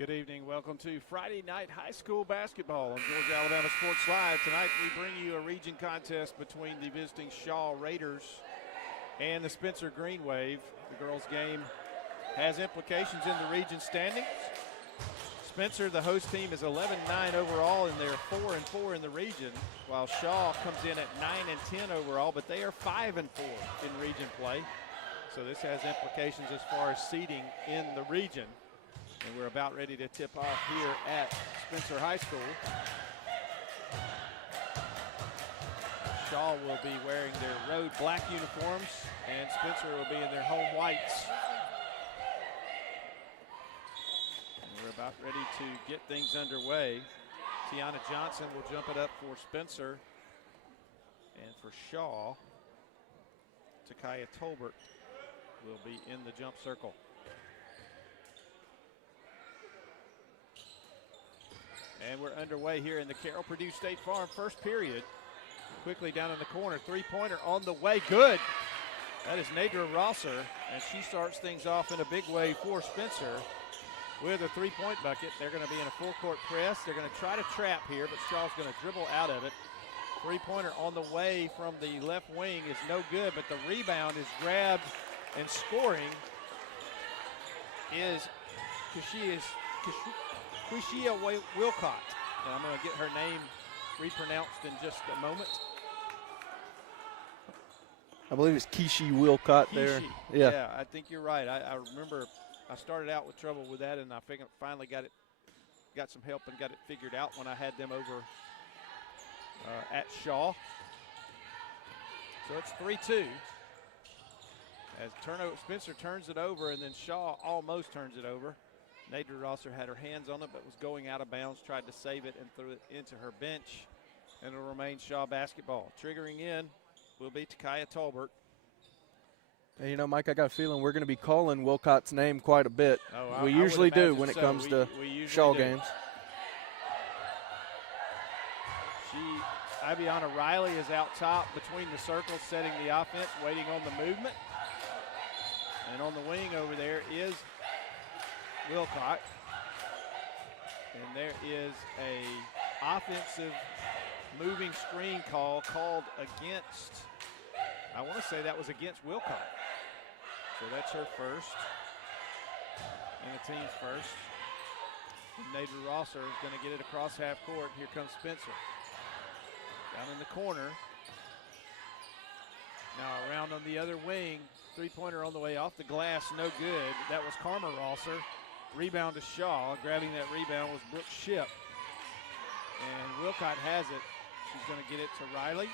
Good evening. Welcome to Friday Night High School Basketball on Georgia Alabama Sports Live. Tonight we bring you a region contest between the visiting Shaw Raiders and the Spencer Green Wave. The girls' game has implications in the region standings. Spencer, the host team, is 11-9 overall, and they're 4-4 in the region, while Shaw comes in at 9-10 overall, but they are 5-4 in region play. So this has implications as far as seeding in the region. And we're about ready to tip off here at Spencer High School. Shaw will be wearing their road black uniforms, and Spencer will be in their home whites. And we're about ready to get things underway. Tiana Johnson will jump it up for Spencer. And for Shaw, Takaya Tolbert will be in the jump circle. And we're underway here in the Carroll Purdue State Farm first period. Quickly down in the corner, three-pointer on the way, good. That is Nadra Rosser, and she starts things off in a big way for Spencer with a three-point bucket. They're going to be in a full-court press. They're going to try to trap here, but Shaw's going to dribble out of it. Three-pointer on the way from the left wing is no good, but the rebound is grabbed, and scoring is Quishia Wilcott, and I'm going to get her name repronounced in just a moment. I believe it's Kishi Wilcott there. Yeah, I think you're right. I remember I started out with trouble with that, and I finally got some help and got it figured out when I had them over at Shaw. So it's 3-2. As Spencer turns it over, and then Shaw almost turns it over. Nadra Rosser had her hands on it, but was going out of bounds, tried to save it, and threw it into her bench. And it'll remain Shaw basketball. Triggering in will be Takaya Tolbert. And you know, Mike, I got a feeling we're going to be calling Wilcott's name quite a bit. Oh, we usually do when it comes to Shaw games. Iviana Riley is out top between the circles, setting the offense, waiting on the movement. And on the wing over there is Wilcott. And there is a offensive moving screen call called against, I want to say that was against Wilcott. So that's her first, and the team's first. And Nadra Rosser is going to get it across half court. Here comes Spencer. Down in the corner. Now around on the other wing. Three-pointer on the way off the glass, no good. That was Karma Rosser. Rebound to Shaw. Grabbing that rebound was Brooke Ship. And Wilcott has it. She's going to get it to Riley.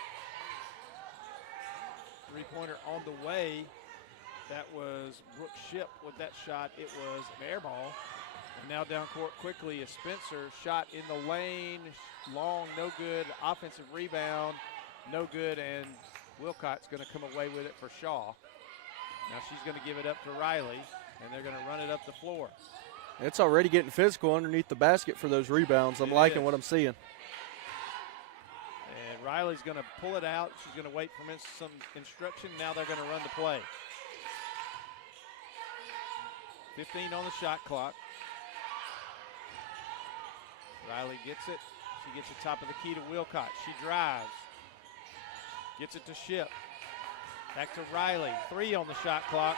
Three-pointer on the way. That was Brooke Ship with that shot. It was an air ball. And now down court quickly is Spencer. Shot in the lane. Long, no good. Offensive rebound, no good. And Wilcott's going to come away with it for Shaw. Now she's going to give it up to Riley, and they're going to run it up the floor. It's already getting physical underneath the basket for those rebounds. I'm liking what I'm seeing. And Riley's going to pull it out. She's going to wait for some instruction. Now they're going to run the play. 15 on the shot clock. Riley gets it. She gets the top of the key to Wilcott. She drives. Gets it to Ship. Back to Riley. 3 on the shot clock.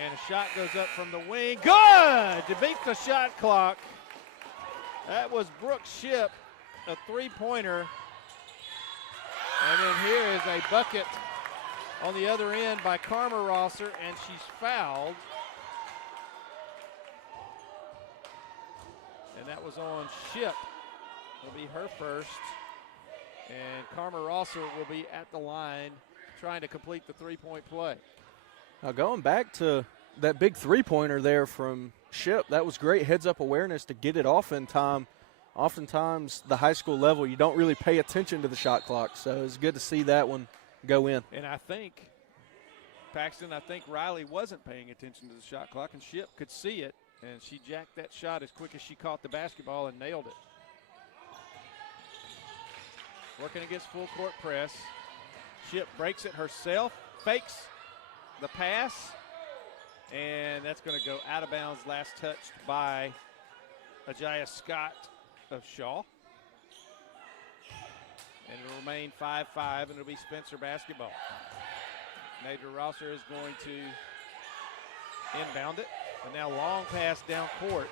And a shot goes up from the wing. Good! To beat the shot clock. That was Brooke Ship, a three-pointer. And then here is a bucket on the other end by Karma Rosser, and she's fouled. And that was on Ship. Will be her first. And Karma Rosser will be at the line trying to complete the three-point play. Now going back to that big three-pointer there from Ship, that was great heads-up awareness to get it off in time. Oftentimes, the high school level, you don't really pay attention to the shot clock, so it's good to see that one go in. And I think, Paxton, Riley wasn't paying attention to the shot clock, and Ship could see it, and she jacked that shot as quick as she caught the basketball and nailed it. Working against full court press. Ship breaks it herself, fakes the pass, and that's going to go out of bounds. Last touched by Ajaya Scott of Shaw. And it'll remain 5-5, and it'll be Spencer basketball. Nader Rosser is going to inbound it. And now long pass down court.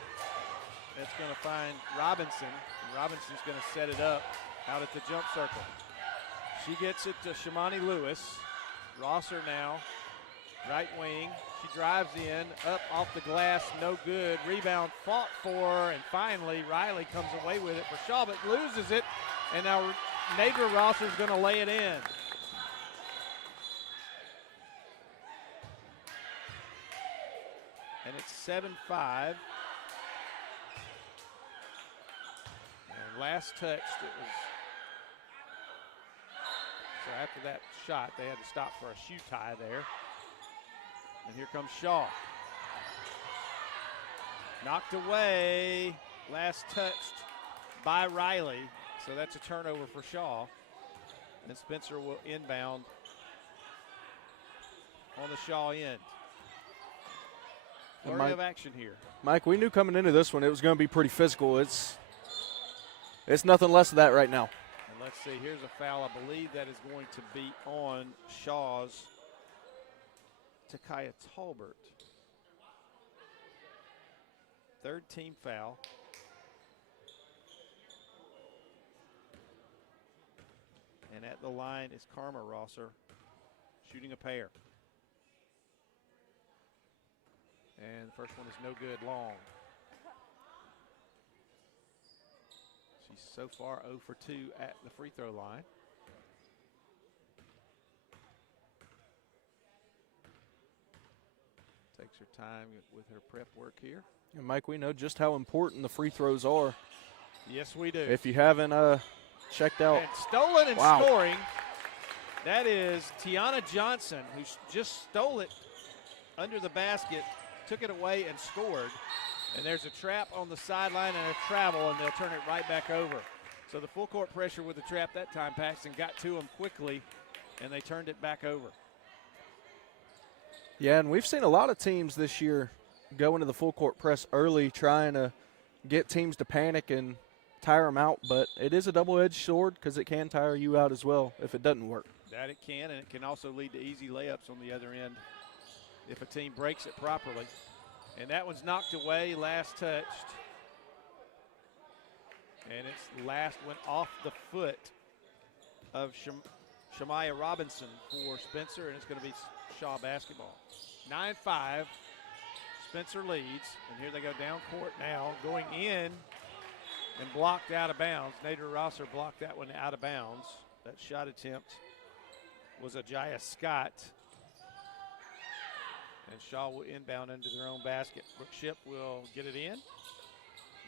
That's going to find Robinson. And Robinson's going to set it up out at the jump circle. She gets it to Shamani Lewis. Rosser now, right wing. She drives in, up off the glass, no good. Rebound fought for, and finally Riley comes away with it for Shaw, but loses it. And now Nader Rosser's going to lay it in. And it's 7-5. And last touched, it was. So after that shot, they had to stop for a shoe tie there. And here comes Shaw. Knocked away, last touched by Riley. So that's a turnover for Shaw. And Spencer will inbound on the Shaw end. Flurry of action here. Mike, we knew coming into this one it was going to be pretty physical. It's nothing less of that right now. And let's see, here's a foul. I believe that is going to be on Shaw's Takaya Talbert. Third team foul. And at the line is Karma Rosser shooting a pair. And the first one is no good, long. She's so far 0 for 2 at the free throw line. Takes her time with her prep work here. And Mike, we know just how important the free throws are. Yes, we do. If you haven't checked out. And stolen and scoring. That is Tiana Johnson, who just stole it under the basket, took it away and scored. And there's a trap on the sideline and a travel, and they'll turn it right back over. So the full court pressure with the trap that time, Paxton got to them quickly, and they turned it back over. Yeah, and we've seen a lot of teams this year go into the full court press early, trying to get teams to panic and tire them out. But it is a double-edged sword because it can tire you out as well if it doesn't work. That it can, and it can also lead to easy layups on the other end if a team breaks it properly. And that one's knocked away, last touched. And its last went off the foot of Shamaya Robinson for Spencer, and it's going to be Shaw basketball. 9-5, Spencer leads, and here they go down court now, going in and blocked out of bounds. Nader Rosser blocked that one out of bounds. That shot attempt was Ajaya Scott. And Shaw will inbound into their own basket. Brooke Ship will get it in.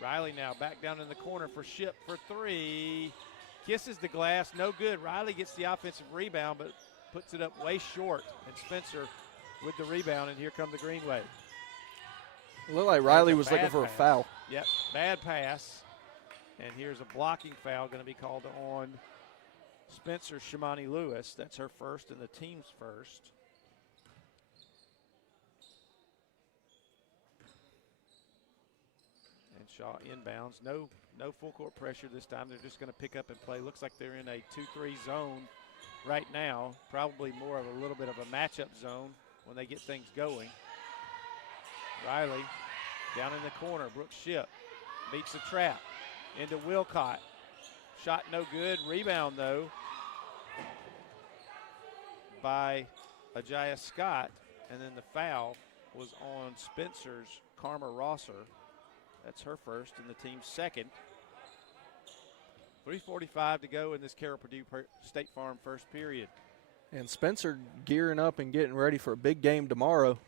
Riley now back down in the corner for Ship for three. Kisses the glass, no good. Riley gets the offensive rebound, but puts it up way short. And Spencer with the rebound, and here come the Green Wave. It looked like Riley was looking for a foul. Yep, bad pass. And here's a blocking foul going to be called on Spencer Shamani Lewis. That's her first and the team's first. And Shaw inbounds. No full court pressure this time. They're just going to pick up and play. Looks like they're in a 2-3 zone right now. Probably more of a little bit of a matchup zone when they get things going. Riley down in the corner. Brooke Ship beats the trap into Wilcott. Shot no good. Rebound, though, by Ajaya Scott. And then the foul was on Spencer's Karma Rosser. That's her first and the team's second. 3:45 to go in this Carroll Purdue State Farm first period. And Spencer gearing up and getting ready for a big game tomorrow.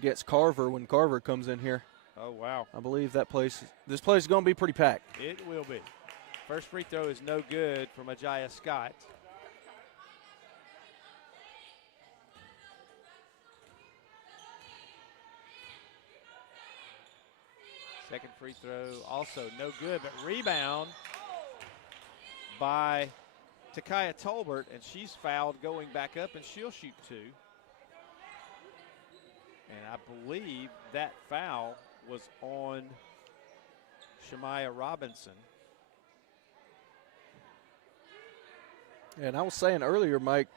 Gets Carver when Carver comes in here. Oh, wow. I believe this place is going to be pretty packed. It will be. First free throw is no good from Ajaya Scott. Second free throw also no good, but rebound by Takaya Tolbert, and she's fouled going back up, and she'll shoot two. And I believe that foul was on Shemaya Robinson. And I was saying earlier, Mike,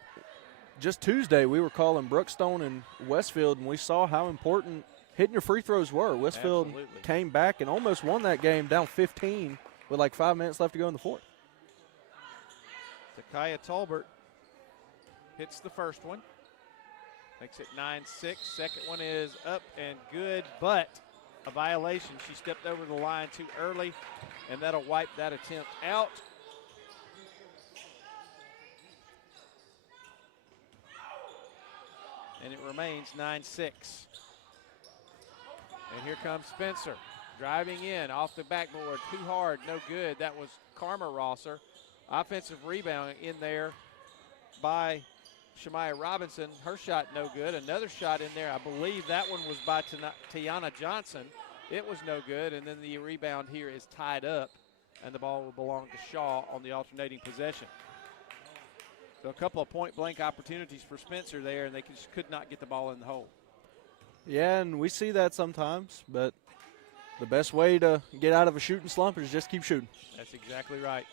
just Tuesday we were calling Brookstone and Westfield, and we saw how important hitting your free throws were. Westfield Absolutely. came back and almost won that game down 15 with like 5 minutes left to go in the fourth. Takaya Tolbert hits the first one. Makes it 9-6. Second one is up and good, but a violation. She stepped over the line too early, and that'll wipe that attempt out. And it remains 9-6. And here comes Spencer. Driving in off the backboard, too hard, no good. That was Karma Rosser. Offensive rebound in there by Shemaya Robinson. Her shot no good. Another shot in there. I believe that one was by Tiana Johnson. It was no good. And then the rebound here is tied up, and the ball will belong to Shaw on the alternating possession. So a couple of point-blank opportunities for Spencer there, and they just could not get the ball in the hole. Yeah, and we see that sometimes, but the best way to get out of a shooting slump is just keep shooting. That's exactly right.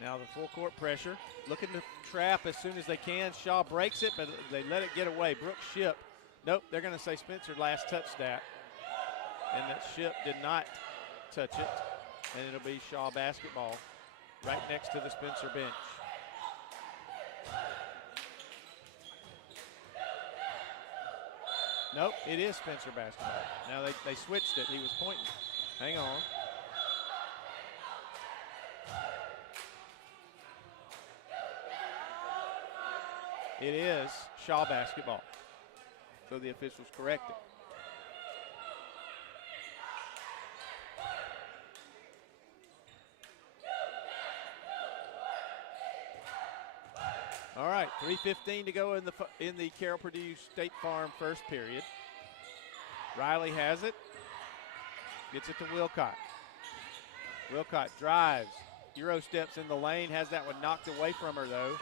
Now the full court pressure, looking to trap as soon as they can. Shaw breaks it, but they let it get away. Brooke Ship, nope, they're going to say Spencer last touched that. And that Ship did not touch it. And it'll be Shaw basketball right next to the Spencer bench. Nope, it is Spencer basketball. Now they switched it. He was pointing. Hang on. It is Shaw basketball. So the officials corrected. All right, 3:15 to go in the Carroll Purdue State Farm first period. Riley has it. Gets it to Wilcott. Wilcott drives. Euro steps in the lane. Has that one knocked away from her, though.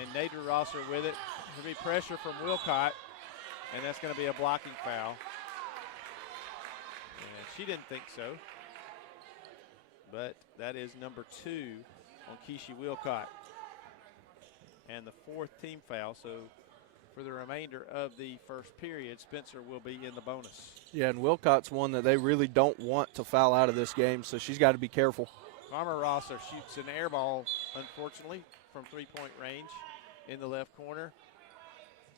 And Nader Rosser with it. There'll be pressure from Wilcott, and that's going to be a blocking foul. And she didn't think so. But that is number 2 on Keisha Wilcott. And the 4th team foul. So for the remainder of the first period, Spencer will be in the bonus. Yeah, and Wilcott's one that they really don't want to foul out of this game, so she's got to be careful. Karma Rosser shoots an air ball, unfortunately, from three-point range in the left corner.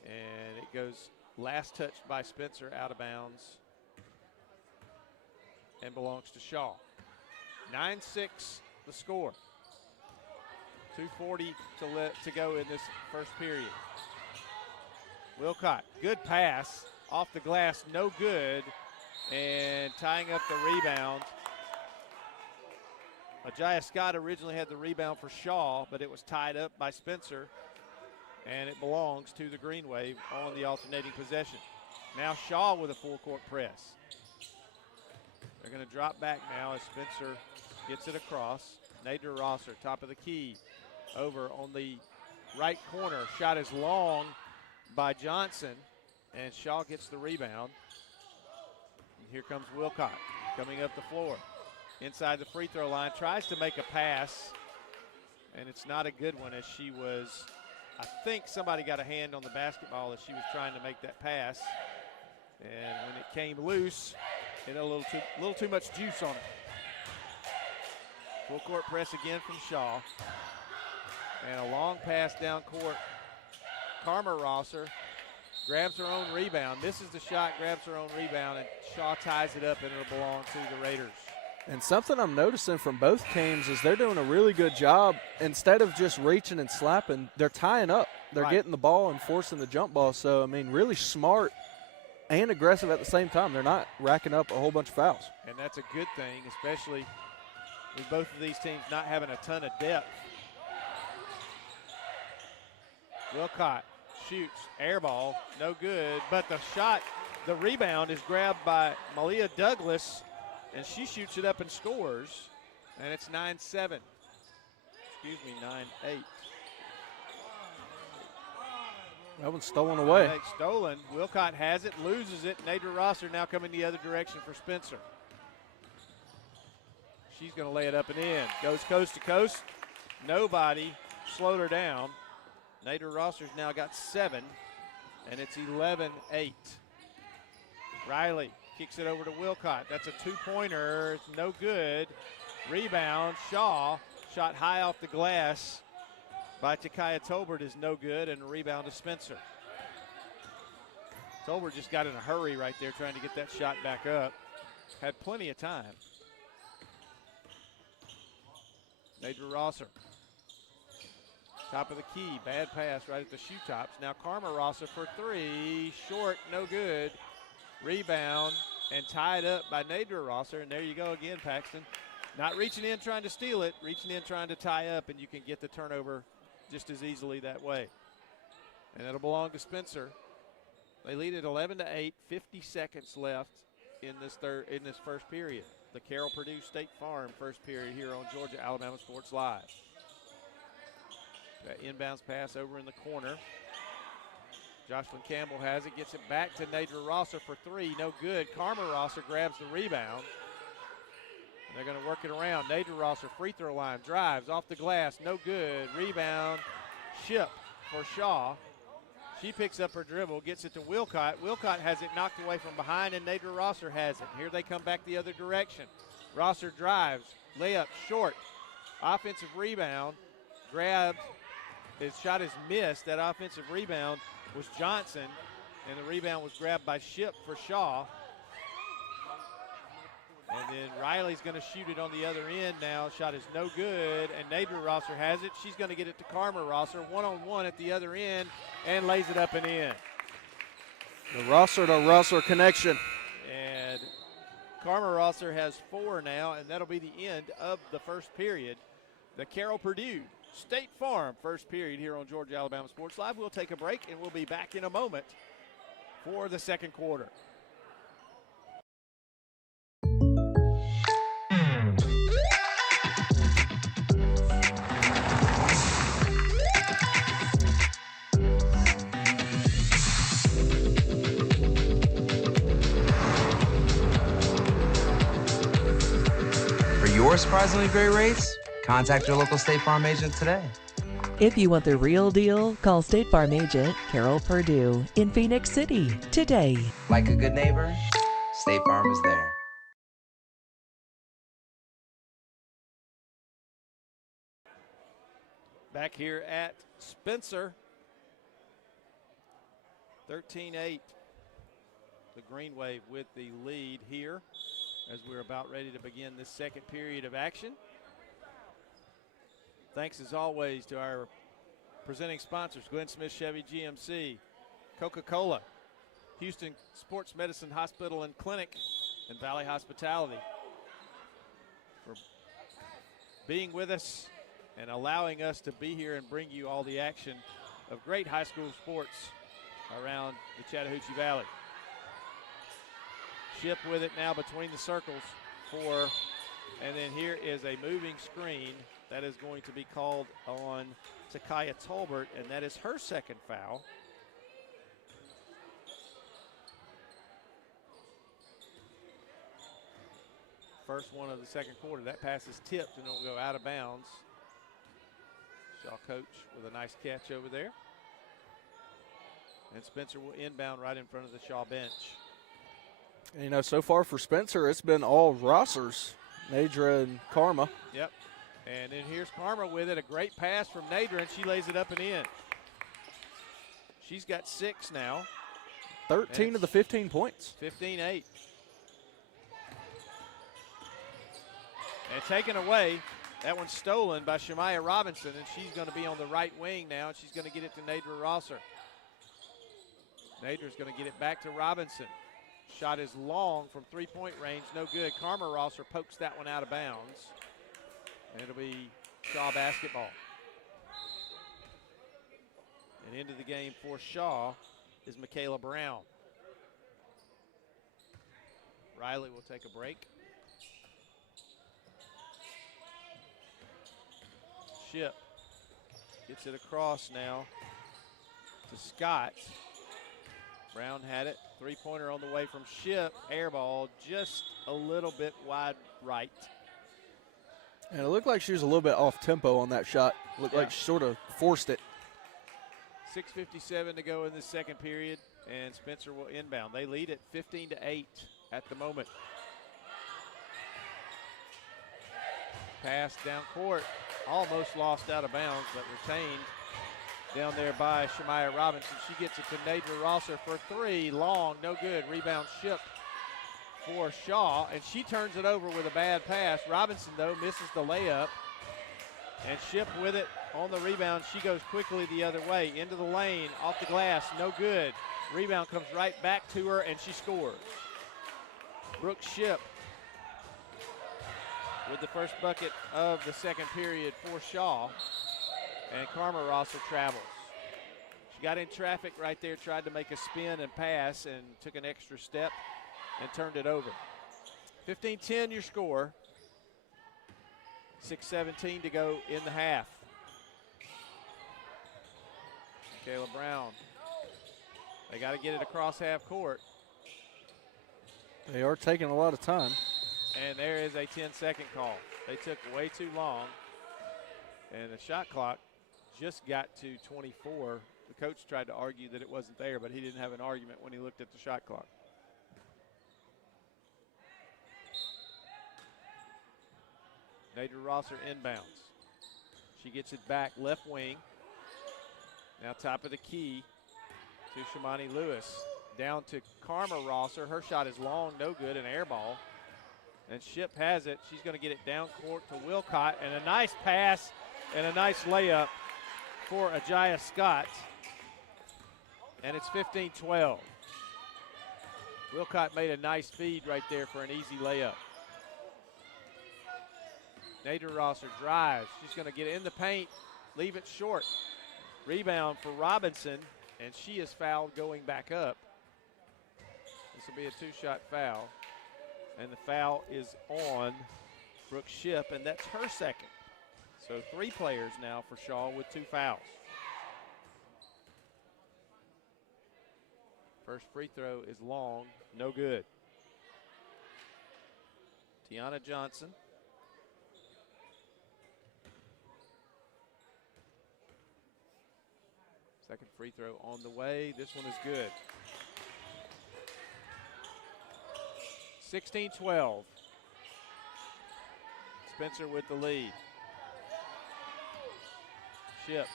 And it goes last touched by Spencer out of bounds and belongs to Shaw. 9-6 the score. 2:40 to go in this first period. Wilcott, good pass off the glass, no good, and tying up the rebound. Ajaya Scott originally had the rebound for Shaw, but it was tied up by Spencer, and it belongs to the Green Wave on the alternating possession. Now Shaw with a full court press. They're going to drop back now as Spencer gets it across. Nader Rosser, top of the key, over on the right corner. Shot is long by Johnson, and Shaw gets the rebound. And here comes Wilcott coming up the floor. Inside the free throw line, tries to make a pass, and it's not a good one as she was, I think somebody got a hand on the basketball as she was trying to make that pass. And when it came loose, it had a little too much juice on it. Full court press again from Shaw. And a long pass down court. Karma Rosser grabs her own rebound. Misses the shot, grabs her own rebound, and Shaw ties it up, and it'll belong to the Raiders. And something I'm noticing from both teams is they're doing a really good job. Instead of just reaching and slapping, they're tying up. They're getting the ball and forcing the jump ball. So, I mean, really smart and aggressive at the same time. They're not racking up a whole bunch of fouls. And that's a good thing, especially with both of these teams not having a ton of depth. Wilcott shoots, air ball, no good. But the rebound is grabbed by Malia Douglas, and she shoots it up and scores, and it's 9-7. Excuse me, 9-8. That one's stolen away. Stolen. Wilcott has it, loses it. Nader Rosser now coming the other direction for Spencer. She's going to lay it up and in. Goes coast to coast. Nobody slowed her down. Nadra Rosser's now got 7, and it's 11-8. Riley kicks it over to Wilcott. That's a 2-pointer. It's no good. Rebound. Shaw shot high off the glass by Takaya Tolbert is no good, and a rebound to Spencer. Tolbert just got in a hurry right there trying to get that shot back up. Had plenty of time. Nadra Rosser. Top of the key, bad pass right at the shoe tops. Now Karma Rosser for 3, short, no good. Rebound and tied up by Nadra Rosser, and there you go again, Paxton. Not reaching in trying to steal it, reaching in trying to tie up, and you can get the turnover just as easily that way. And it'll belong to Spencer. They lead at 11-8, 50 seconds left in this first period. The Carroll Purdue State Farm first period here on Georgia Alabama Sports Live. That inbounds pass over in the corner. Jocelyn Campbell has it, gets it back to Nadra Rosser for 3, no good. Karma Rosser grabs the rebound. They're going to work it around. Nadra Rosser, free throw line, drives off the glass, no good. Rebound, Ship for Shaw. She picks up her dribble, gets it to Wilcott. Wilcott has it knocked away from behind, and Nadra Rosser has it. Here they come back the other direction. Rosser drives, layup short. Offensive rebound, grabbed. His shot is missed. That offensive rebound was Johnson, and the rebound was grabbed by Ship for Shaw. And then Riley's going to shoot it on the other end now. Shot is no good, and Nadra Rosser has it. She's going to get it to Karma Rosser, one-on-one at the other end, and lays it up and in. The Rosser to Rosser connection. And Karma Rosser has 4 now, and that'll be the end of the first period. The Carroll Purdue State Farm first period here on Georgia Alabama Sports Live. We'll take a break, and we'll be back in a moment for the second quarter. For your surprisingly great rates, contact your local State Farm agent today. If you want the real deal, call State Farm agent Carroll Purdue in Phoenix City today. Like a good neighbor, State Farm is there. Back here at Spencer, 13-8. The Green Wave with the lead here as we're about ready to begin this second period of action. Thanks as always to our presenting sponsors, Glenn Smith Chevy GMC, Coca-Cola, Houston Sports Medicine Hospital and Clinic, and Valley Hospitality for being with us and allowing us to be here and bring you all the action of great high school sports around the Chattahoochee Valley. Ship with it now between the circles and then here is a moving screen that is going to be called on Takaya Tolbert, and that is her second foul. First one of the second quarter. That pass is tipped and it'll go out of bounds. Shaw coach with a nice catch over there. And Spencer will inbound right in front of the Shaw bench. You know, so far for Spencer, it's been all Rossers, Nadra and Karma. Yep. And then here's Karma with it. A great pass from Nadra, and she lays it up and in. She's got 6 now. 13 of the 15 points. 15-8. And taken away. That one's stolen by Shemaya Robinson, and she's going to be on the right wing now, and she's going to get it to Nadra Rosser. Nadra's going to get it back to Robinson. Shot is long from three-point range, no good. Karma Rosser pokes that one out of bounds. And it'll be Shaw basketball. And into the game for Shaw is Michaela Brown. Riley will take a break. Ship gets it across now to Scott. Brown had it. Three-pointer on the way from Ship. Air ball just a little bit wide right. And it looked like she was a little bit off tempo on that shot. Looked like she sort of forced it. 6:57 to go in the second period, and Spencer will inbound. They lead at 15-8 at the moment. Pass down court, almost lost out of bounds, but retained down there by Shemaya Robinson. She gets it to Nadra Rosser for three, long, no good. Rebound Ship for Shaw, and she turns it over with a bad pass. Robinson, though, misses the layup, and Ship with it on the rebound. She goes quickly the other way, into the lane, off the glass, no good. Rebound comes right back to her, and she scores. Brooke Ship with the first bucket of the second period for Shaw, and Karma Rosser travels. She got in traffic right there, tried to make a spin and pass, and took an extra step and turned it over. 15-10 your score. 6:17 to go in the half. Kayla Brown. They got to get it across half court. They are taking a lot of time. And there is a 10-second call. They took way too long. And the shot clock just got to 24. The coach tried to argue that it wasn't there, but he didn't have an argument when he looked at the shot clock. Nadra Rosser inbounds. She gets it back left wing. Now top of the key to Shamani Lewis. Down to Karma Rosser. Her shot is long, no good, an air ball. And Ship has it. She's going to get it down court to Wilcott. And a nice pass and a nice layup for Ajaya Scott. And it's 15-12. Wilcott made a nice feed right there for an easy layup. Nadra Rosser drives. She's going to get in the paint, leave it short. Rebound for Robinson, and she is fouled going back up. This will be a two-shot foul, and the foul is on Brooke Ship, and that's her second. So 3 players now for Shaw with 2 fouls. First free throw is long, no good. Tiana Johnson. Second free throw on the way. This one is good. 16-12. Spencer with the lead. Ship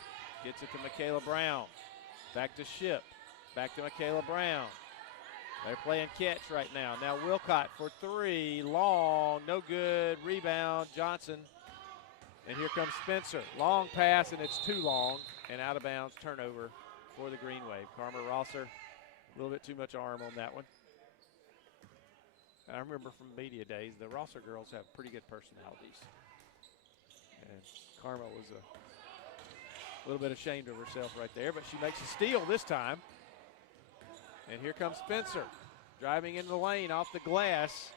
gets it to Michaela Brown. Back to Ship. Back to Michaela Brown. They're playing catch right now. Now Wilcott for 3. Long, no good. Rebound, Johnson. And here comes Spencer. Long pass, and it's too long. And out of bounds, turnover for the Green Wave. Karma Rosser, a little bit too much arm on that one. I remember from media days, the Rosser girls have pretty good personalities. And Karma was a little bit ashamed of herself right there, but she makes a steal this time. And here comes Spencer, driving into the lane off the glass.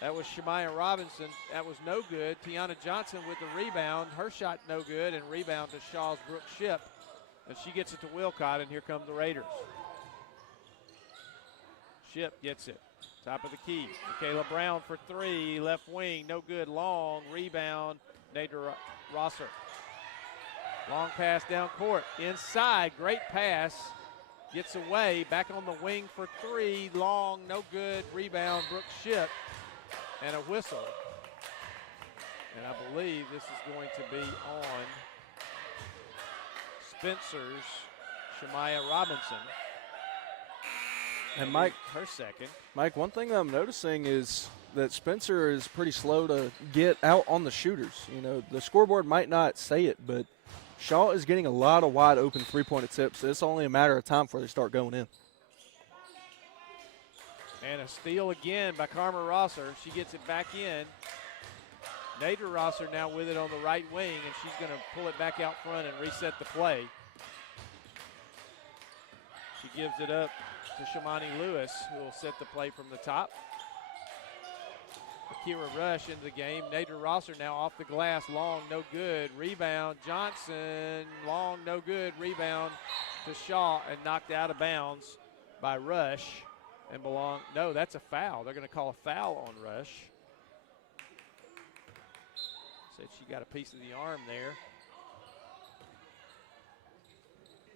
That was Shemaya Robinson. That was no good. Tiana Johnson with the rebound. Her shot no good, and rebound to Shaw's Brooke Ship. And she gets it to Wilcott, and here come the Raiders. Ship gets it. Top of the key. Michaela Brown for 3. Left wing, no good. Long rebound. Nadra Rosser. Long pass down court. Inside, great pass. Gets away. Back on the wing for 3. Long, no good. Rebound, Brooke Ship. And a whistle. And I believe this is going to be on Spencer's Shemaya Robinson. And Mike, her second. Mike, one thing that I'm noticing is that Spencer is pretty slow to get out on the shooters. You know, the scoreboard might not say it, but Shaw is getting a lot of wide open three-point attempts. It's only a matter of time before they start going in. And a steal again by Karma Rosser. She gets it back in. Nadra Rosser now with it on the right wing, and she's going to pull it back out front and reset the play. She gives it up to Shamani Lewis, who will set the play from the top. Akira Rush into the game. Nadra Rosser now off the glass. Long, no good. Rebound, Johnson. Long, no good. Rebound to Shaw and knocked out of bounds by Rush. And no, that's a foul. They're going to call a foul on Rush. Said she got a piece of the arm there.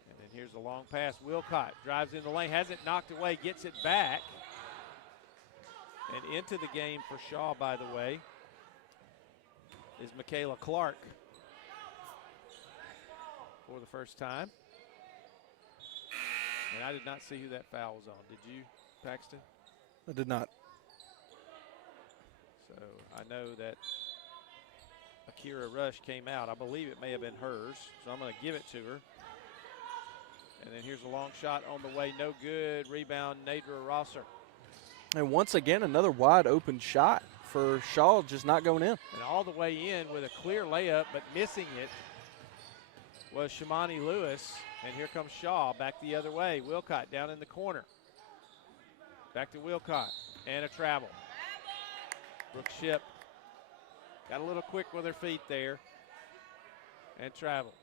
And then here's a long pass. Wilcott drives in the lane, has it knocked away, gets it back. And into the game for Shaw, by the way, is Michaela Clark for the first time. And I did not see who that foul was on. Did you, Paxton? I did not. So I know that Akira Rush came out. I believe it may have been hers, so I'm going to give it to her. And then here's a long shot on the way. No good. Rebound, Nadra Rosser. And once again, another wide open shot for Shaw, just not going in. And all the way in with a clear layup, but missing it was Shamani Lewis. And here comes Shaw back the other way. Wilcott down in the corner. Back to Wilcott. And a travel. Brooke Ship got a little quick with her feet there. And traveled.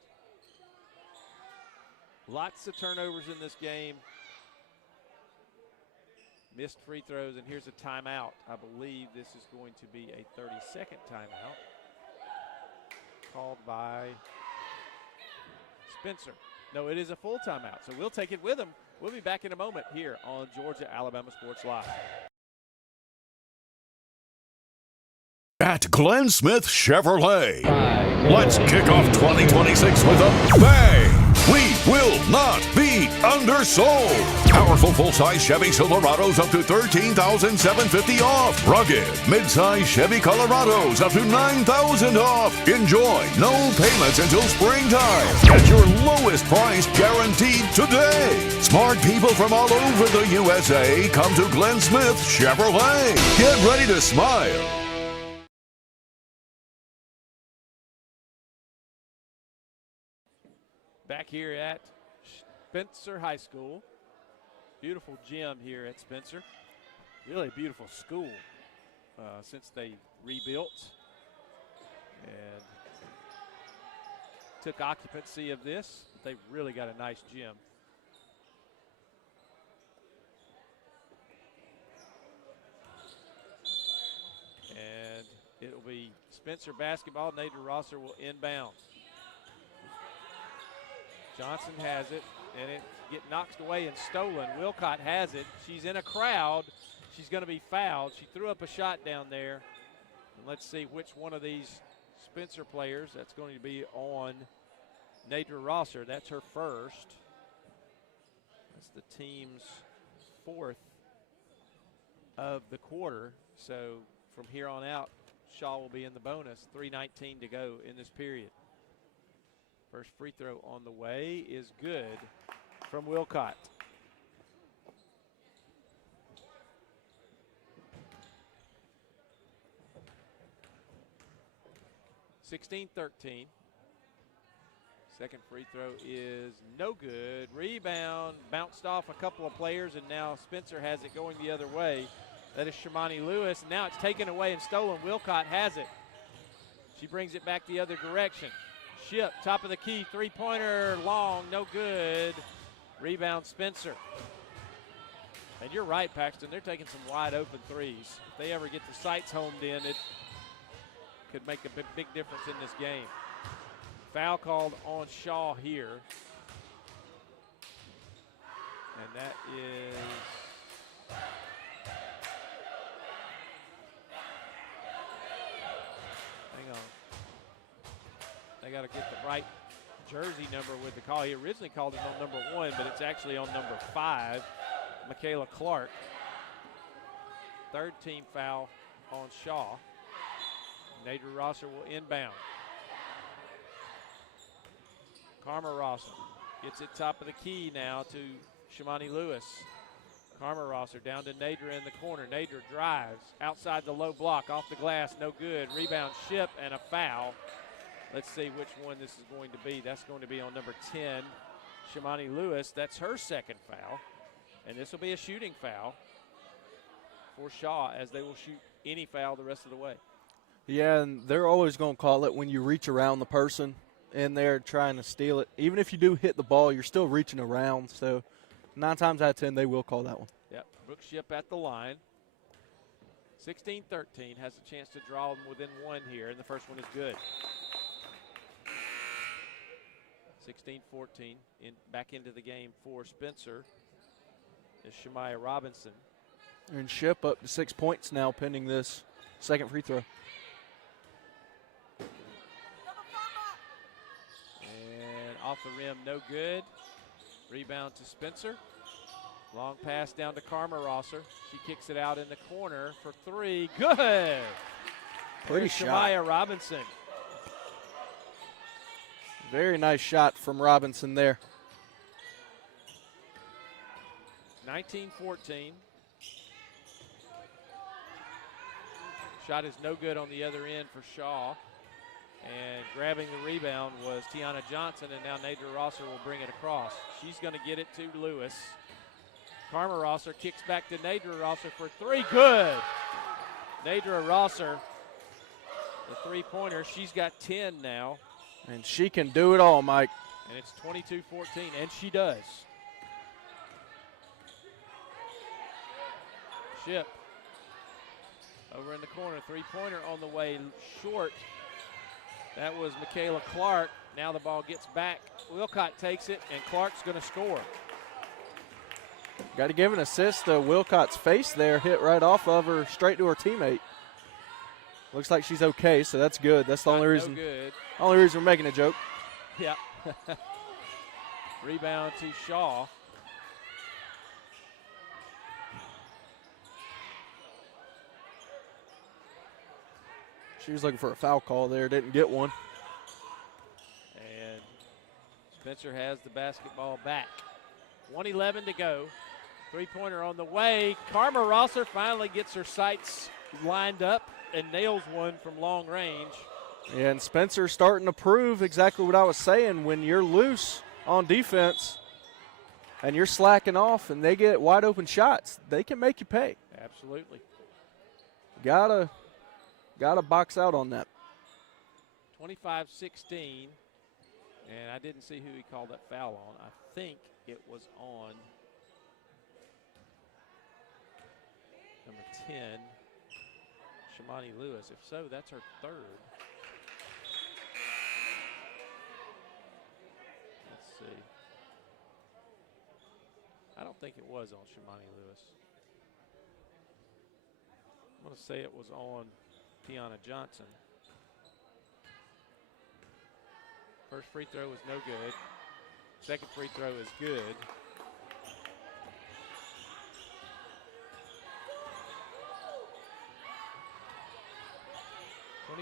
Lots of turnovers in this game. Missed free throws, and here's a timeout. I believe this is going to be a 30-second timeout called by Spencer. No, it is a full timeout, so we'll take it with them. We'll be back in a moment here on Georgia Alabama Sports Live. At Glenn Smith Chevrolet, let's kick off 2026 with a bang! We will not be undersold. Powerful full-size Chevy Silverados up to $13,750 off. Rugged midsize Chevy Colorados up to $9,000 off. Enjoy no payments until springtime. Get your lowest price guaranteed today. Smart people from all over the USA come to Glenn Smith Chevrolet. Get ready to smile. Back here at Spencer High School. Beautiful gym here at Spencer. Really beautiful school since they rebuilt and took occupancy of this. They've really got a nice gym. And it'll be Spencer basketball. Nadra Rosser will inbound. Johnson has it, and it get knocked away and stolen. Wilcott has it. She's in a crowd. She's going to be fouled. She threw up a shot down there. And let's see which one of these Spencer players. That's going to be on Nadra Rosser. That's her first. That's the team's fourth of the quarter. So from here on out, Shaw will be in the bonus. 3:19 to go in this period. First free throw on the way is good from Wilcott. (16-13). Second free throw is no good. Rebound bounced off a couple of players, and now Spencer has it going the other way. That is Shamani Lewis. Now it's taken away and stolen. Wilcott has it. She brings it back the other direction. Ship, top of the key, three-pointer, long, no good. Rebound, Spencer. And you're right, Paxton, they're taking some wide open threes. If they ever get the sights homed in, it could make a big difference in this game. Foul called on Shaw here. And that is hang on. They got to get the right jersey number with the call. He originally called it on number 1, but it's actually on number 5, Michaela Clark. Third team foul on Shaw. Nadra Rosser will inbound. Karma Rosser gets it top of the key now to Shamani Lewis. Karma Rosser down to Nadra in the corner. Nadra drives outside the low block, off the glass, no good. Rebound, Ship, and a foul. Let's see which one this is going to be. That's going to be on number 10, Shamani Lewis. That's her second foul. And this will be a shooting foul for Shaw, as they will shoot any foul the rest of the way. Yeah, and they're always going to call it when you reach around the person in there trying to steal it. Even if you do hit the ball, you're still reaching around. So 9 times out of 10, they will call that one. Yep, Brooke Ship at the line. 16-13, has a chance to draw them within one here, and the first one is good. 16-14, back into the game for Spencer is Shemaya Robinson. And Ship up to 6 points now pending this second free throw. And off the rim, no good. Rebound to Spencer. Long pass down to Karma Rosser. She kicks it out in the corner for three. Good. Pretty There's shot. Shemaya Robinson. Very nice shot from Robinson there. 19-14. Shot is no good on the other end for Shaw. And grabbing the rebound was Tiana Johnson, and now Nadra Rosser will bring it across. She's going to get it to Lewis. Karma Rosser kicks back to Nadra Rosser for three. Good. Nadra Rosser, the three-pointer. She's got 10 now. And she can do it all, Mike. And it's 22-14, and she does. Ship over in the corner, three-pointer on the way short. That was Michaela Clark. Now the ball gets back. Wilcott takes it, and Clark's going to score. Got to give an assist to Wilcott's face there, hit right off of her, straight to her teammate. Looks like she's okay, so that's good. That's the only reason. No good. Only reason we're making a joke. Yeah. Rebound to Shaw. She was looking for a foul call there, didn't get one. And Spencer has the basketball back. 1:11 to go. Three-pointer on the way. Karma Rosser finally gets her sights lined up and nails one from long range. And Spencer starting to prove exactly what I was saying. When you're loose on defense and you're slacking off and they get wide open shots, they can make you pay. Absolutely. Gotta box out on that. 25-16. And I didn't see who he called that foul on. I think it was on number 10, Shimani Lewis. If so, that's her third. Let's see. I don't think it was on Shimani Lewis. I'm going to say it was on Tiana Johnson. First free throw was no good. Second free throw is good.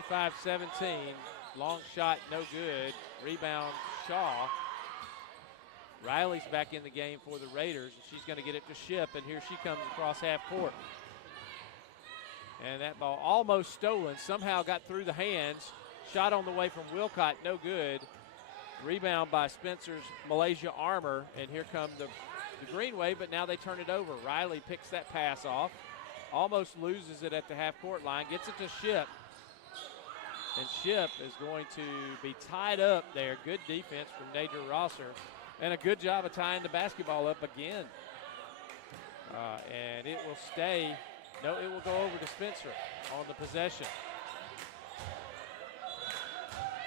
(25-17). Long shot, no good. Rebound, Shaw. Riley's back in the game for the Raiders, and she's going to get it to Ship, and here she comes across half court. And that ball almost stolen, somehow got through the hands. Shot on the way from Wilcott, no good. Rebound by Spencer's Malaysia Armour, and here come the Green Wave, but now they turn it over. Riley picks that pass off, almost loses it at the half-court line, gets it to Ship. And Ship is going to be tied up there. Good defense from Nadra Rosser, and a good job of tying the basketball up again. And it will stay. No, it will go over to Spencer on the possession.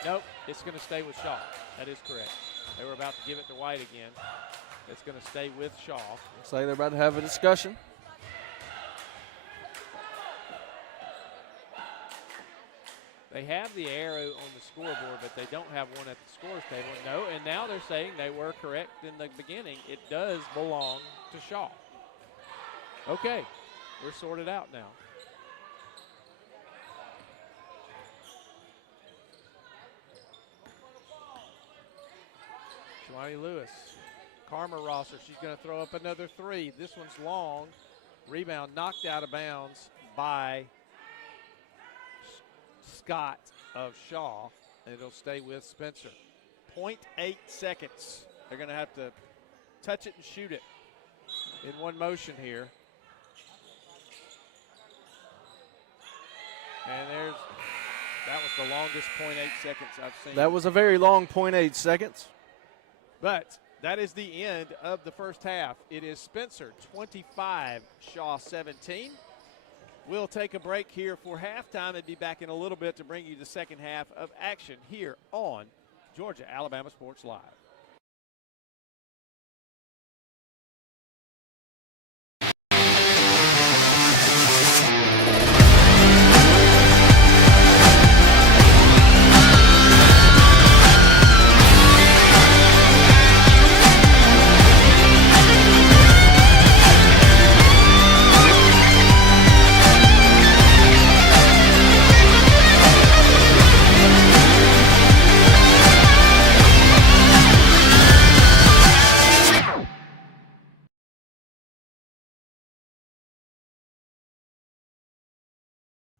Nope, it's going to stay with Shaw. That is correct. They were about to give it to White again. It's going to stay with Shaw. Looks like they're about to have a discussion. They have the arrow on the scoreboard, but they don't have one at the scores table. No, and now they're saying they were correct in the beginning. It does belong to Shaw. Okay, we're sorted out now. Shimani Lewis, Karma Rosser, she's going to throw up another three. This one's long. Rebound knocked out of bounds by Scott of Shaw, and it'll stay with Spencer. 0.8 seconds. They're going to have to touch it and shoot it in one motion here. And that was the longest 0.8 seconds I've seen. That was a very long 0.8 seconds. But that is the end of the first half. It is Spencer 25, Shaw 17. We'll take a break here for halftime and be back in a little bit to bring you the second half of action here on Georgia Alabama Sports Live.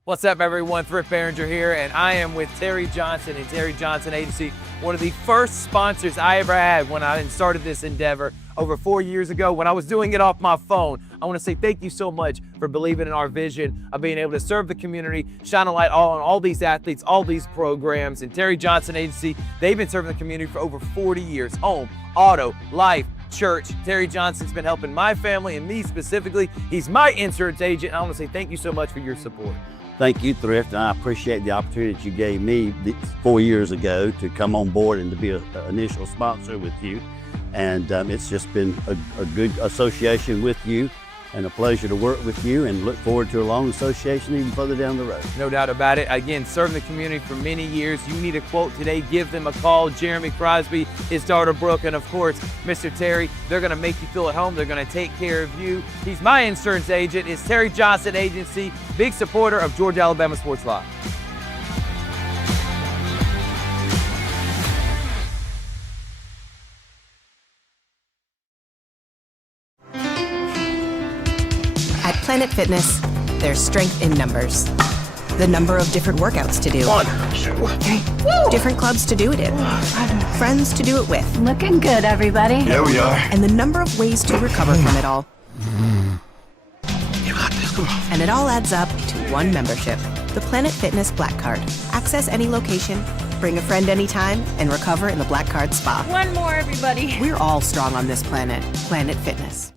What's up, everyone? Thrift Behringer here, and I am with Terry Johnson and Terry Johnson Agency, one of the first sponsors I ever had when I started this endeavor over 4 years ago when I was doing it off my phone. I want to say thank you so much for believing in our vision of being able to serve the community, shine a light on all these athletes, all these programs. And Terry Johnson Agency, they've been serving the community for over 40 years. Home, auto, life, church. Terry Johnson's been helping my family and me specifically. He's my insurance agent. I want to say thank you so much for your support. Thank you, Thrift, and I appreciate the opportunity that you gave me 4 years ago to come on board and to be an initial sponsor with you. And it's just been a good association with you and a pleasure to work with you, and look forward to a long association even further down the road. No doubt about it. Again, serving the community for many years. You need a quote today, give them a call. Jeremy Crosby, his daughter Brooke, and of course, Mr. Terry. They're going to make you feel at home. They're going to take care of you. He's my insurance agent. It's Terry Johnson Agency, big supporter of Georgia Alabama Sports Live. At Planet Fitness, there's strength in numbers. The number of different workouts to do. 1, 2, 3. Different clubs to do it in. Friends to do it with. Looking good, everybody. Here we are. And the number of ways to recover from it all. You got this, come on. And it all adds up to one membership. The Planet Fitness Black Card. Access any location, bring a friend anytime, and recover in the Black Card Spa. One more, everybody. We're all strong on this planet. Planet Fitness.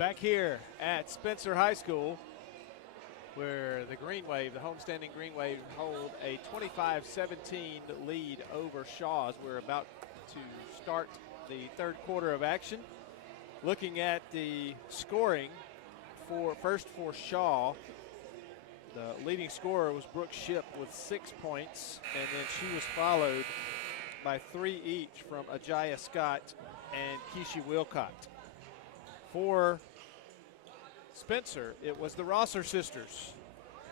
Back here at Spencer High School, where the Green Wave, the homestanding Green Wave, hold a 25-17 lead over Shaw as we're about to start the third quarter of action. Looking at the scoring for Shaw, the leading scorer was Brooke Shipp with 6 points, and then she was followed by 3 each from Ajaya Scott and Keisha Wilcott. For Spencer, it was the Rosser sisters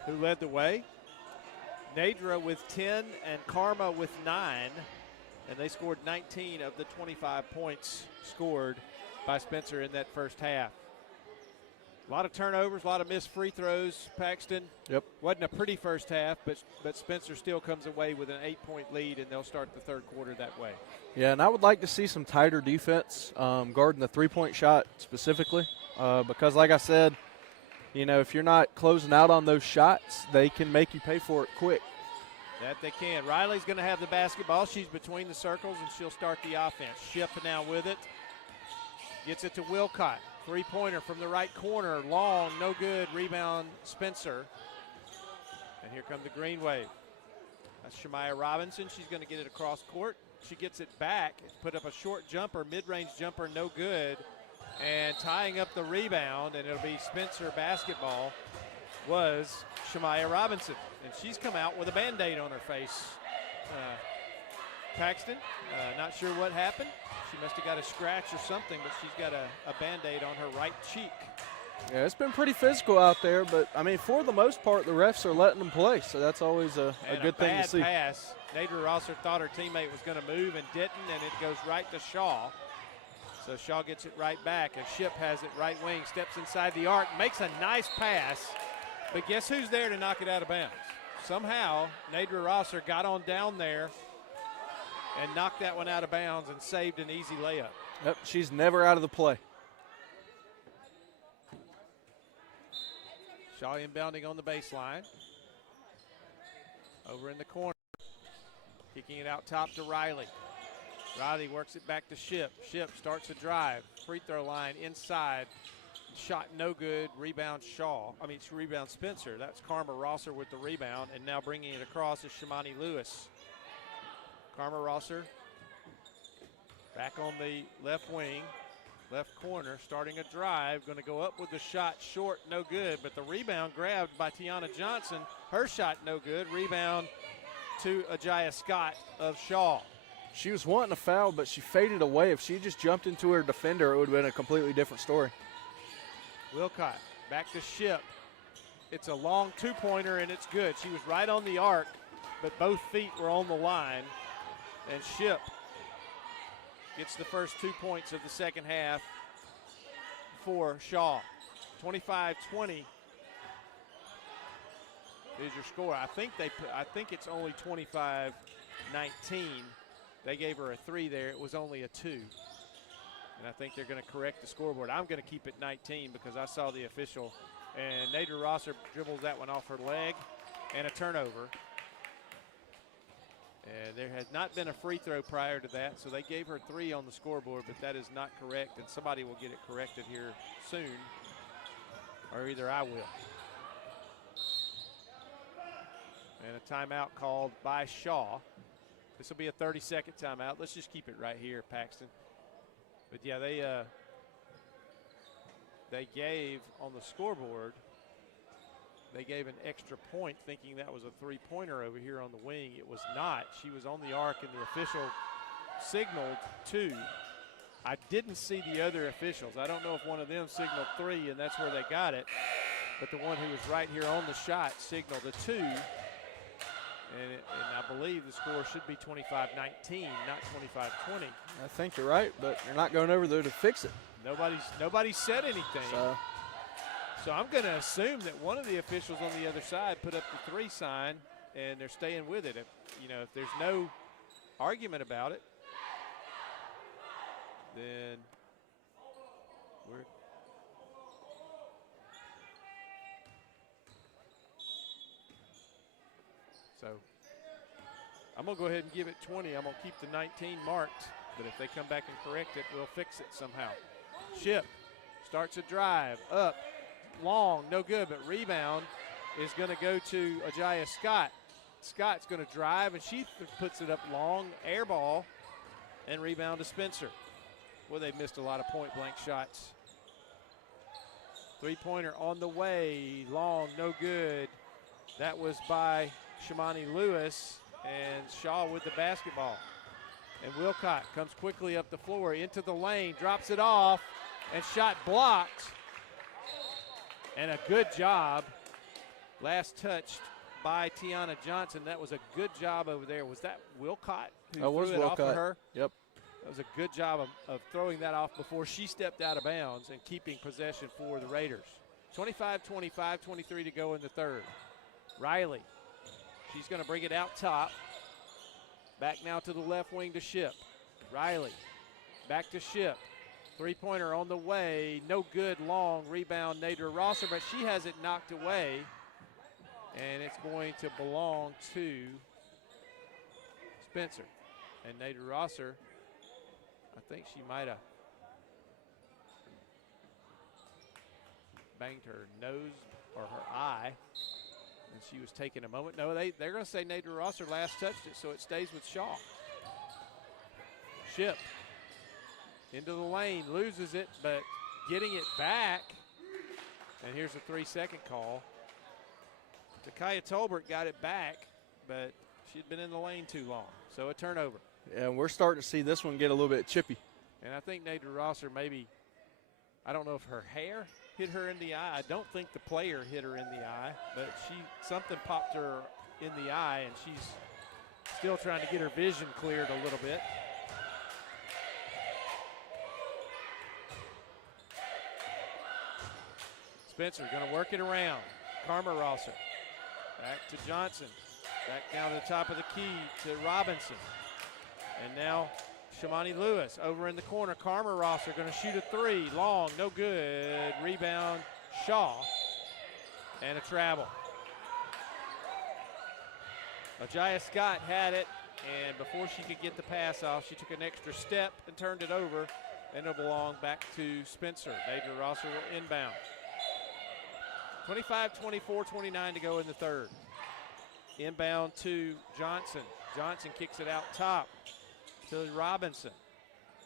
who led the way. Nadra with 10 and Karma with 9, and they scored 19 of the 25 points scored by Spencer in that first half. A lot of turnovers, a lot of missed free throws, Paxton. Yep. Wasn't a pretty first half, but Spencer still comes away with an 8-point lead, and they'll start the third quarter that way. Yeah, and I would like to see some tighter defense guarding the three-point shot specifically because, like I said, you know, if you're not closing out on those shots, they can make you pay for it quick. That they can. Riley's going to have the basketball. She's between the circles, and she'll start the offense. Shipp now with it. Gets it to Wilcott. Three-pointer from the right corner. Long, no good. Rebound, Spencer. And here come the Green Wave. That's Shemaya Robinson. She's going to get it across court. She gets it back. Put up a short jumper, mid-range jumper, no good. And tying up the rebound, and it'll be Spencer basketball, was Shemaya Robinson. And she's come out with a Band-Aid on her face. Paxton, not sure what happened. She must have got a scratch or something, but she's got a Band-Aid on her right cheek. Yeah, it's been pretty physical out there, but, I mean, for the most part, the refs are letting them play, so that's always a good thing to see. Pass. Nadra Rosser thought her teammate was going to move and didn't, and it goes right to Shaw. So Shaw gets it right back, and Shipp has it right wing, steps inside the arc, makes a nice pass, but guess who's there to knock it out of bounds? Somehow, Nadra Rosser got on down there and knocked that one out of bounds and saved an easy layup. Yep, she's never out of the play. Shaw inbounding on the baseline. Over in the corner. Kicking it out top to Riley. Riley works it back to Shipp. Shipp starts a drive. Free throw line inside. Shot no good. Rebound rebound Spencer. That's Karma Rosser with the rebound. And now bringing it across is Shimani Lewis. Karma Rosser back on the left wing, left corner, starting a drive. Going to go up with the shot, short, no good. But the rebound grabbed by Tiana Johnson. Her shot no good. Rebound to Ajaya Scott of Shaw. She was wanting a foul, but she faded away. If she just jumped into her defender, it would have been a completely different story. Wilcott back to Shipp. It's a long two-pointer, and it's good. She was right on the arc, but both feet were on the line. And Shipp gets the first 2 points of the second half for Shaw. 25-20 is your score. I think it's only 25-19. They gave her a 3 there. It was only a 2. And I think they're going to correct the scoreboard. I'm going to keep it 19 because I saw the official. And Nadra Rosser dribbles that one off her leg, and a turnover. And there has not been a free throw prior to that, so they gave her 3 on the scoreboard, but that is not correct, and somebody will get it corrected here soon, or either I will. And a timeout called by Shaw. This will be a 30-second timeout. Let's just keep it right here, Paxton. But yeah, they gave on the scoreboard, they gave an extra point thinking that was a three-pointer over here on the wing. It was not. She was on the arc, and the official signaled 2. I didn't see the other officials. I don't know if one of them signaled 3, and that's where they got it. But the one who was right here on the shot signaled a 2. And I believe the score should be 25-19, not 25-20. I think you're right, but you're not going over there to fix it. Nobody said anything. So I'm going to assume that one of the officials on the other side put up the 3 sign, and they're staying with it. If there's no argument about it, then we're – so I'm going to go ahead and give it 20. I'm going to keep the 19 marked, but if they come back and correct it, we'll fix it somehow. Shipp starts a drive, up, long, no good, but rebound is going to go to Ajaya Scott. Scott's going to drive, and she puts it up long, air ball, and rebound to Spencer. Well, they missed a lot of point-blank shots. Three-pointer on the way, long, no good. That was by Shamani Lewis, and Shaw with the basketball. And Wilcott comes quickly up the floor, into the lane, drops it off, and shot blocked. And a good job, last touched by Tiana Johnson. That was a good job over there. Was that Wilcott who threw it off of her? Yep. That was a good job of throwing that off before she stepped out of bounds and keeping possession for the Raiders. 25-25, 23 to go in the third. Riley, she's going to bring it out top. Back now to the left wing to Ship. Riley, back to Ship. Three-pointer on the way, no good, long rebound, Nadra Rosser, but she has it knocked away, and it's going to belong to Spencer. And Nadra Rosser, I think she might have banged her nose or her eye, and she was taking a moment. No, they're going to say Nadra Rosser last touched it, so it stays with Shaw. Ship into the lane, loses it, but getting it back. And here's a 3-second call. Takaya Tolbert got it back, but she'd been in the lane too long. So a turnover. And we're starting to see this one get a little bit chippy. And I think Nadra Rosser maybe, I don't know if her hair hit her in the eye. I don't think the player hit her in the eye, but something popped her in the eye, and she's still trying to get her vision cleared a little bit. Spencer going to work it around. Karma Rosser. Back to Johnson. Back down to the top of the key to Robinson. And now Shamani Lewis over in the corner. Karma Rosser going to shoot a three. Long, no good. Rebound, Shaw. And a travel. Ajaya Scott had it, and before she could get the pass off, she took an extra step and turned it over, and it'll belong back to Spencer. Nadra Rosser will inbound. 25-24, 29 to go in the third. Inbound to Johnson. Johnson kicks it out top to Robinson.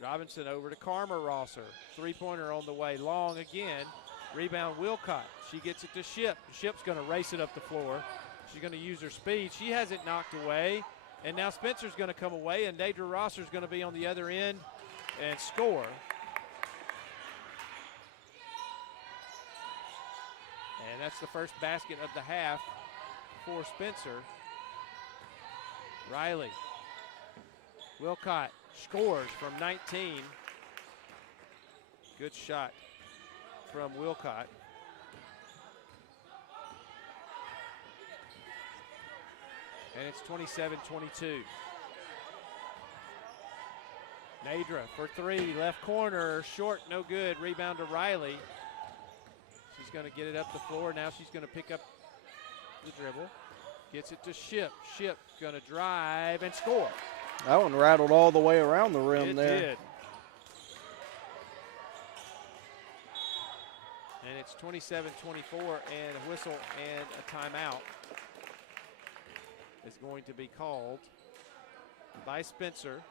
Robinson over to Karma Rosser. Three-pointer on the way, long again. Rebound Wilcott. She gets it to Ship. Ship's going to race it up the floor. She's going to use her speed. She has it knocked away. And now Spencer's going to come away, and Nadra Rosser's going to be on the other end and score. And that's the first basket of the half for Spencer. Riley. Wilcott scores from 19. Good shot from Wilcott. And it's 27-22. Nadra for three, left corner, short, no good. Rebound to Riley. She's going to get it up the floor. Now she's going to pick up the dribble. Gets it to Ship. Ship going to drive and score. That one rattled all the way around the rim there. It did. And it's 27-24, and a whistle and a timeout is going to be called by Spencer.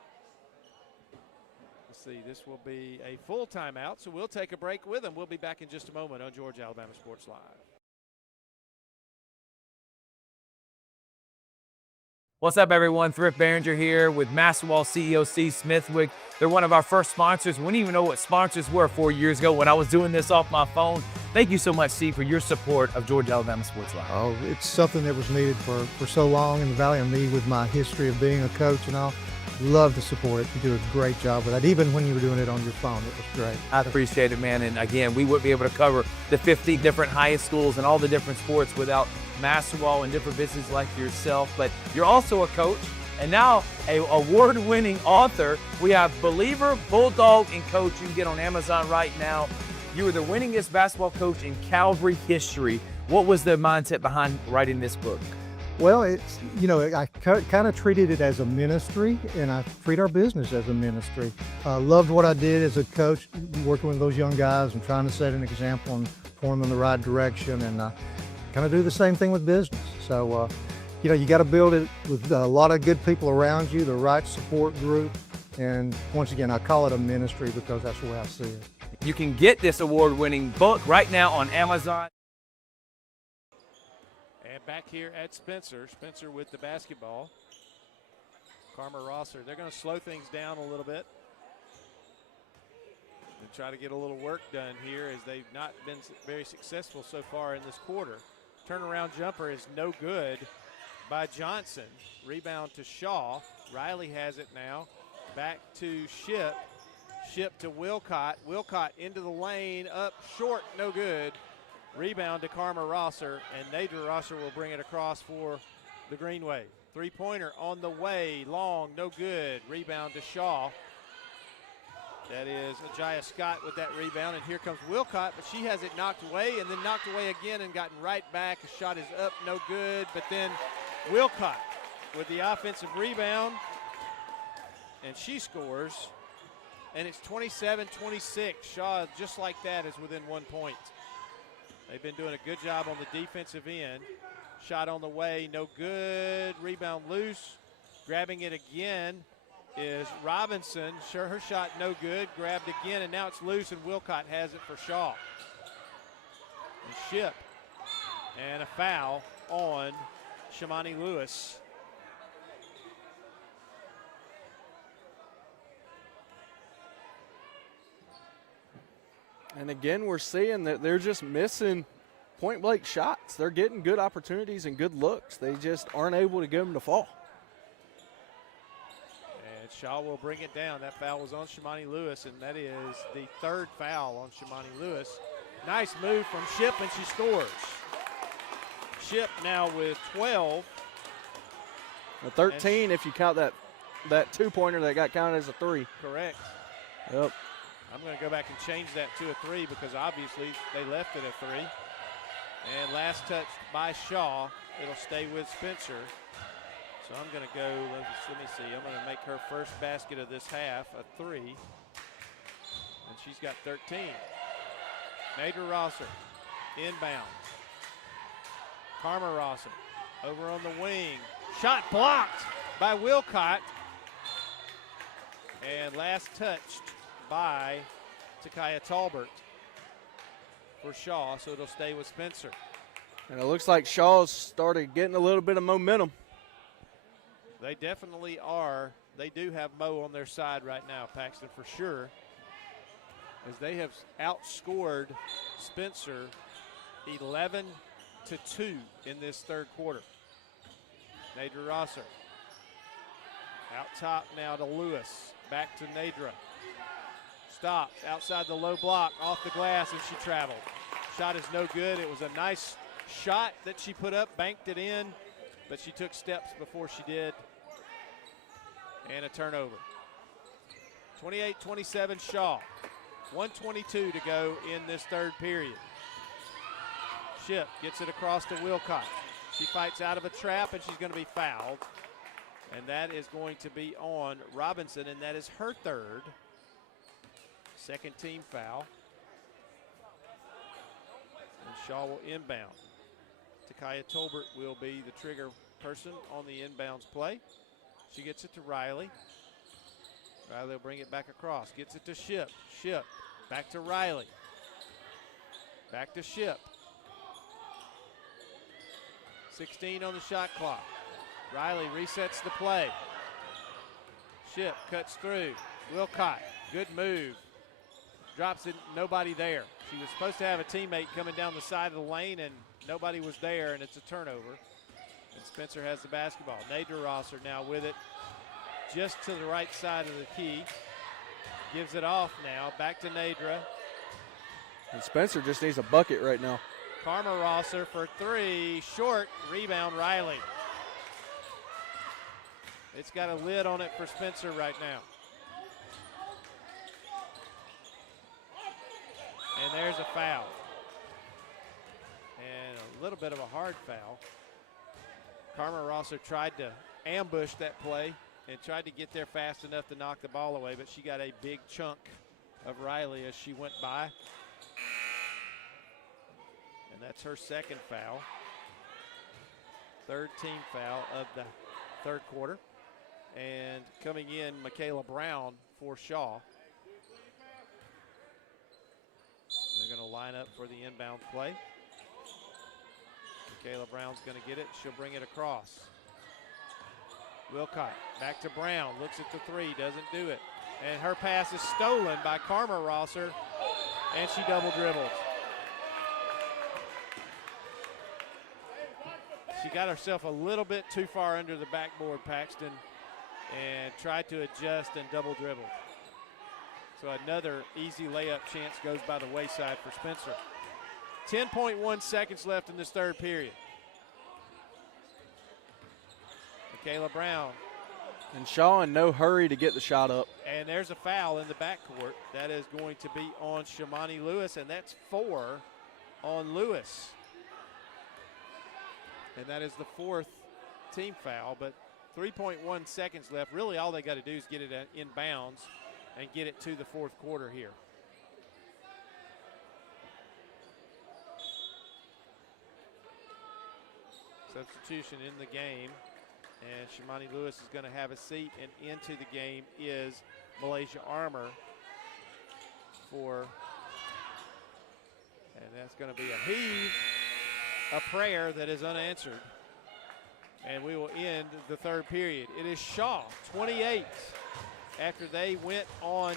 Let's see, this will be a full timeout, so we'll take a break with them. We'll be back in just a moment on Georgia Alabama Sports Live. What's up, everyone? Thrift Behringer here with Masterwall CEO Steve Smithwick. They're one of our first sponsors. We didn't even know what sponsors were 4 years ago when I was doing this off my phone. Thank you so much, Steve, for your support of Georgia Alabama Sports Live. Oh, it's something that was needed for so long in the Valley, and me with my history of being a coach and all. Love to support it. You do a great job with that. Even when you were doing it on your phone, it was great. I appreciate it, man. And again, we wouldn't be able to cover the 50 different high schools and all the different sports without Masterwall and different businesses like yourself. But you're also a coach and now an award-winning author. We have Believer, Bulldog, and Coach. You can get on Amazon right now. You were the winningest basketball coach in Calvary history. What was the mindset behind writing this book? Well, it's, I kind of treated it as a ministry, and I treat our business as a ministry. Loved what I did as a coach, working with those young guys and trying to set an example and point them in the right direction, and kind of do the same thing with business. So, you got to build it with a lot of good people around you, the right support group, and once again, I call it a ministry because that's the way I see it. You can get this award-winning book right now on Amazon. And back here at Spencer with the basketball. Karma Rosser, they're going to slow things down a little bit and try to get a little work done here, as they've not been very successful so far in this quarter. Turnaround jumper is no good by Johnson. Rebound to Shaw. Riley has it now. Back to Ship. Ship to Wilcott. Wilcott into the lane, up short, no good. Rebound to Karma Rosser, and Nadra Rosser will bring it across for the Green Wave. Three-pointer on the way, long, no good. Rebound to Shaw. That is Ajaya Scott with that rebound, and here comes Wilcott, but she has it knocked away and then knocked away again and gotten right back. A shot is up, no good, but then Wilcott with the offensive rebound, and she scores, and it's 27-26. Shaw, just like that, is within 1 point. They've been doing a good job on the defensive end. Shot on the way, no good. Rebound loose. Grabbing it again is Robinson. Sure, her shot no good. Grabbed again, and now it's loose, and Wilcott has it for Shaw. And Ship. And a foul on Shamani Lewis. And again, we're seeing that they're just missing point-blank shots. They're getting good opportunities and good looks. They just aren't able to get them to fall. And Shaw will bring it down. That foul was on Shamani Lewis, and that is the third foul on Shamani Lewis. Nice move from Ship, and she scores. Ship now with 12. 13 if you count that two-pointer that got counted as a three. Correct. Yep. I'm going to go back and change that to a three because obviously they left it a three. And last touch by Shaw. It'll stay with Spencer. So I'm going to go, let me see. I'm going to make her first basket of this half a three. And she's got 13. Nadra Rosser inbound. Karma Rosser over on the wing. Shot blocked by Wilcott. And last touched by Takaya Talbert for Shaw, so it'll stay with Spencer. And it looks like Shaw's started getting a little bit of momentum. They definitely are. They do have Mo on their side right now, Paxton, for sure, as they have outscored Spencer 11-2 in this third quarter. Nadra Rosser out top now to Lewis. Back to Nadra. Stopped outside the low block, off the glass, and she traveled. Shot is no good. It was a nice shot that she put up, banked it in, but she took steps before she did. And a turnover. 28-27 Shaw. 1:22 to go in this third period. Ship gets it across to Wilcott. She fights out of a trap, and she's going to be fouled. And that is going to be on Robinson, and that is her third. Second team foul. And Shaw will inbound. Takaya Tolbert will be the trigger person on the inbounds play. She gets it to Riley. Riley will bring it back across. Gets it to Ship. Ship back to Riley. Back to Ship. 16 on the shot clock. Riley resets the play. Ship cuts through. Wilcott, good move. Drops it, nobody there. She was supposed to have a teammate coming down the side of the lane, and nobody was there, and it's a turnover. And Spencer has the basketball. Nadra Rosser now with it just to the right side of the key. Gives it off now. Back to Nadra. And Spencer just needs a bucket right now. Karma Rosser for three. Short. Rebound Riley. It's got a lid on it for Spencer right now. And there's a foul. And a little bit of a hard foul. Karma Rosser tried to ambush that play and tried to get there fast enough to knock the ball away, but she got a big chunk of Riley as she went by. And that's her second foul. Third team foul of the third quarter. And coming in, Michaela Brown for Shaw. They're going to line up for the inbound play. Michaela Brown's going to get it. She'll bring it across. Wilcott back to Brown. Looks at the three. Doesn't do it. And her pass is stolen by Karma Rosser. And she double dribbles. She got herself a little bit too far under the backboard, Paxton, and tried to adjust and double dribble. So another easy layup chance goes by the wayside for Spencer. 10.1 seconds left in this third period. Michaela Brown. And Shaw in no hurry to get the shot up. And there's a foul in the backcourt. That is going to be on Shamani Lewis, and that's 4 on Lewis. And that is the 4th team foul, but 3.1 seconds left. Really all they got to do is get it in bounds and get it to the fourth quarter here. Substitution in the game, and Shamani Lewis is going to have a seat, and into the game is Malaysia Armour and that's going to be a heave, a prayer that is unanswered, and we will end the third period. It is Shaw, 28, after they went on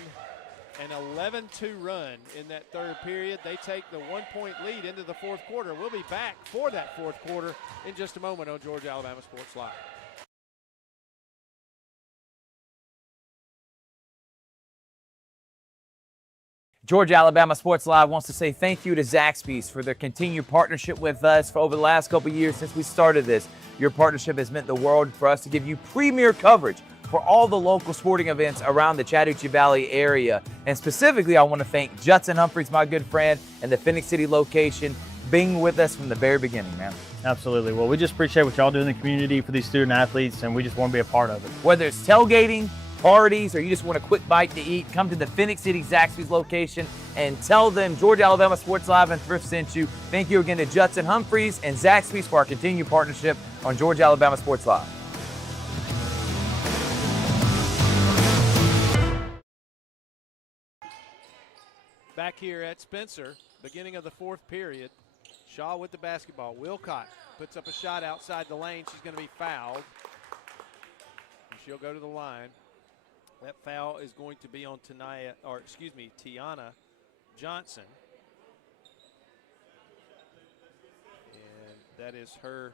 an 11-2 run in that third period. They take the 1-point lead into the fourth quarter. We'll be back for that fourth quarter in just a moment on Georgia Alabama Sports Live. Georgia Alabama Sports Live wants to say thank you to Zaxby's for their continued partnership with us for over the last couple of years since we started this. Your partnership has meant the world for us to give you premier coverage for all the local sporting events around the Chattahoochee Valley area. And specifically, I want to thank Judson Humphreys, my good friend, and the Phoenix City location, being with us from the very beginning, man. Absolutely. Well, we just appreciate what y'all do in the community for these student athletes, and we just want to be a part of it. Whether it's tailgating, parties, or you just want a quick bite to eat, come to the Phoenix City Zaxby's location and tell them Georgia Alabama Sports Live and Thrift sent you. Thank you again to Judson Humphreys and Zaxby's for our continued partnership on Georgia Alabama Sports Live. Back here at Spencer, beginning of the fourth period. Shaw with the basketball. Wilcott puts up a shot outside the lane. She's going to be fouled. And she'll go to the line. That foul is going to be on Tiana Johnson. And that is her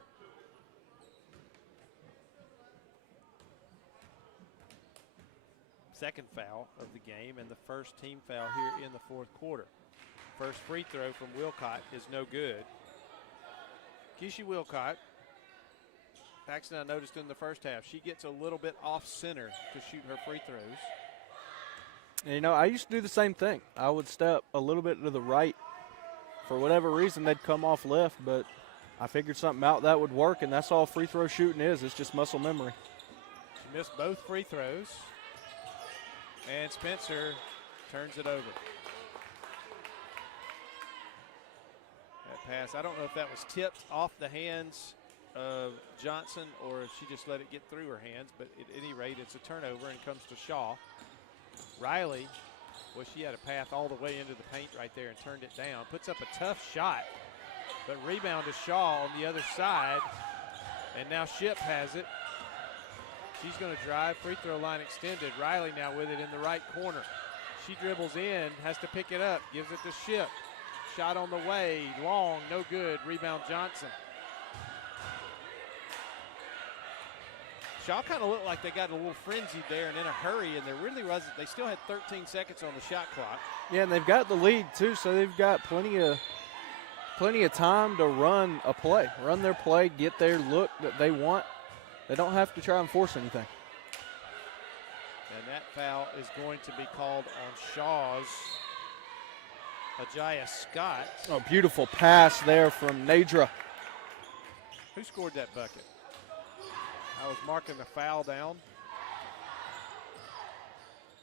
second foul of the game and the first team foul here in the fourth quarter. First free throw from Wilcott is no good. Keisha Wilcott, Paxton, I noticed in the first half, she gets a little bit off center to shoot her free throws. And, you know, I used to do the same thing. I would step a little bit to the right. For whatever reason, they'd come off left, but I figured something out that would work, and that's all free throw shooting is. It's just muscle memory. She missed both free throws, and Spencer turns it over. That pass, I don't know if that was tipped off the hands of Johnson or if she just let it get through her hands, but at any rate, it's a turnover and comes to Shaw. Riley, well, she had a path all the way into the paint right there and turned it down. Puts up a tough shot, but rebound to Shaw on the other side, and now Ship has it. She's going to drive, free throw line extended. Riley now with it in the right corner. She dribbles in, has to pick it up, gives it to Ship. Shot on the way, long, no good. Rebound Johnson. Shaw kind of looked like they got a little frenzied there and in a hurry, and there really wasn't. They still had 13 seconds on the shot clock. Yeah, and they've got the lead too, so they've got plenty of time to run a play, run their play, get their look that they want. They don't have to try and force anything. And that foul is going to be called on Shaw's Ajaya Scott. Oh, beautiful pass there from Nadra. Who scored that bucket? I was marking the foul down.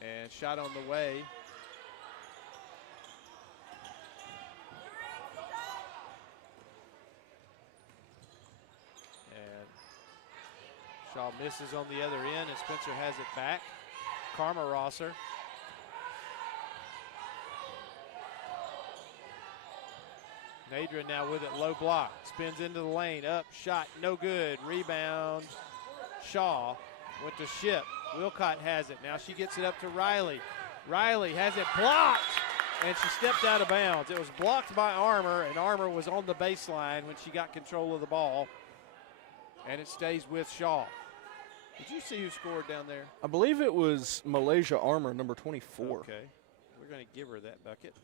And shot on the way. And Shaw misses on the other end, and Spencer has it back. Karma Rosser. Nadra now with it, low block. Spins into the lane, up, shot, no good. Rebound, Shaw went to Ship. Wilcott has it. Now she gets it up to Riley. Riley has it blocked, and she stepped out of bounds. It was blocked by Armour, and Armour was on the baseline when she got control of the ball, and it stays with Shaw. Did you see who scored down there? I believe it was Malaysia Armour, number 24. Okay. We're going to give her that bucket.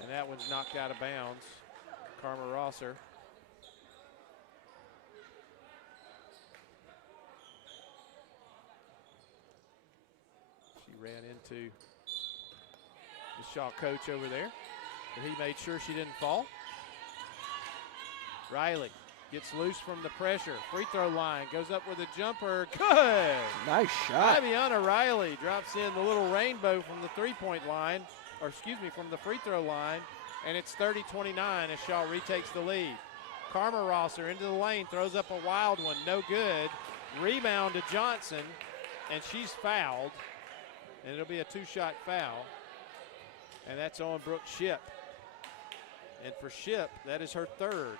And that one's knocked out of bounds. Karma Rosser. She ran into the Shaw coach over there, but he made sure she didn't fall. Riley gets loose from the pressure. Free throw line, goes up with a jumper. Good! Nice shot. Iviana Riley drops in the little rainbow from the three-point line, or excuse me, from the free throw line, and it's 30-29 as Shaw retakes the lead. Karma Rosser into the lane, throws up a wild one, no good. Rebound to Johnson, and she's fouled, and it'll be a two-shot foul, and that's on Brooke Ship. And for Ship, that is her third.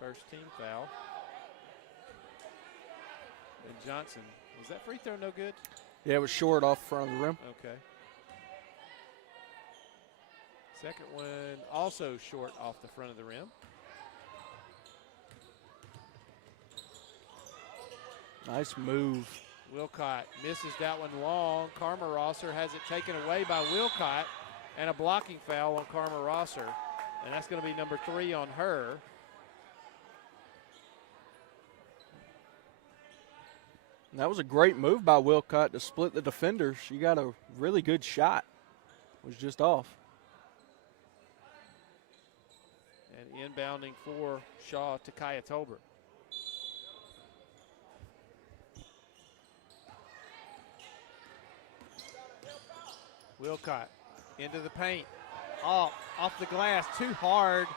First team foul. And Johnson, was that free throw no good? Yeah, it was short off front of the rim. Okay. Second one also short off the front of the rim. Nice move. Wilcott misses that one long. Karma Rosser has it taken away by Wilcott, and a blocking foul on Karma Rosser. And that's going to be number 3 on her. And that was a great move by Wilcott to split the defenders. She got a really good shot. It was just off. And inbounding for Shaw to Kaya Tolbert. Wilcott into the paint. Off the glass, too hard.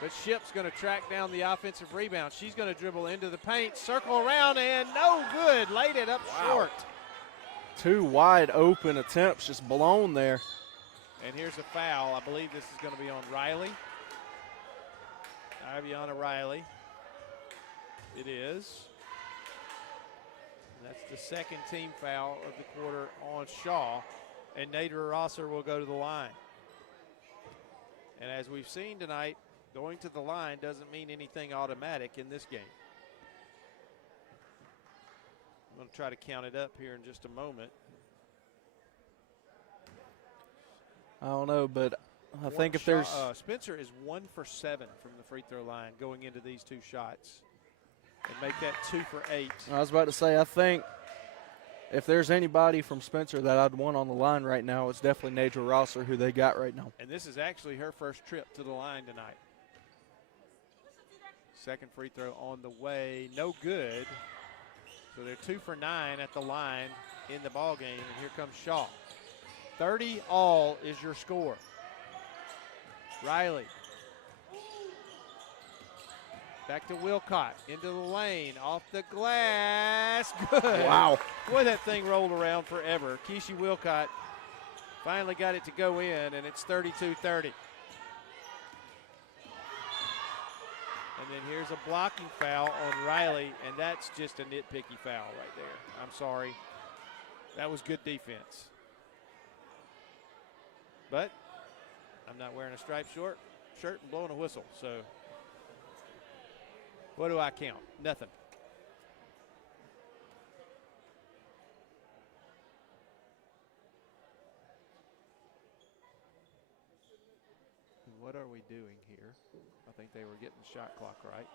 But Ship's going to track down the offensive rebound. She's going to dribble into the paint, circle around, and no good. Laid it up short. 2 wide open attempts just blown there. And here's a foul. I believe this is going to be on Riley. Iviana Riley. It is. And that's the second team foul of the quarter on Shaw. And Nadra Rosser will go to the line. And as we've seen tonight, going to the line doesn't mean anything automatic in this game. I'm going to try to count it up here in just a moment. I don't know, but I think if there's... Spencer is 1 for 7 from the free throw line going into these 2 shots. And make that 2 for 8. I was about to say, I think if there's anybody from Spencer that I'd want on the line right now, it's definitely Nadra Rosser, who they got right now. And this is actually her first trip to the line tonight. Second free throw on the way, no good. So they're 2 for 9 at the line in the ball game, and here comes Shaw. 30 all is your score. Riley. Back to Wilcott, into the lane, off the glass, good. Wow. Boy, that thing rolled around forever. Keisha Wilcott finally got it to go in, and it's 32-30. And then here's a blocking foul on Riley, and that's just a nitpicky foul right there. I'm sorry. That was good defense. But I'm not wearing a striped shirt and blowing a whistle, so what do I count? Nothing. What are we doing here? I think they were getting the shot clock right.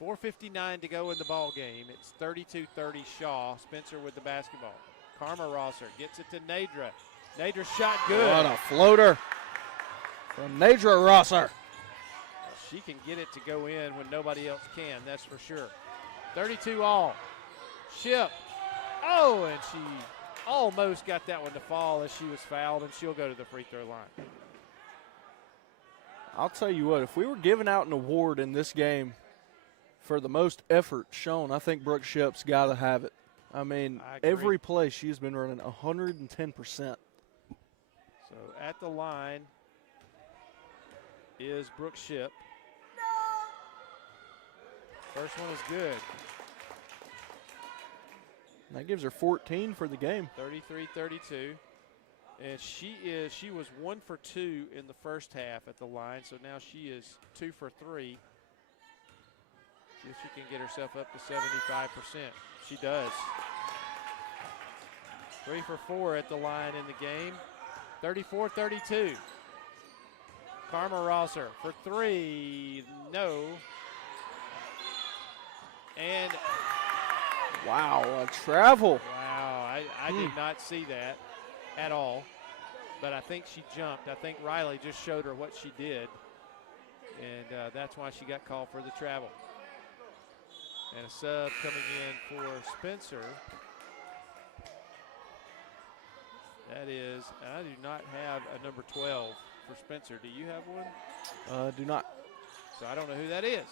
4:59 to go in the ball game. It's 32-30 Shaw. Spencer with the basketball. Karma Rosser gets it to Nadra. Nadra's shot good. What a floater from Nadra Rosser. She can get it to go in when nobody else can, that's for sure. 32 all. Ship. Oh, and she almost got that one to fall as she was fouled, and she'll go to the free throw line. I'll tell you what, if we were giving out an award in this game for the most effort shown, I think Brooke Ship's got to have it. I mean, every play she's been running 110%. So at the line is Brooke Ship. First one is good. That gives her 14 for the game. 33-32. And she was 1 for 2 in the first half at the line, so now she is 2 for 3. See if she can get herself up to 75%. She does. 3 for 4 at the line in the game. 34-32. Karma Rosser for 3. No. And wow, a travel. Wow, I did not see that at all, but I think she jumped. I think Riley just showed her what she did, and that's why she got called for the travel. And a sub coming in for Spencer. That is, I do not have a number 12 for Spencer. Do you have one? Do not. So I don't know who that is.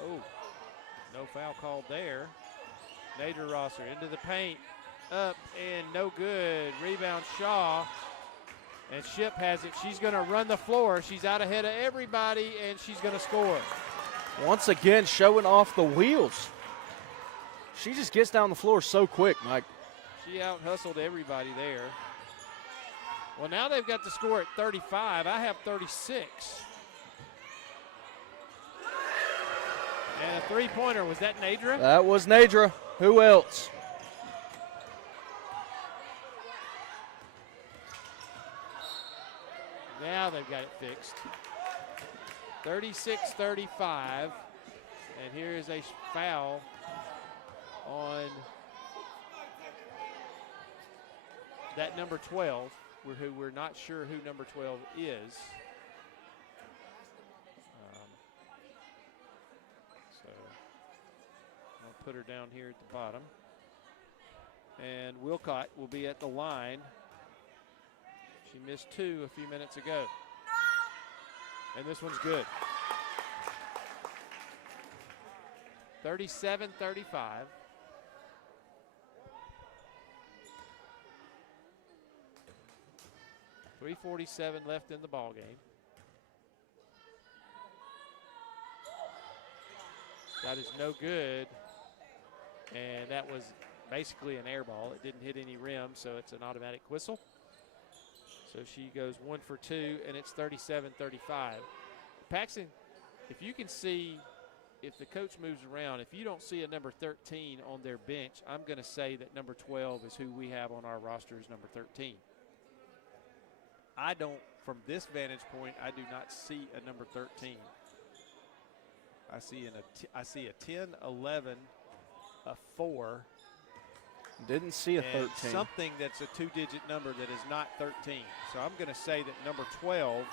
Oh, no foul called there. Nadra Rosser into the paint, up and no good. Rebound Shaw, and Ship has it. She's going to run the floor. She's out ahead of everybody, and she's going to score. Once again, showing off the wheels. She just gets down the floor so quick, Mike. She out-hustled everybody there. Well, now they've got the score at 35. I have 36. And a three-pointer, was that Nadra? That was Nadra. Who else? Now they've got it fixed. 36-35. And here is a foul on that number 12, who we're not sure who number 12 is. Put her down here at the bottom. And Wilcott will be at the line. She missed 2 a few minutes ago. And this one's good. 37-35. 3:47 left in the ball game. That is no good. And that was basically an air ball. It didn't hit any rim, so it's an automatic whistle. So she goes 1 for 2, and it's 37-35. Paxton, if you can see, if the coach moves around, if you don't see a number 13 on their bench, I'm going to say that number 12 is who we have on our roster as number 13. I don't, from this vantage point, I do not see a number 13. I see a 10, 11, a 4. Didn't see a 13. Something that's a 2-digit number that is not 13. So I'm going to say that number 12,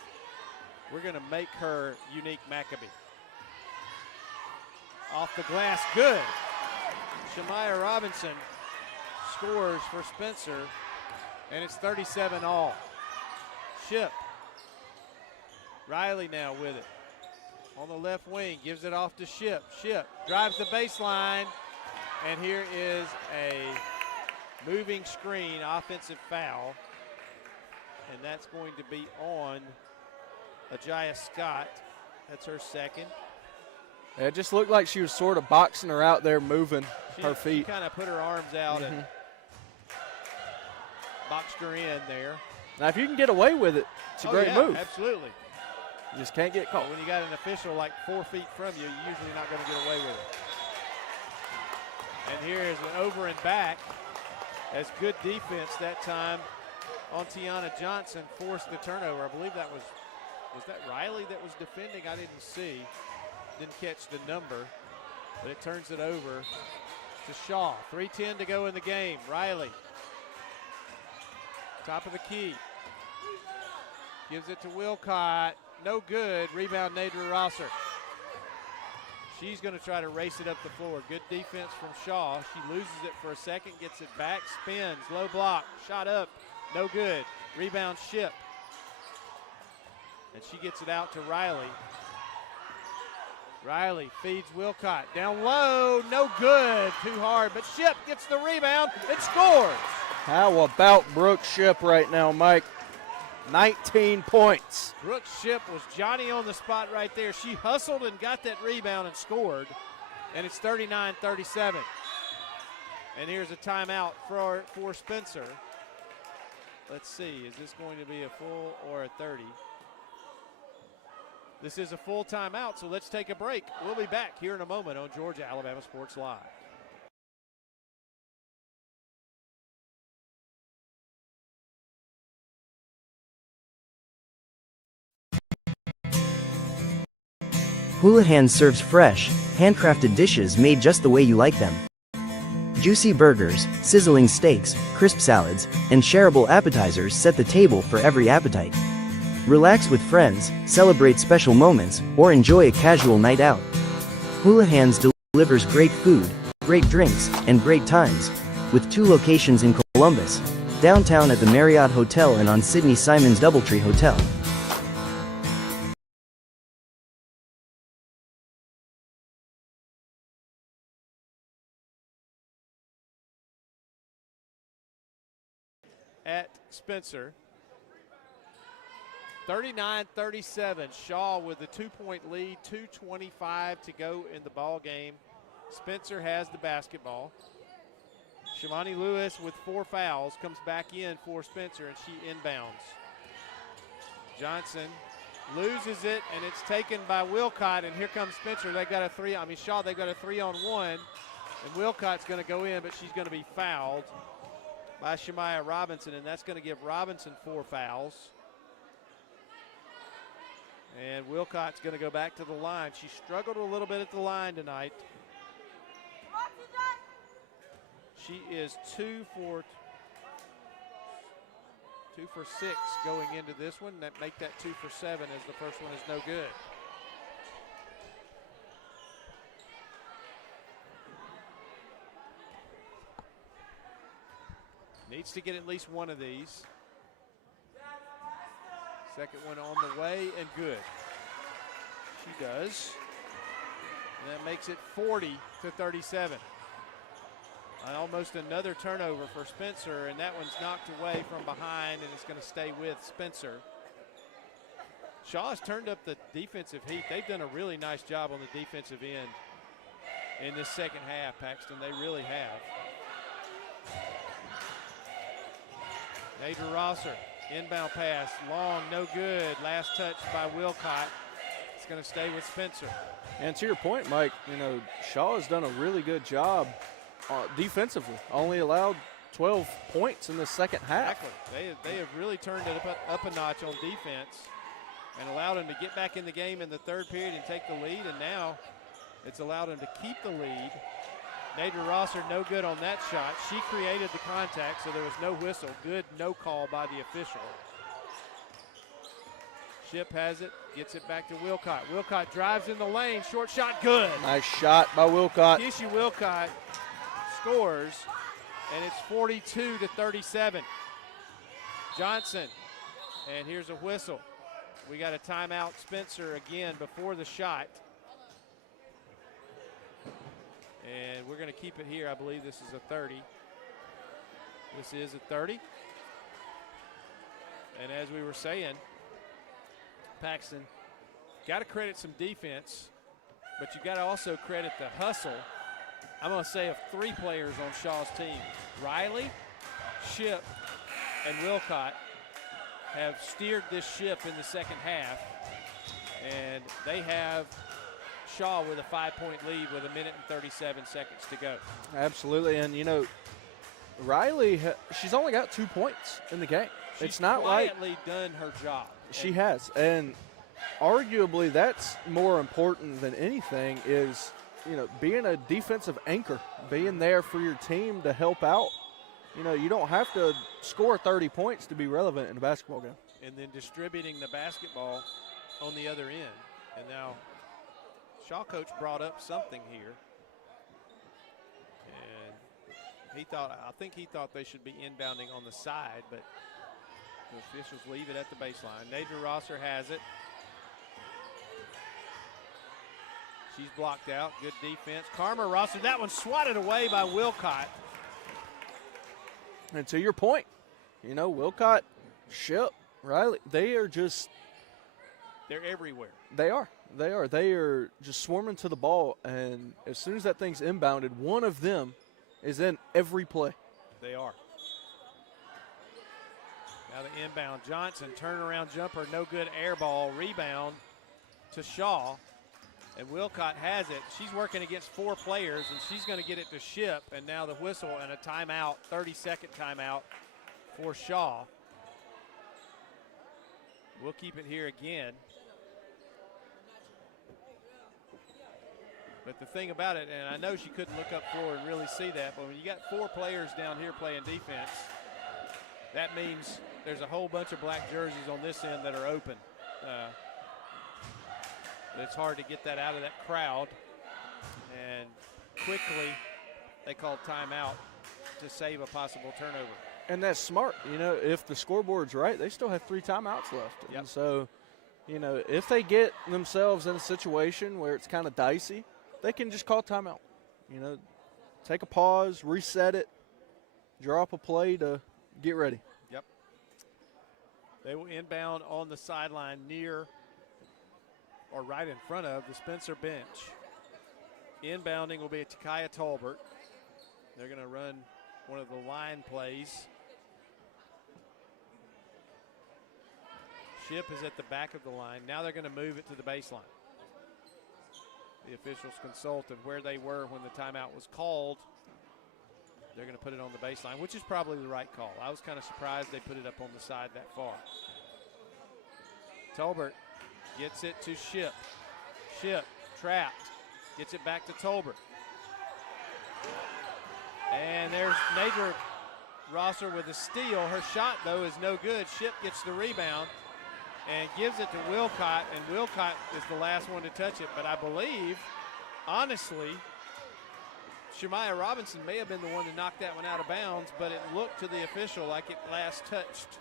we're going to make her Unique Maccabee. Off the glass, good. Shamaya Robinson scores for Spencer, and it's 37-all. Ship. Riley now with it. On the left wing, gives it off to Ship. Ship drives the baseline, and here is a moving screen offensive foul, and that's going to be on Ajaya Scott. That's her second. It just looked like she was sort of boxing her out there, moving her feet. She kind of put her arms out and boxed her in there. Now, if you can get away with it, it's a great move. Absolutely. You just can't get caught. But when you got an official like 4 feet from you, you're usually not going to get away with it. And here is an over and back. As good defense that time on Tiana Johnson forced the turnover. I believe that was that Riley that was defending? I didn't see. Didn't catch the number, but it turns it over to Shaw. 3:10 to go in the game. Riley, top of the key. Gives it to Wilcott. No good. Rebound, Nadra Rosser. She's going to try to race it up the floor. Good defense from Shaw. She loses it for a second, gets it back, spins, low block, shot up, no good. Rebound, Ship. And she gets it out to Riley. Riley feeds Wilcott. Down low, no good. Too hard, but Ship gets the rebound and scores. How about Brooke Ship right now, Mike? 19 points. Brooke Ship was Johnny on the spot right there. She hustled and got that rebound and scored, and it's 39-37. And here's a timeout for Spencer. Let's see, is this going to be a full or a 30? This is a full timeout, so let's take a break. We'll be back here in a moment on Georgia Alabama Sports Live. Houlihan serves fresh, handcrafted dishes made just the way you like them. Juicy burgers, sizzling steaks, crisp salads, and shareable appetizers set the table for every appetite. Relax with friends, celebrate special moments, or enjoy a casual night out. Houlihan's delivers great food, great drinks, and great times, with 2 locations in Columbus, downtown at the Marriott Hotel and on Sidney Simons Doubletree Hotel. At Spencer. 39-37, Shaw with a 2-point lead, 2:25 to go in the ball game. Spencer has the basketball. Shimani Lewis with 4 fouls comes back in for Spencer, and she inbounds. Johnson loses it, and it's taken by Wilcott, and here comes Spencer. They've got Shaw, they've got a 3-on-1, and Wilcott's going to go in, but she's going to be fouled by Shemaya Robinson, and that's going to give Robinson 4 fouls. And Wilcott's going to go back to the line. She struggled a little bit at the line tonight. She is 2 for 6 going into this one. That make that 2 for 7 as the first one is no good. Needs to get at least one of these. Second one on the way and good. She does. And that makes it 40-37. And almost another turnover for Spencer, and that one's knocked away from behind, and it's going to stay with Spencer. Shaw has turned up the defensive heat. They've done a really nice job on the defensive end in this second half, Paxton. They really have. Nadra Rosser, inbound pass, long, no good. Last touch by Wilcott. It's going to stay with Spencer. And to your point, Mike, Shaw has done a really good job defensively. Only allowed 12 points in the second half. Exactly. They have really turned it up a notch on defense and allowed them to get back in the game in the third period and take the lead, and now it's allowed them to keep the lead. Nadra Rosser no good on that shot. She created the contact, so there was no whistle. Good no call by the official. Ship has it, gets it back to Wilcott. Wilcott drives in the lane, short shot, good. Nice shot by Wilcott. Keisha Wilcott scores, and it's 42-37. Johnson, and here's a whistle. We got a timeout, Spencer, again before the shot. And we're going to keep it here. I believe this is a 30. This is a 30. And as we were saying, Paxton, got to credit some defense, but you got to also credit the hustle. I'm going to say of 3 players on Shaw's team. Riley, Ship, and Wilcott have steered this ship in the second half, and they have Shaw with a 5-point lead with 1 minute and 37 seconds to go. Absolutely, and Riley, she's only got 2 points in the game. It's not like quietly done her job. she has, and arguably that's more important than anything is, being a defensive anchor, being there for your team to help out. You don't have to score 30 points to be relevant in a basketball game. And then distributing the basketball on the other end. And now Shaw coach brought up something here. And I think he thought they should be inbounding on the side, but the officials leave it at the baseline. Nadra Rosser has it. She's blocked out. Good defense. Karma Rosser, that one swatted away by Wilcott. And to your point, Wilcott, Ship, Riley, they are just – they're everywhere. They are. They are just swarming to the ball, and as soon as that thing's inbounded, one of them is in every play. They are. Now the inbound. Johnson, turnaround jumper, no good, air ball, rebound to Shaw. And Wilcott has it. She's working against 4 players, and she's going to get it to Ship. And now the whistle and a timeout, 30-second timeout for Shaw. We'll keep it here again. But the thing about it, and I know she couldn't look up floor and really see that, but when you got 4 players down here playing defense, that means there's a whole bunch of black jerseys on this end that are open. It's hard to get that out of that crowd. And quickly, they called timeout to save a possible turnover. And that's smart. If the scoreboard's right, they still have 3 timeouts left. Yep. And so, if they get themselves in a situation where it's kind of dicey, they can just call timeout. Take a pause, reset it, draw up a play to get ready. Yep. They will inbound on the sideline near or right in front of the Spencer bench. Inbounding will be a Takaya Tolbert. They're going to run one of the line plays. Ship is at the back of the line. Now they're going to move it to the baseline. The officials consulted where they were when the timeout was called. They're going to put it on the baseline, which is probably the right call. I was kind of surprised they put it up on the side that far. Tolbert gets it to Ship. Ship trapped. Gets it back to Tolbert. And there's Nadra Rosser with a steal. Her shot, though, is no good. Ship gets the rebound and gives it to Wilcott, and Wilcott is the last one to touch it. But I believe, honestly, Shemaya Robinson may have been the one to knock that one out of bounds, but it looked to the official like it last touched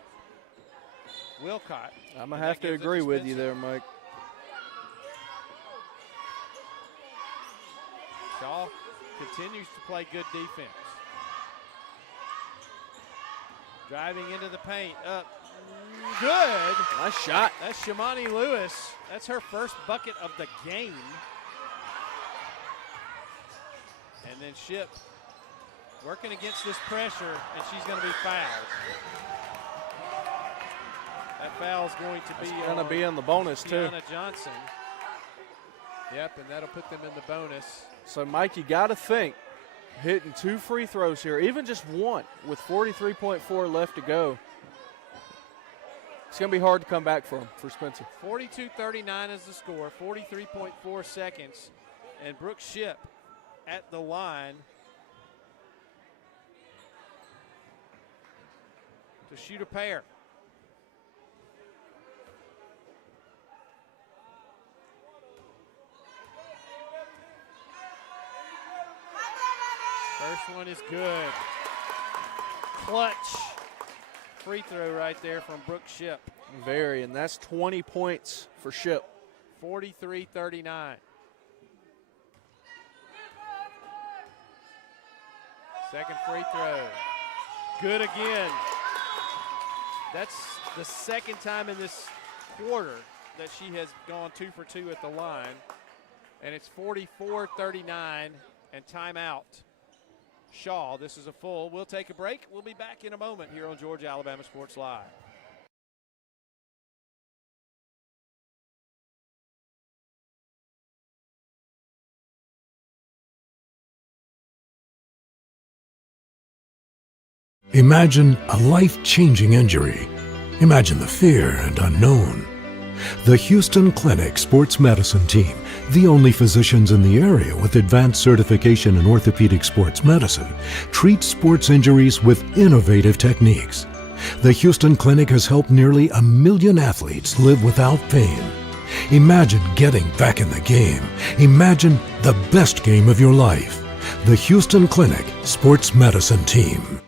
Wilcott. I'm going to have to agree with you there, Mike. Shaw continues to play good defense. Driving into the paint, up, good. Nice shot. That's Shimani Lewis. That's her first bucket of the game. And then Ship working against this pressure, and she's going to be fouled. That foul's going to be on the bonus, too. Tiana Johnson. Yep, and that'll put them in the bonus. So, Mike, you got to think, hitting 2 free throws here, even just one, with 43.4 left to go, it's going to be hard to come back from for Spencer. 42-39 is the score, 43.4 seconds, and Brooke Ship at the line to shoot a pair. First one is good. Clutch free throw right there from Brooke Ship. Very, and that's 20 points for Ship. 43-39. Second free throw. Good again. That's the second time in this quarter that she has gone 2 for 2 at the line. And it's 44-39 and timeout. Shaw, this is a full. We'll take a break. We'll be back in a moment here on Georgia Alabama Sports Live. Imagine a life-changing injury. Imagine the fear and unknown. The Houston Clinic Sports Medicine Team, the only physicians in the area with advanced certification in orthopedic sports medicine, treats sports injuries with innovative techniques. The Houston Clinic has helped nearly 1 million athletes live without pain. Imagine getting back in the game. Imagine the best game of your life. The Houston Clinic Sports Medicine Team.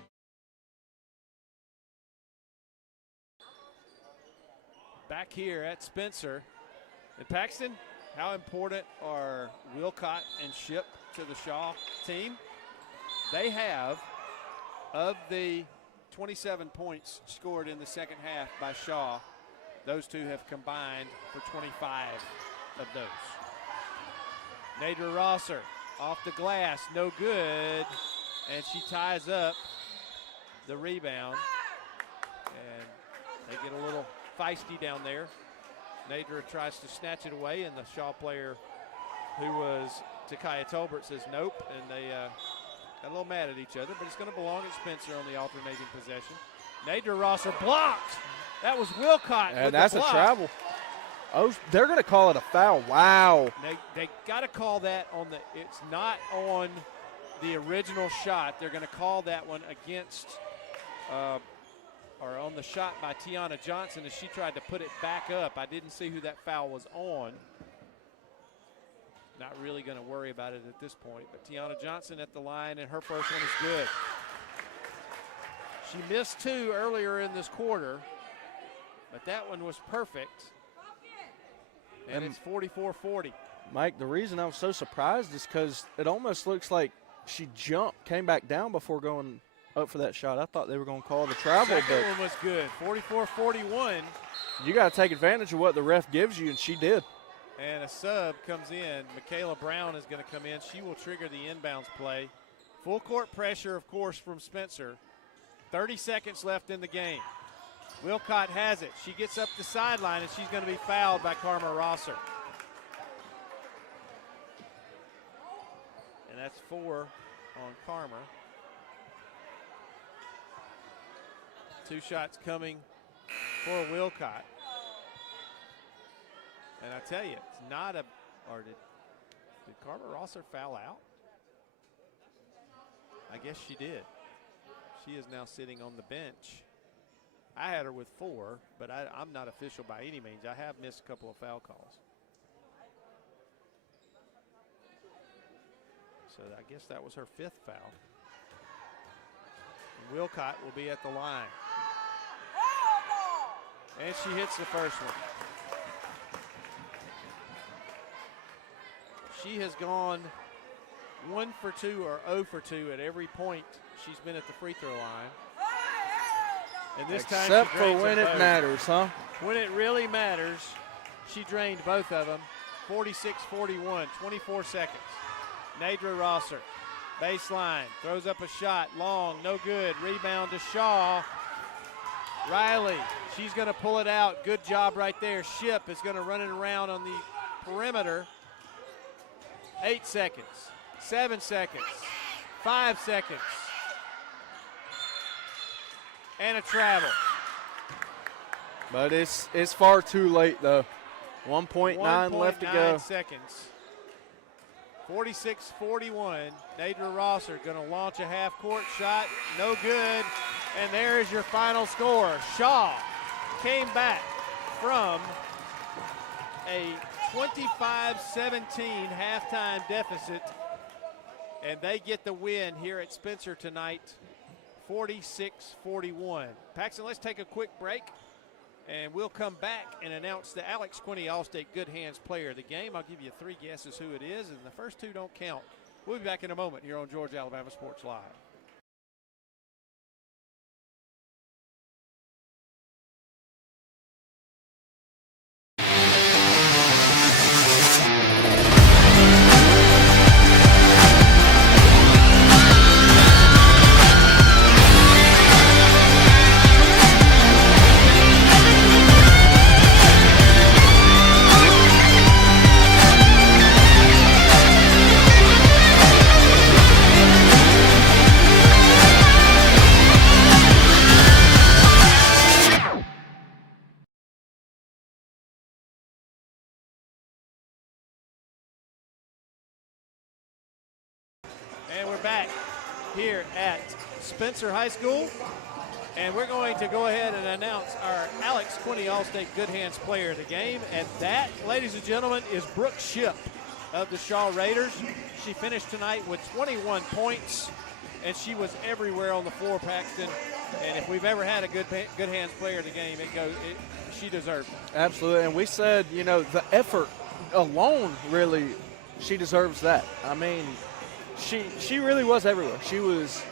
Back here at Spencer. And Paxton, how important are Wilcott and Ship to the Shaw team? They have, of the 27 points scored in the second half by Shaw, those two have combined for 25 of those. Nadra Rosser off the glass, no good, and she ties up the rebound. And they get a little feisty down there. Nadra tries to snatch it away, and the Shaw player, who was Takaya Tolbert, says nope, and they got a little mad at each other, but it's going to belong at Spencer on the alternating possession. Nadra Rosser blocked. That was Wilcott. And that's a travel. Oh, they're going to call it a foul. Wow. They got to call that on the, it's not on the original shot. They're going to call that one against, or on the shot by Tiana Johnson as she tried to put it back up. I didn't see who that foul was on. Not really going to worry about it at this point. But Tiana Johnson at the line, and her first one is good. She missed 2 earlier in this quarter, but that one was perfect. And it's 44-40. Mike, the reason I was so surprised is because it almost looks like she jumped, came back down before going up for that shot. I thought they were going to call the travel. Second but one was good, 44-41. You got to take advantage of what the ref gives you, and she did. And a sub comes in. Michaela Brown is going to come in. She will trigger the inbounds play. Full court pressure, of course, from Spencer. 30 seconds left in the game. Wilcott has it. She gets up the sideline, and she's going to be fouled by Karma Rosser. And that's 4 on Karma. 2 shots coming for Wilcott. And I tell you, it's not a, or did Karma Rosser foul out? I guess she did. She is now sitting on the bench. I had her with 4, but I'm not official by any means. I have missed a couple of foul calls. So I guess that was her 5th foul. And Wilcott will be at the line. And she hits the first one. She has gone 1 for 2 or 0 for 2 at every point she's been at the free throw line. And this time except for when it matters, huh? When it really matters, she drained both of them. 46-41, 24 seconds. Nadra Rosser, baseline, throws up a shot, long, no good. Rebound to Shaw. Riley, she's going to pull it out. Good job right there. Ship is going to run it around on the perimeter. 8 seconds, 7 seconds, 5 seconds. And a travel. But it's far too late, though. 1.9 left to go. 1.9 seconds. 46-41. Nadra Rosser going to launch a half-court shot. No good. And there is your final score. Shaw came back from a 25-17 halftime deficit, and they get the win here at Spencer tonight. 46-41. Paxton, let's take a quick break, and we'll come back and announce the Alex Quinney All-State Good Hands Player of the Game. I'll give you 3 guesses who it is, and the first 2 don't count. We'll be back in a moment here on Georgia Alabama Sports Live. And we're back here at Spencer High School. And we're going to go ahead and announce our Alex Quinney All-State Good Hands player of the game. And that, ladies and gentlemen, is Brooke Ship of the Shaw Raiders. She finished tonight with 21 points, and she was everywhere on the floor, Paxton. And if we've ever had a good hands player of the game, she deserves it. Absolutely. And we said, you know, the effort alone, really, she deserves that. I mean, she really was everywhere. She was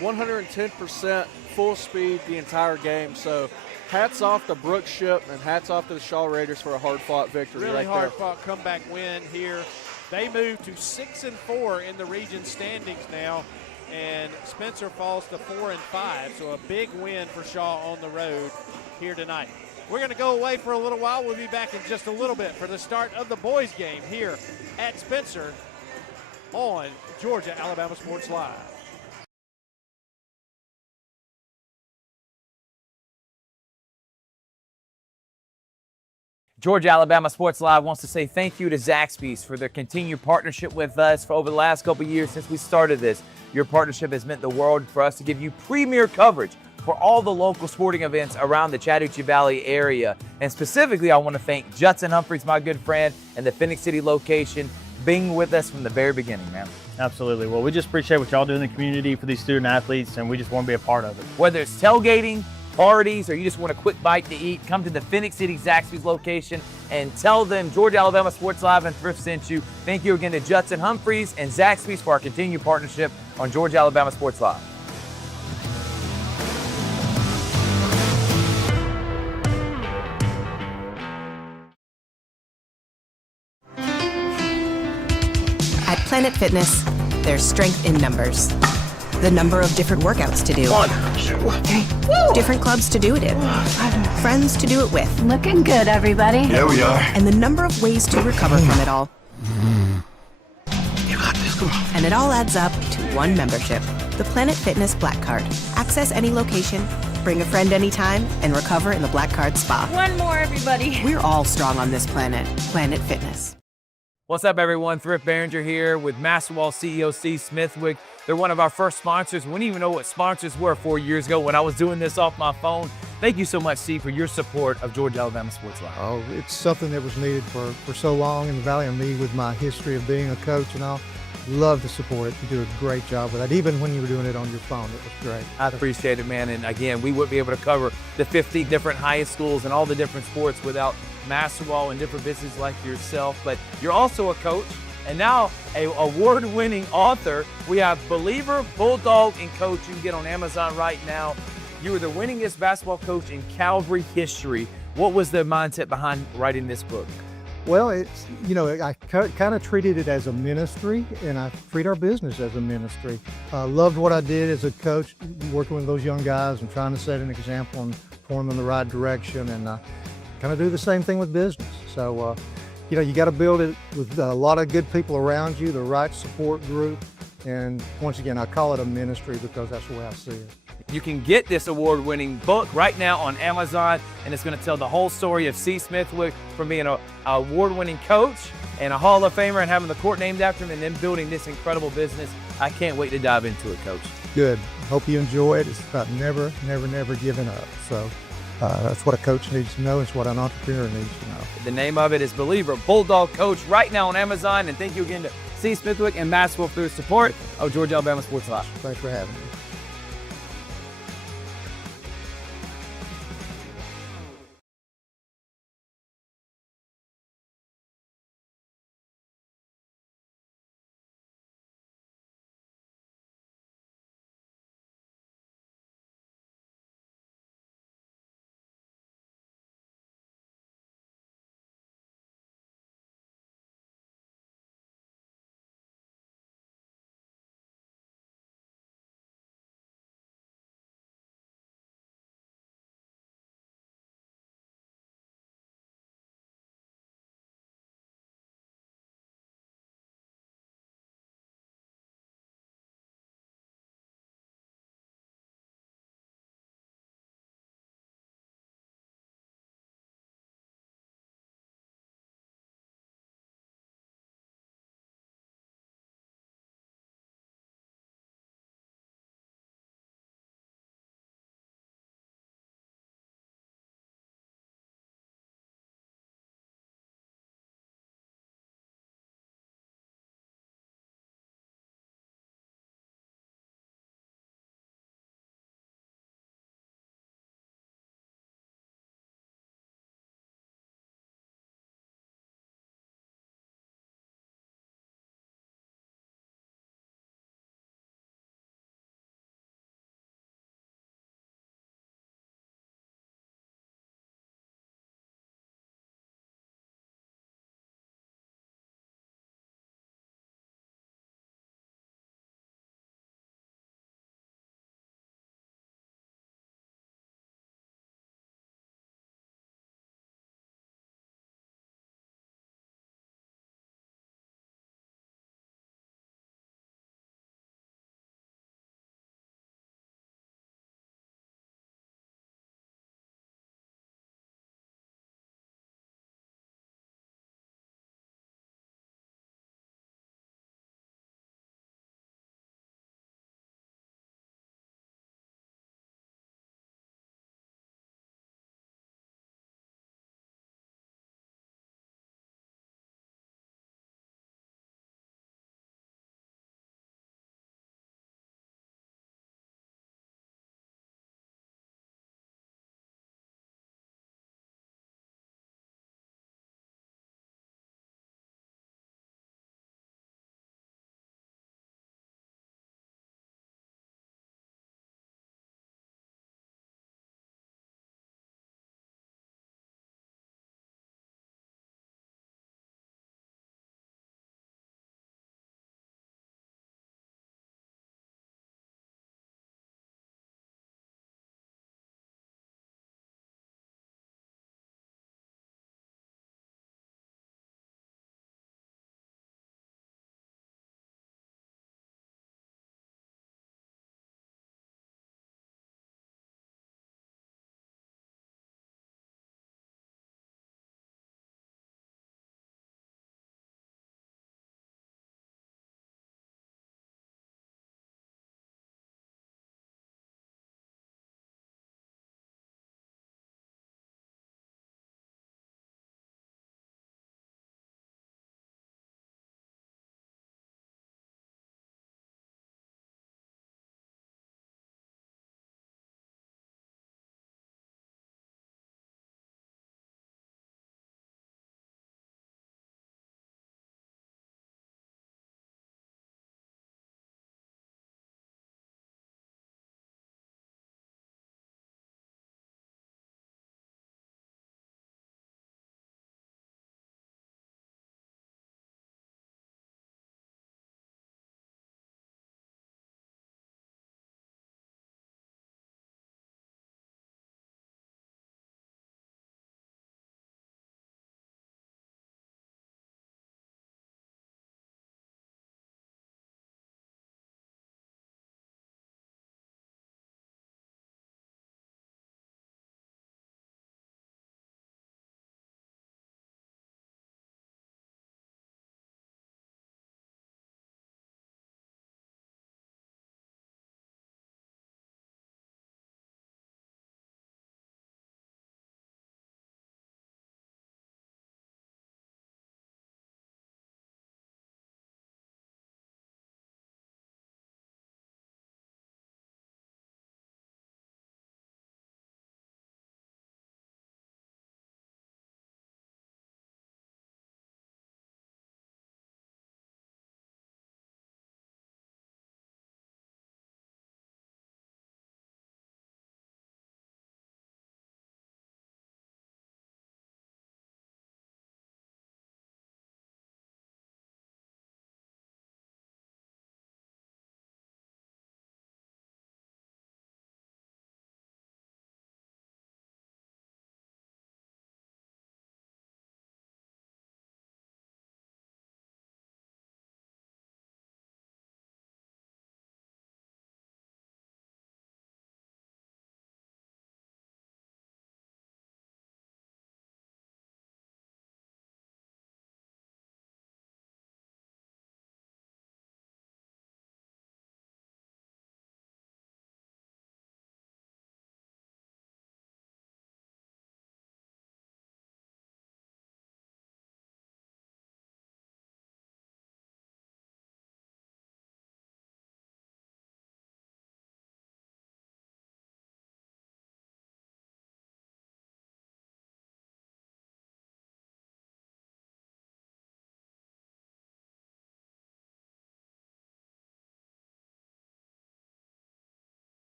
110% full speed the entire game. So hats off to Brooke Ship and hats off to the Shaw Raiders for a hard-fought victory. Really right hard-fought comeback win here. They move to 6-4 in the region standings now, and Spencer falls to 4-5. So a big win for Shaw on the road here tonight. We're going to go away for a little while. We'll be back in just a little bit for the start of the boys' game here at Spencer on Georgia Alabama Sports Live. Georgia Alabama Sports Live wants to say thank you to Zaxby's for their continued partnership with us for over the last couple years since we started this. Your partnership has meant the world for us to give you premier coverage for all the local sporting events around the Chattahoochee Valley area. And specifically, I want to thank Judson Humphreys, my good friend, and the Phoenix City location, being with us from the very beginning, man. Absolutely. Well, we just appreciate what y'all do in the community for these student athletes, and we just want to be a part of it. Whether it's tailgating, parties, or you just want a quick bite to eat, come to the Phoenix City Zaxby's location and tell them Georgia Alabama Sports Live and Thrift sent you. Thank you again to Judson Humphreys and Zaxby's for our continued partnership on Georgia Alabama Sports Live. At Planet Fitness, there's strength in numbers. The number of different workouts to do. 1, 2, 3. Different clubs to do it in. Friends to do it with. Looking good, everybody. There we are. And the number of ways to recover from it all. You got this, come on. And it all adds up to one membership. The Planet Fitness Black Card. Access any location, bring a friend anytime, and recover in the Black Card Spa. One more, everybody. We're all strong on this planet. Planet Fitness. What's up, everyone? Thrift Behringer here with Masterwall CEO Steve Smithwick. They're one of our first sponsors. We didn't even know what sponsors were 4 years ago when I was doing this off my phone. Thank you so much, Steve, for your support of Georgia Alabama Sports Live. Oh, it's something that was needed for so long in the Valley, and me with my history of being a coach and all. Love to support it. You do a great job with that. Even when you were doing it on your phone, it was great. I appreciate it, man. And again, we wouldn't be able to cover the 50 different high schools and all the different sports without Masterwall and different businesses like yourself. But you're also a coach and now an award-winning author. We have Believer, Bulldog, and Coach. You can get on Amazon right now. You were the winningest basketball coach in Calvary history. What was the mindset behind writing this book? Well, it's, you know, I kind of treated it as a ministry, and I treat our business as a ministry. Loved what I did as a coach, working with those young guys and trying to set an example and point them in the right direction, and kind of do the same thing with business. So, you know, you got to build it with a lot of good people around you, the right support group, and once again, I call it a ministry because that's the way I see it. You can get this award-winning book right now on Amazon, and it's going to tell the whole story of C. Smithwick from being an award-winning coach and a Hall of Famer and having the court named after him and then building this incredible business. I can't wait to dive into it, Coach. Good. Hope you enjoy it. It's about never giving up. So that's what a coach needs to know. It's what an entrepreneur needs to know. The name of it is Believer, Bulldog Coach, right now on Amazon. And thank you again to C. Smithwick and Maxwell for their support of Georgia Alabama Sports Live. Thanks for having me.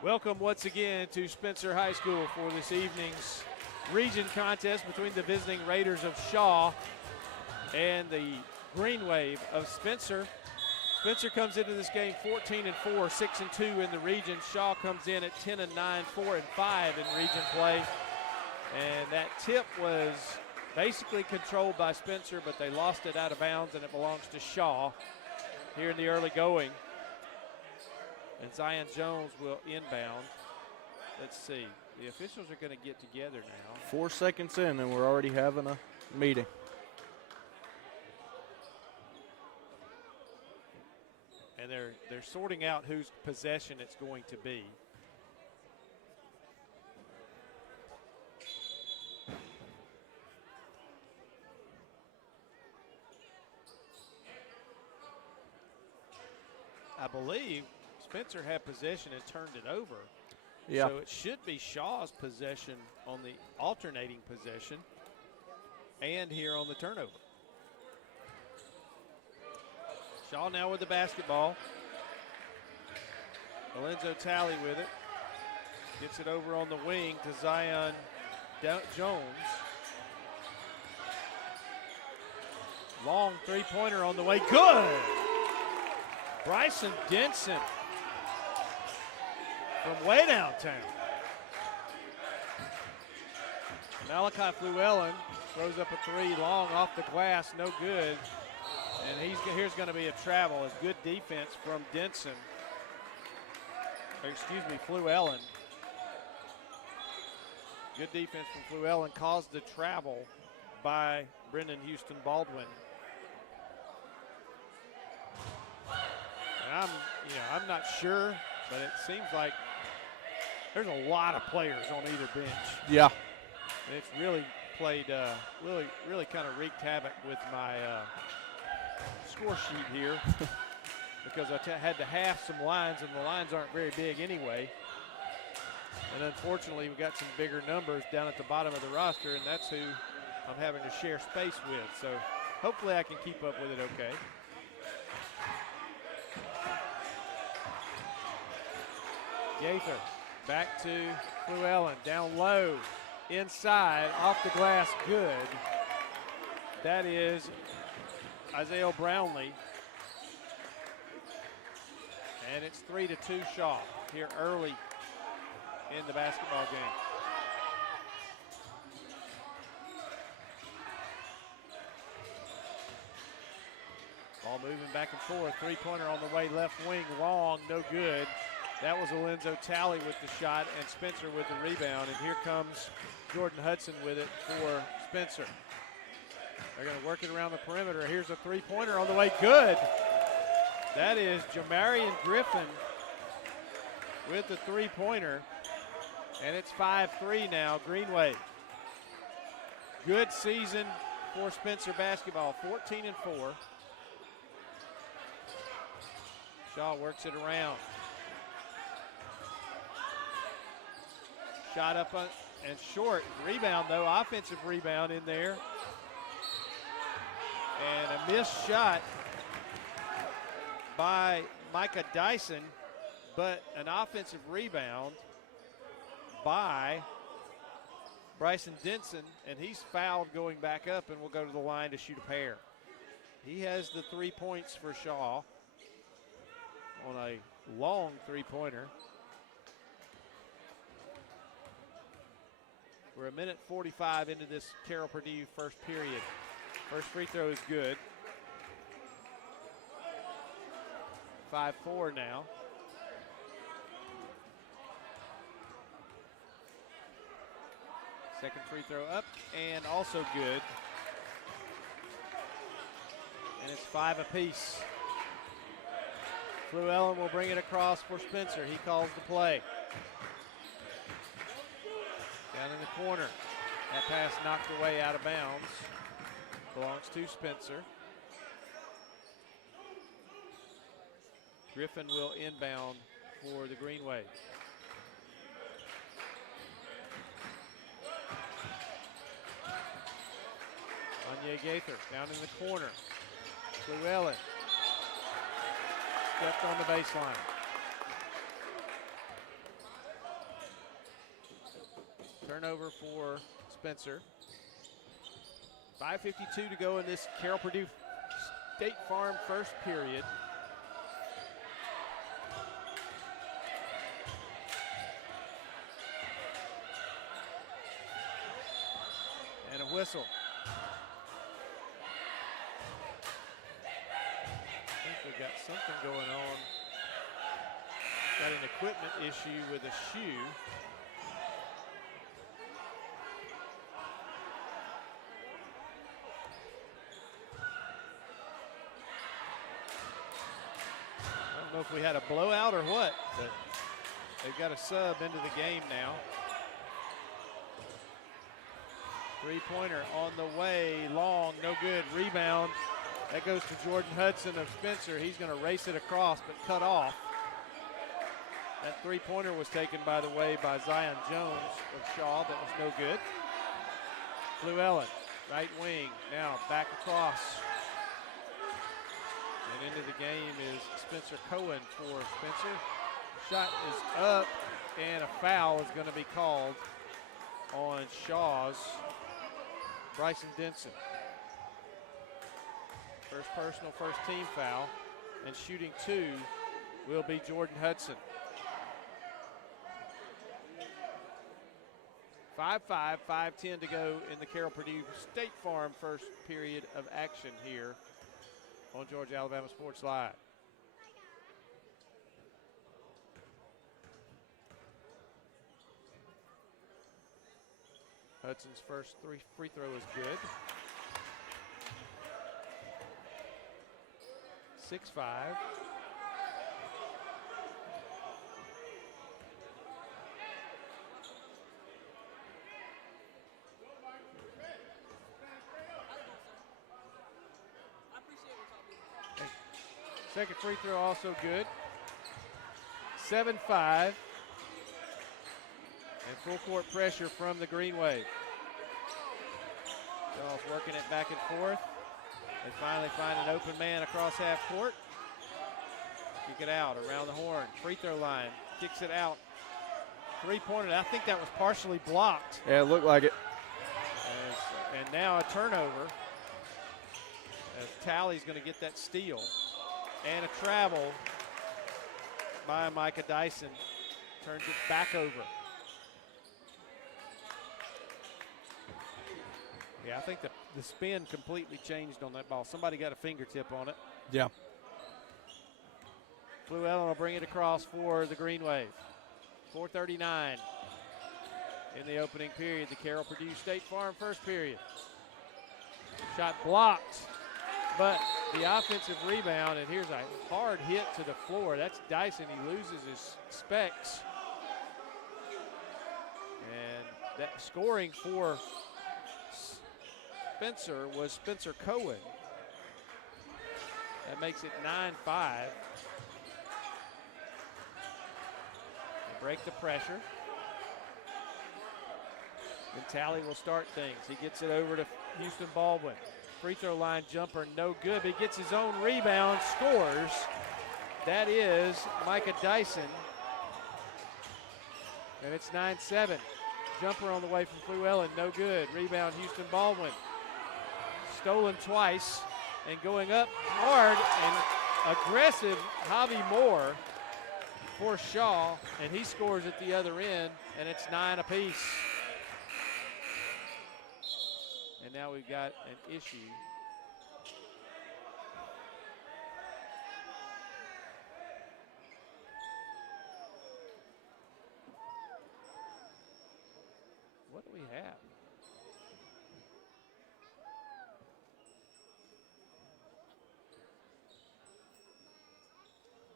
Welcome once again to Spencer High School for this evening's region contest between the visiting Raiders of Shaw and the Green Wave of Spencer. Spencer comes into this game 14-4, 6-2 in the region. Shaw comes in at 10-9, 4-5 in region play. And that tip was basically controlled by Spencer, but they lost it out of bounds, and it belongs to Shaw here in the early going. And Zion Jones will inbound. Let's see. The officials are going to get together now. 4 seconds in, and we're already having a meeting. And they're sorting out whose possession it's going to be. I believe Spencer had possession and turned it over. Yeah. So it should be Shaw's possession on the alternating possession and here on the turnover. Shaw now with the basketball. Lorenzo Talley with it. Gets it over on the wing to Zion Jones. Long three-pointer on the way. Good! Bryson Denson from way downtown. Malachi Fluellen throws up a three long off the glass, no good. And here's going to be a travel. A good defense from Denson. Or excuse me, Fluellen. Good defense from Fluellen caused the travel by Brendan Houston Baldwin. And I'm not sure, but it seems like there's a lot of players on either bench. Yeah. And it's really played, really kind of wreaked havoc with my score sheet here because I had to half some lines, and the lines aren't very big anyway. And unfortunately, we've got some bigger numbers down at the bottom of the roster, and that's who I'm having to share space with. So hopefully I can keep up with it okay. Gaither back to Fluellen, down low, inside, off the glass, good. That is Isaiah Brownlee. And it's 3-2 Shaw here early in the basketball game. Ball moving back and forth. Three-pointer on the way, left wing, long, no good. That was Lorenzo Talley with the shot, and Spencer with the rebound. And here comes Jordan Hudson with it for Spencer. They're going to work it around the perimeter. Here's a three-pointer on the way, good. That is Jamarian Griffin with the three-pointer. And it's 5-3 now, Green Wave. Good season for Spencer basketball, 14-4. Shaw works it around. Shot up and short. Rebound, though, offensive rebound in there. And a missed shot by Micah Dyson, but an offensive rebound by Bryson Denson, and he's fouled going back up and will go to the line to shoot a pair. He has the 3 points for Shaw on a long three-pointer. We're a minute 45 into this Carroll Purdue first period. First free throw is good. 5-4 now. Second free throw up and also good. And it's 5 apiece. Fluellen will bring it across for Spencer. He calls the play. Down in the corner. That pass knocked away out of bounds. Belongs to Spencer. Griffin will inbound for the Green Wave. Anya Gaither down in the corner. Fluellen stepped on the baseline. Turnover for Spencer. 5:52 to go in this Carroll Purdue State Farm first period. And a whistle. I think we've got something going on. Got an equipment issue with a shoe. I don't know if we had a blowout or what, but they've got a sub into the game now. Three-pointer on the way, long, no good. Rebound, that goes to Jordan Hudson of Spencer. He's going to race it across, but cut off. That three-pointer was taken, by the way, by Zion Jones of Shaw. That was no good. Fluellen, right wing, now back across. And into the game is Spencer Cohen for Spencer. Shot is up, and a foul is going to be called on Shaw's Bryson Denson. First personal, first team foul, and shooting two will be Jordan Hudson. 5-5, 5:10 to go in the Carroll Purdue State Farm first period of action here on Georgia Alabama Sports Live. Hudson's first free throw is good. 6-5. Second free throw also good. 7-5. And full court pressure from the Green Wave. Charles working it back and forth. They finally find an open man across half court. Kick it out around the horn. Free throw line. Kicks it out. Three-pointer. I think that was partially blocked. Yeah, it looked like it. And now a turnover. As Talley's going to get that steal. And a travel by Micah Dyson. Turns it back over. Yeah, I think the spin completely changed on that ball. Somebody got a fingertip on it. Yeah. Fluellen will bring it across for the Green Wave. 4:39 in the opening period. The Carroll Purdue State Farm first period. Shot blocked, but the offensive rebound, and here's a hard hit to the floor. That's Dyson. He loses his specs. And that scoring for Spencer was Spencer Cohen. That makes it 9-5. They break the pressure. And Talley will start things. He gets it over to Houston Baldwin. Free throw line jumper, no good, but he gets his own rebound, scores. That is Micah Dyson. And it's 9-7. Jumper on the way from Fluellen, no good. Rebound, Houston Baldwin. Stolen twice and going up hard and aggressive Javi Moore for Shaw, and he scores at the other end, and it's 9 apiece. And now we've got an issue. What do we have?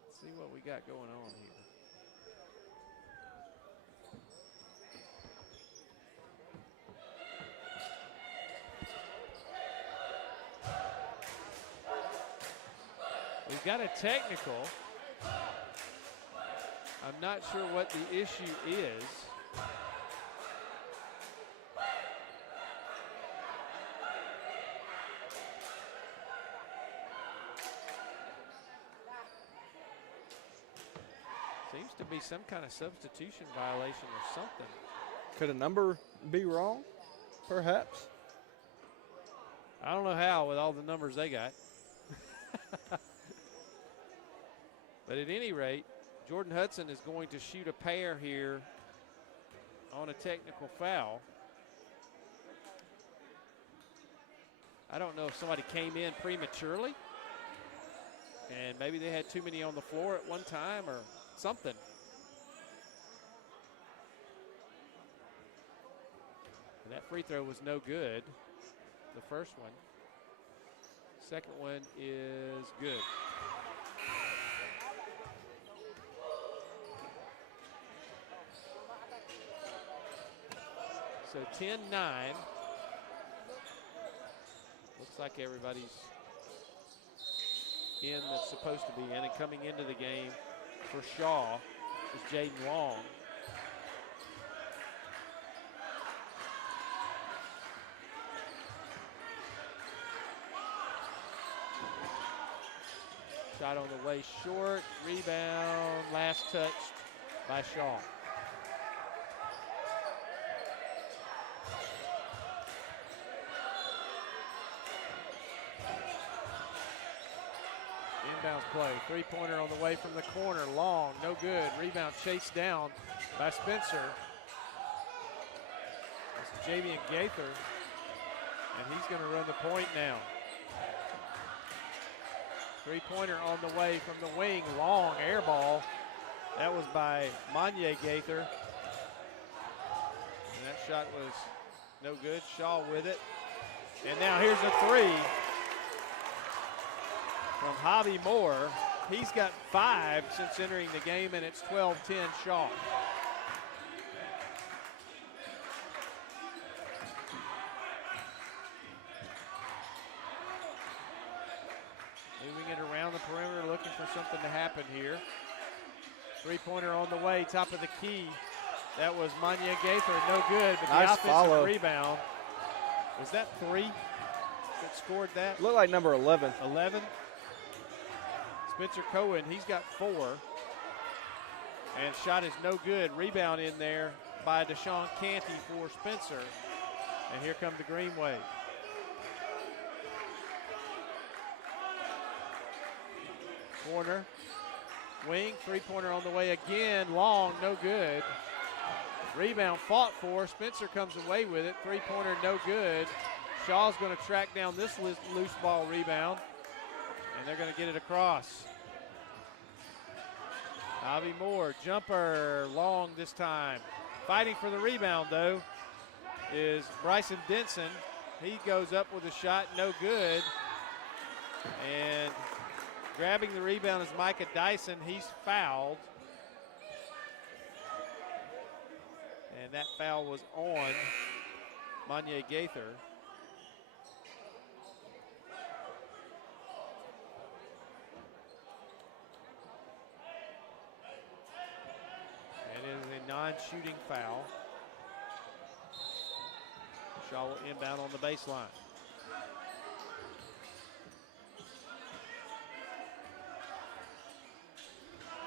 Let's see what we got going on here. We've got a technical. I'm not sure what the issue is. Seems to be some kind of substitution violation or something. Could a number be wrong, perhaps? I don't know how with all the numbers they got. But at any rate, Jordan Hudson is going to shoot a pair here on a technical foul. I don't know if somebody came in prematurely and maybe they had too many on the floor at one time or something. And that free throw was no good, the first one. Second one is good. So 10-9. Looks like everybody's in that's supposed to be in, and coming into the game for Shaw is Jaden Long. Shot on the way short, rebound, last touched by Shaw. Inbounds play, three-pointer on the way from the corner, Long, no good. Rebound chased down by Spencer. That's Javian Gaither, and he's going to run the point now. Three-pointer on the way from the wing, Long, air ball. That was by Manye Gaither. And that shot was no good. Shaw with it. And now here's a three from Javi Moore. He's got 5 since entering the game, and it's 12-10 Shaw. Moving it around the perimeter, looking for something to happen here. Three-pointer on the way, top of the key. That was Manye Gaither, no good, but nice the offensive follow. Rebound. Was that 3 that scored that? Looked like number 11. 11. Spencer Cohen, he's got 4. And shot is no good. Rebound in there by Deshaun Canty for Spencer. And here come the Green Wave. Corner, wing, three-pointer on the way again. Long, no good. Rebound fought for. Spencer comes away with it. Three-pointer, no good. Shaw's going to track down this loose ball rebound, and they're going to get it across. Javi Moore, jumper, Long this time. Fighting for the rebound, though, is Bryson Denson. He goes up with a shot, no good. And grabbing the rebound is Micah Dyson. He's fouled. And that foul was on Manye Gaither. And it is a non-shooting foul. Shaw will inbound on the baseline.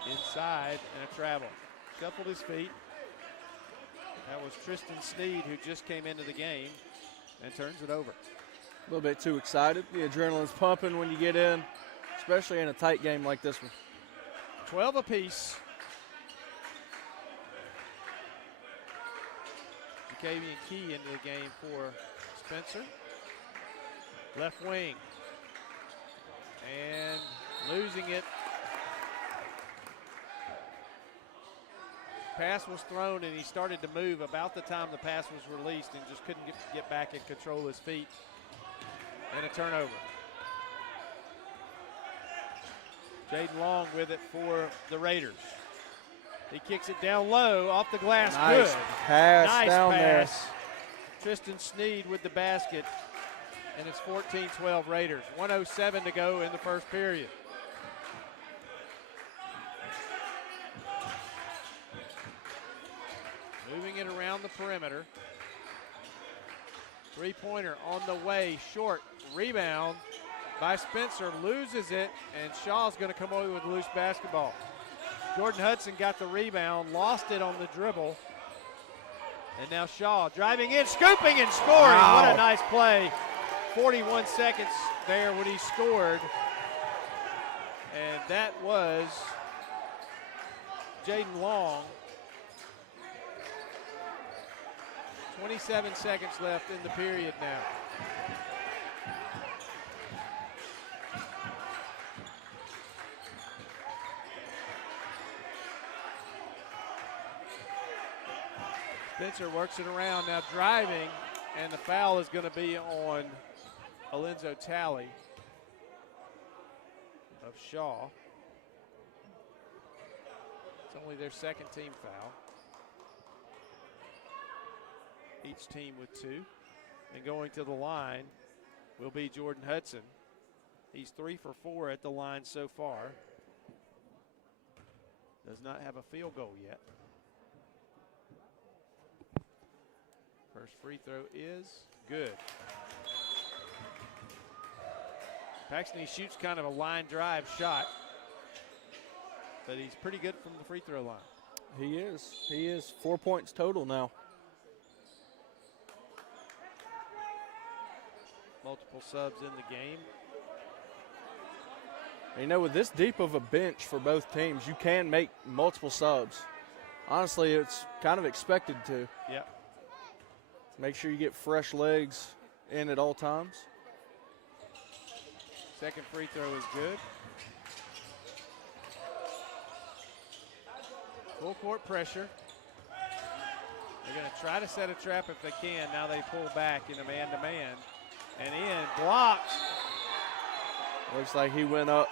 Inside and a travel. Shuffled his feet. That was Tristan Sneed, who just came into the game and turns it over. A little bit too excited. The adrenaline's pumping when you get in, especially in a tight game like this one. 12 apiece. Jacavian Key into the game for Spencer. Left wing. And losing it. Pass was thrown and he started to move about the time the pass was released and just couldn't get back and control his feet. And a turnover. Jaden Long with it for the Raiders. He kicks it down low off the glass. Nice Good. pass Nice down pass. Tristan Sneed with the basket. And it's 14-12 Raiders. 1:07 to go in the first period. Moving it around the perimeter. Three-pointer on the way, short. Rebound by Spencer, loses it, and Shaw's going to come away with a loose basketball. Jordan Hudson got the rebound, lost it on the dribble, And now Shaw driving in, scooping and scoring. Wow. What a nice play. 41 seconds there when he scored. And that was Jaden Long. 27 seconds left in the period now. Spencer works it around, now driving, and the foul is going to be on Alenzo Talley of Shaw. It's only their second team foul. Each team with 2. And going to the line will be Jordan Hudson. He's 3 for 4 at the line so far. Does not have a field goal yet. First free throw is good. Paxton shoots kind of a line drive shot, but he's pretty good from the free throw line. He is. He is. 4 points total now. Multiple subs in the game. You know, with this deep of a bench for both teams, you can make multiple subs. Honestly, it's kind of expected to. Yep. Make sure you get fresh legs in at all times. Second free throw is good. Full court pressure. They're going to try to set a trap if they can. Now they pull back in a man-to-man. And in, blocked. Looks like he went up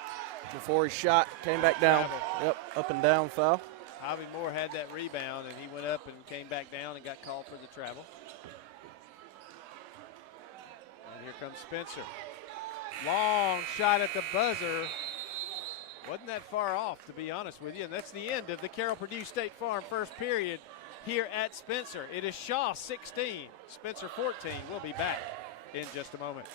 before he shot, came back down. Yep, up and down foul. Javi Moore had that rebound, and he went up and came back down and got called for the travel. And here comes Spencer. Long shot at the buzzer. Wasn't that far off, to be honest with you. And that's the end of the Carroll Purdue State Farm first period here at Spencer. It is Shaw 16, Spencer 14. We'll be back in just a moment.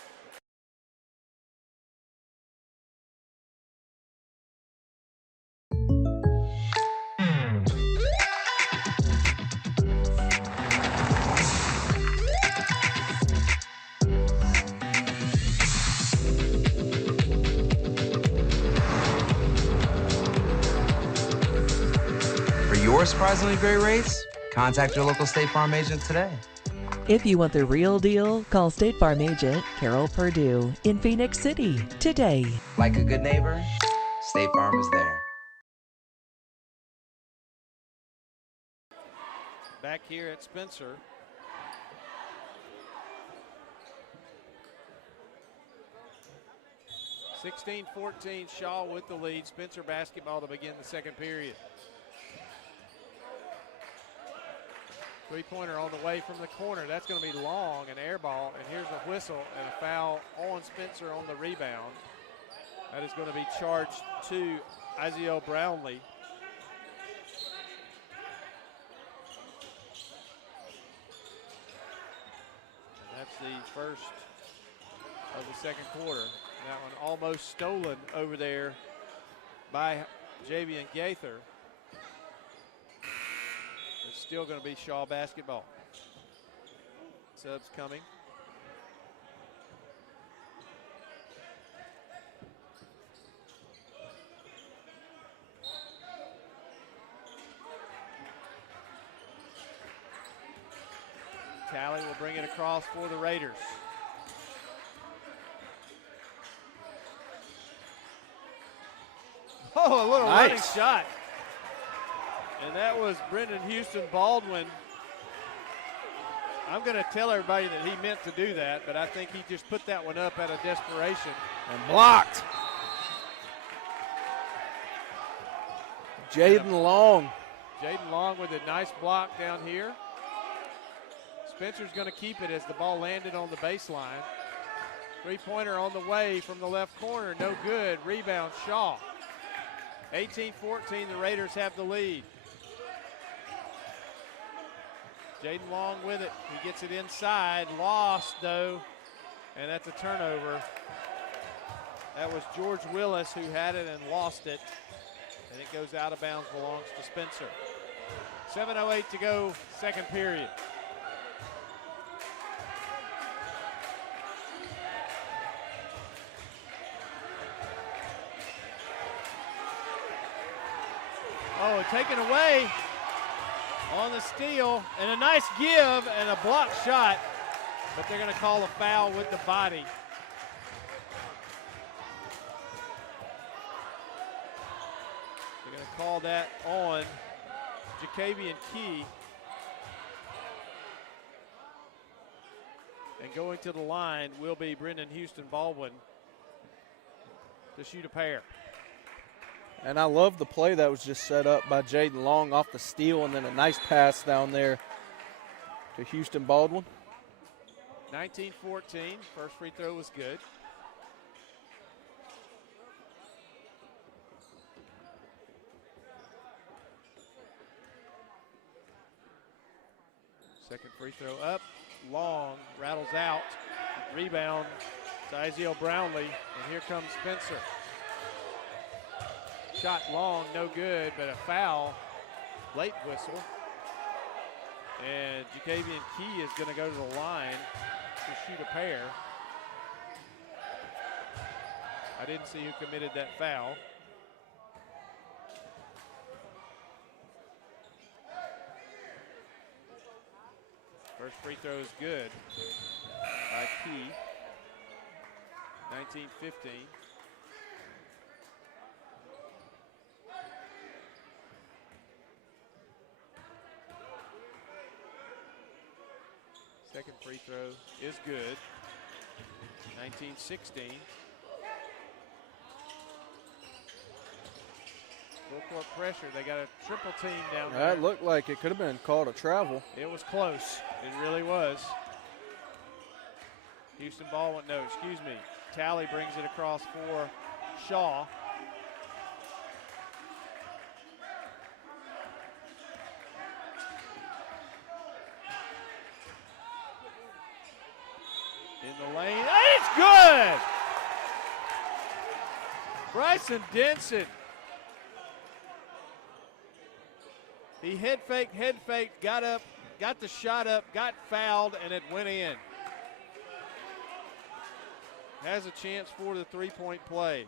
For your surprisingly great rates, contact your local State Farm agent today. If you want the real deal, call State Farm agent Carol Purdue in Phoenix City today. Like a good neighbor, State Farm is there. Back here at Spencer. (16-14) Shaw with the lead. Spencer basketball to begin the second period. Three-pointer on the way from the corner. That's going to be long, an air ball, and here's a whistle and a foul on Spencer on the rebound. That is going to be charged to Isiel Brownlee. That's the first of the second quarter. That one almost stolen over there by Javian Gaither. It's still going to be Shaw basketball. Subs coming. Talley will bring it across for the Raiders. Oh, a little nice running shot. And that was Brendan Houston Baldwin. I'm going to tell everybody that he meant to do that, but I think he just put that one up out of desperation. And blocked. Jaden Long. Jaden Long with a nice block down here. Spencer's going to keep it as the ball landed on the baseline. Three-pointer on the way from the left corner, no good. Rebound, Shaw. 18-14, the Raiders have the lead. Jaden Long with it. He gets it inside. Lost, though, and that's a turnover. That was George Willis who had it and lost it, and it goes out of bounds, belongs to Spencer. 7:08 to go, second period. Oh, taken away on the steal, and a nice give and a block shot, but they're going to call a foul with the body. They're going to call that on Jacavian Key. And going to the line will be Brendan Houston Baldwin to shoot a pair. And I love the play that was just set up by Jaden Long off the steal, and then a nice pass down there to Houston Baldwin. 19-14, first free throw was good. Second free throw up, Long, rattles out, rebound to Isiel Brownlee, and here comes Spencer. Shot long, no good, but a foul, late whistle. And Jacavian Key is going to go to the line to shoot a pair. I didn't see who committed that foul. First free throw is good by Key. 19-15. Second free throw is good. 19-16. Full court pressure. They got a triple team down there. That looked like it could have been called a travel. It was close. It really was. Houston Baldwin, no, excuse me. Talley brings it across for Shaw. In the lane, and it's good! Bryson Denson. He head faked, got up, got the shot up, got fouled, and it went in. Has a chance for the three-point play.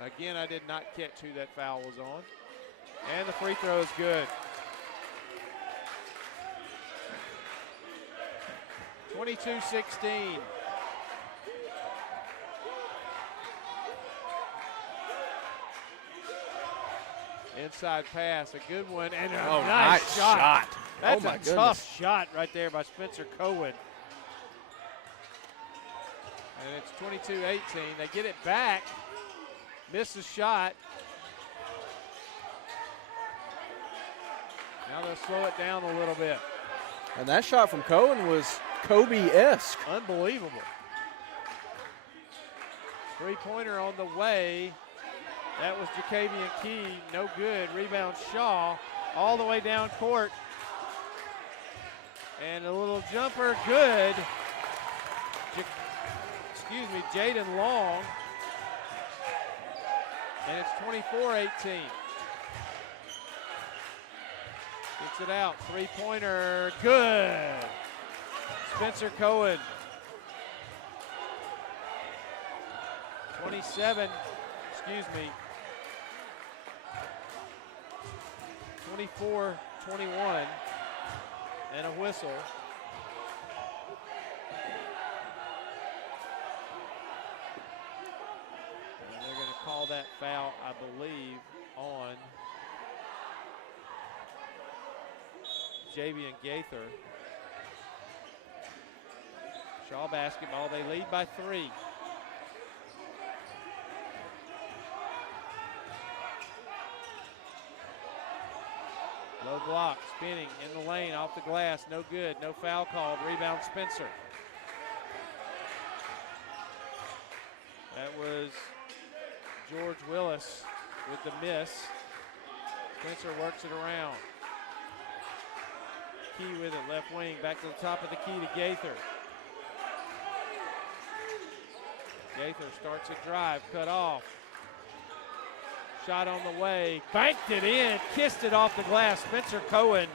Again, I did not catch who that foul was on. And the free throw is good. 22-16. Inside pass, a good one, and a nice shot. That's a tough shot right there by Spencer Cohen. And it's 22-18. They get it back. Miss the shot. Now they'll slow it down a little bit. And that shot from Cohen was Kobe-esque. Unbelievable. Three-pointer on the way. That was Jacavian Key, no good. Rebound Shaw, all the way down court. And a little jumper, good. Jaden Long. And it's 24-18. Gets it out, three-pointer, good. Spencer Cohen. 24-21 and a whistle. And they're going to call that foul, I believe, on Javian Gaither. Shaw basketball, they lead by 3. Low block, spinning in the lane, off the glass, no good, no foul called. Rebound Spencer. That was George Willis with the miss. Spencer works it around. Key with it, left wing, back to the top of the key to Gaither. Gaither starts a drive, cut off. Shot on the way, banked it in, kissed it off the glass. Spencer Cohen,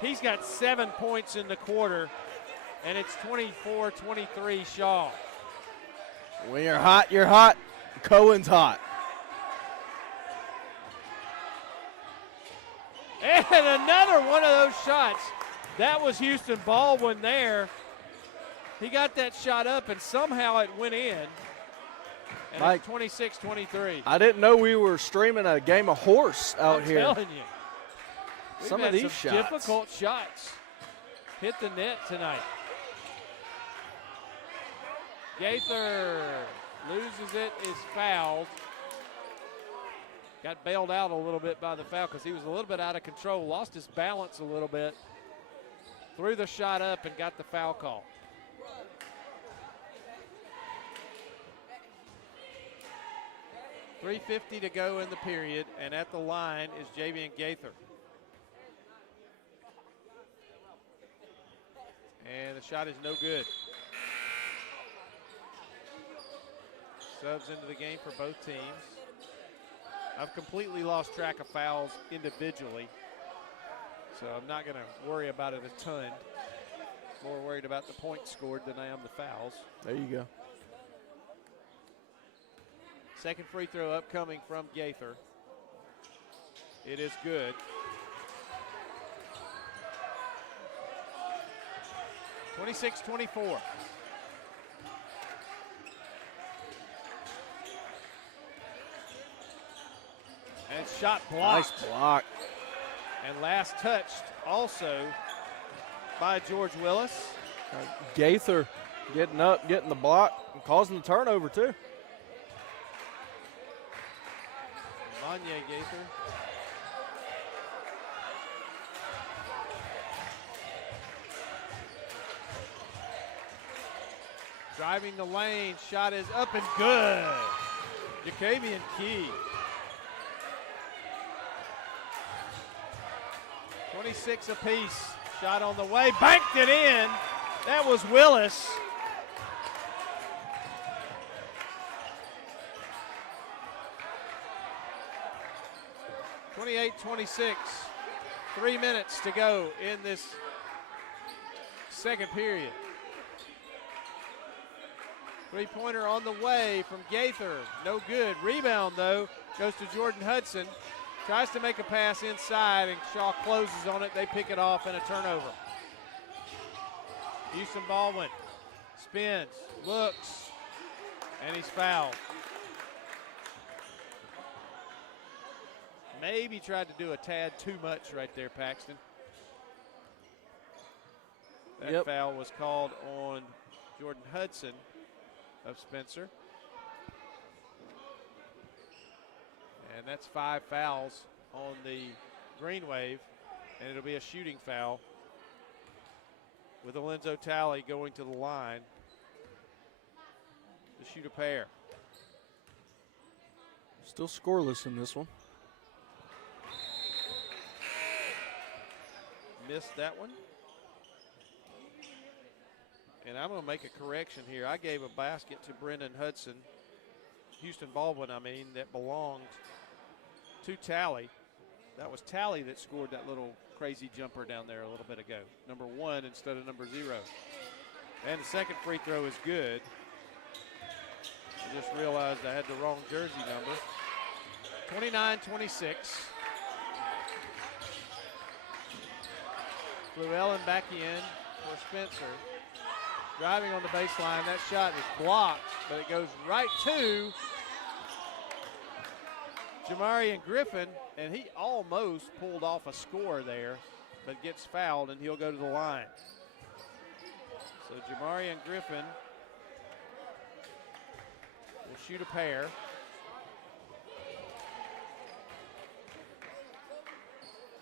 he's got 7 points in the quarter, and it's 24-23 Shaw. When you're hot, you're hot. Cohen's hot. And another one of those shots. That was Houston Baldwin there. He got that shot up, and somehow it went in. And Mike, it's 26-23. I didn't know we were streaming a game of horse out here. I'm telling you. Some We've of had these some shots. difficult shots hit the net tonight. Gaither loses it, is fouled. Got bailed out a little bit by the foul because he was a little bit out of control, lost his balance a little bit, threw the shot up and got the foul call. .350 to go in the period, and at the line is Javian Gaither. And the shot is no good. Subs into the game for both teams. I've completely lost track of fouls individually, so I'm not going to worry about it a ton. More worried about the points scored than I am the fouls. There you go. Second free throw upcoming from Gaither. It is good. 26-24. And shot blocked. Nice block. And last touched also by George Willis. Gaither getting up, getting the block, and causing the turnover too. Manye Gaither. Driving the lane, shot is up and good. Jacavian Key. 26 apiece. Shot on the way, banked it in. That was Willis. (28-26). 3 minutes to go in this second period. Three-pointer on the way from Gaither. No good. Rebound, though, goes to Jordan Hudson. Tries to make a pass inside, and Shaw closes on it. They pick it off, and a turnover. Houston Baldwin spins, looks, and he's fouled. Maybe tried to do a tad too much right there, Paxton. That foul was called on Jordan Hudson of Spencer. And that's 5 fouls on the Green Wave, and it'll be a shooting foul with Alenzo Talley going to the line to shoot a pair. Still scoreless in this one. Missed that one. And I'm going to make a correction here. I gave a basket to Brendan Hudson, Houston Baldwin, that belonged to Talley. That was Talley that scored that little crazy jumper down there a little bit ago. Number 1 instead of number 0. And the second free throw is good. I just realized I had the wrong jersey number. 29-26. Llewellyn back in for Spencer. Driving on the baseline. That shot is blocked, but it goes right to Jamarian Griffin, and he almost pulled off a score there, but gets fouled, and he'll go to the line. So Jamarian Griffin will shoot a pair.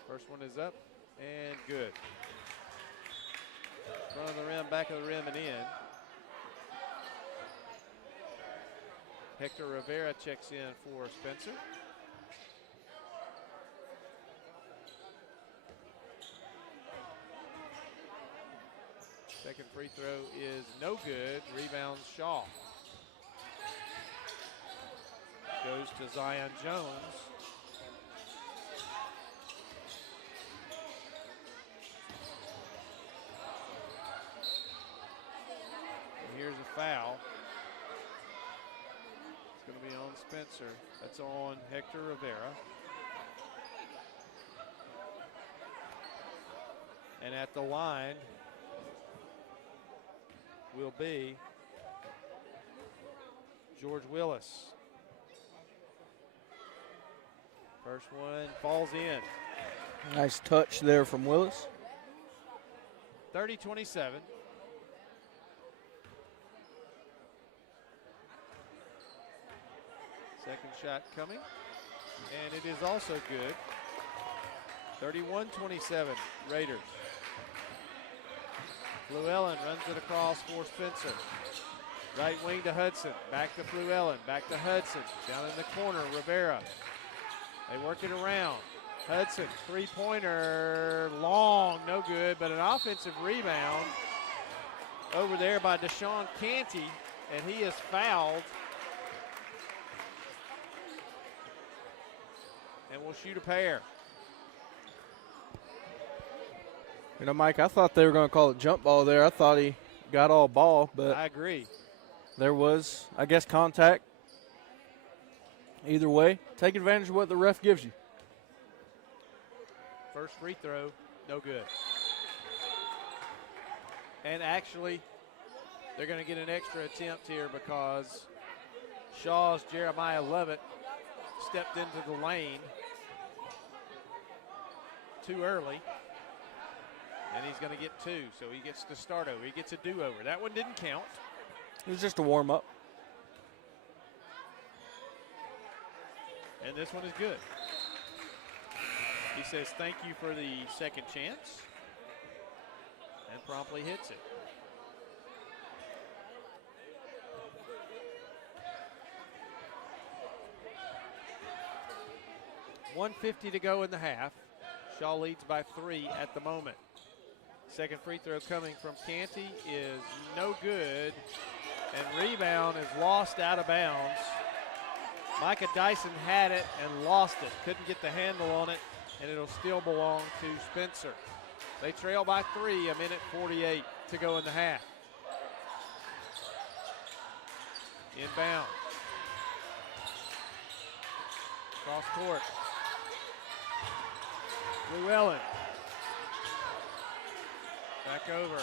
First one is up and good. Front of the rim, back of the rim, and in. Hector Rivera checks in for Spencer. Second free throw is no good. Rebounds Shaw. Goes to Zion Jones. And here's a foul. It's going to be on Spencer. That's on Hector Rivera. And at the line will be George Willis. First one falls in. Nice touch there from Willis. 30-27. Second shot coming, and it is also good. 31-27, Raiders. Llewellyn runs it across for Spencer. Right wing to Hudson, back to Llewellyn, back to Hudson. Down in the corner, Rivera. They work it around. Hudson, three-pointer, long, no good, but an offensive rebound over there by Deshaun Canty, and he is fouled. And we'll shoot a pair. You know, Mike, I thought they were going to call it jump ball there. I thought he got all ball, but I agree. There was, I guess, contact. Either way, take advantage of what the ref gives you. First free throw, no good. And actually, they're going to get an extra attempt here because Shaw's Jeremiah Lovett stepped into the lane too early, and he's going to get two, so he gets to start over. He gets a do-over. That one didn't count. It was just a warm-up. And this one is good. He says thank you for the second chance and promptly hits it. .150 to go in the half. Shaw leads by 3 at the moment. Second free throw coming from Canty is no good, and rebound is lost out of bounds. Micah Dyson had it and lost it. Couldn't get the handle on it, and it'll still belong to Spencer. They trail by 3, 1:48 to go in the half. Inbound. Cross court. Llewellyn. Back over.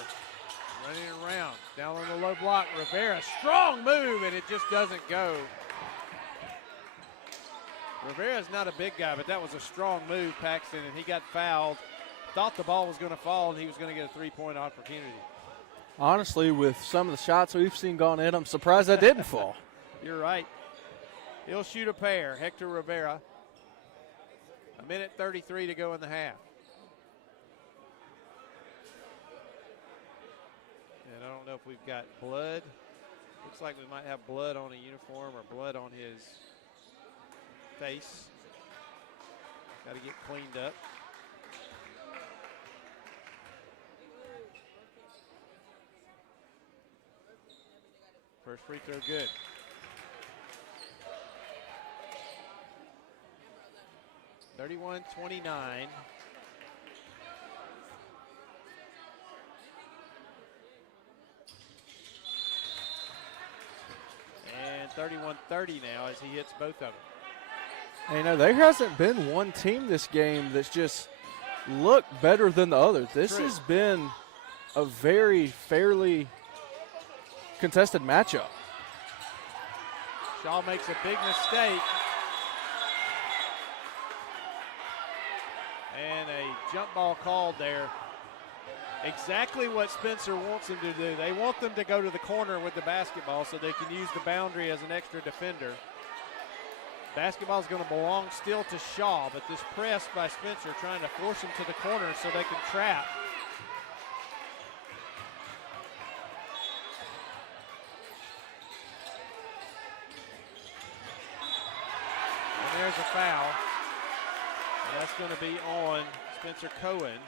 Running around. Down on the low block. Rivera. Strong move, and it just doesn't go. Rivera's not a big guy, but that was a strong move, Paxton, and he got fouled. Thought the ball was going to fall, and he was going to get a three-point opportunity. Honestly, with some of the shots we've seen gone in, I'm surprised that didn't fall. You're right. He'll shoot a pair. Hector Rivera. 1:33 to go in the half. And I don't know if we've got blood. Looks like we might have blood on a uniform or blood on his face. Got to get cleaned up. First free throw good. (31-29). And 31-30 now as he hits both of them. And, you know, there hasn't been one team this game that's just looked better than the other. This True. has been a very fairly contested matchup. Shaw makes a big mistake. And a jump ball called there. Exactly what Spencer wants them to do. They want them to go to the corner with the basketball so they can use the boundary as an extra defender. Basketball is going to belong still to Shaw, but this press by Spencer trying to force him to the corner so they can trap. And there's a foul. And that's going to be on Spencer Cohen.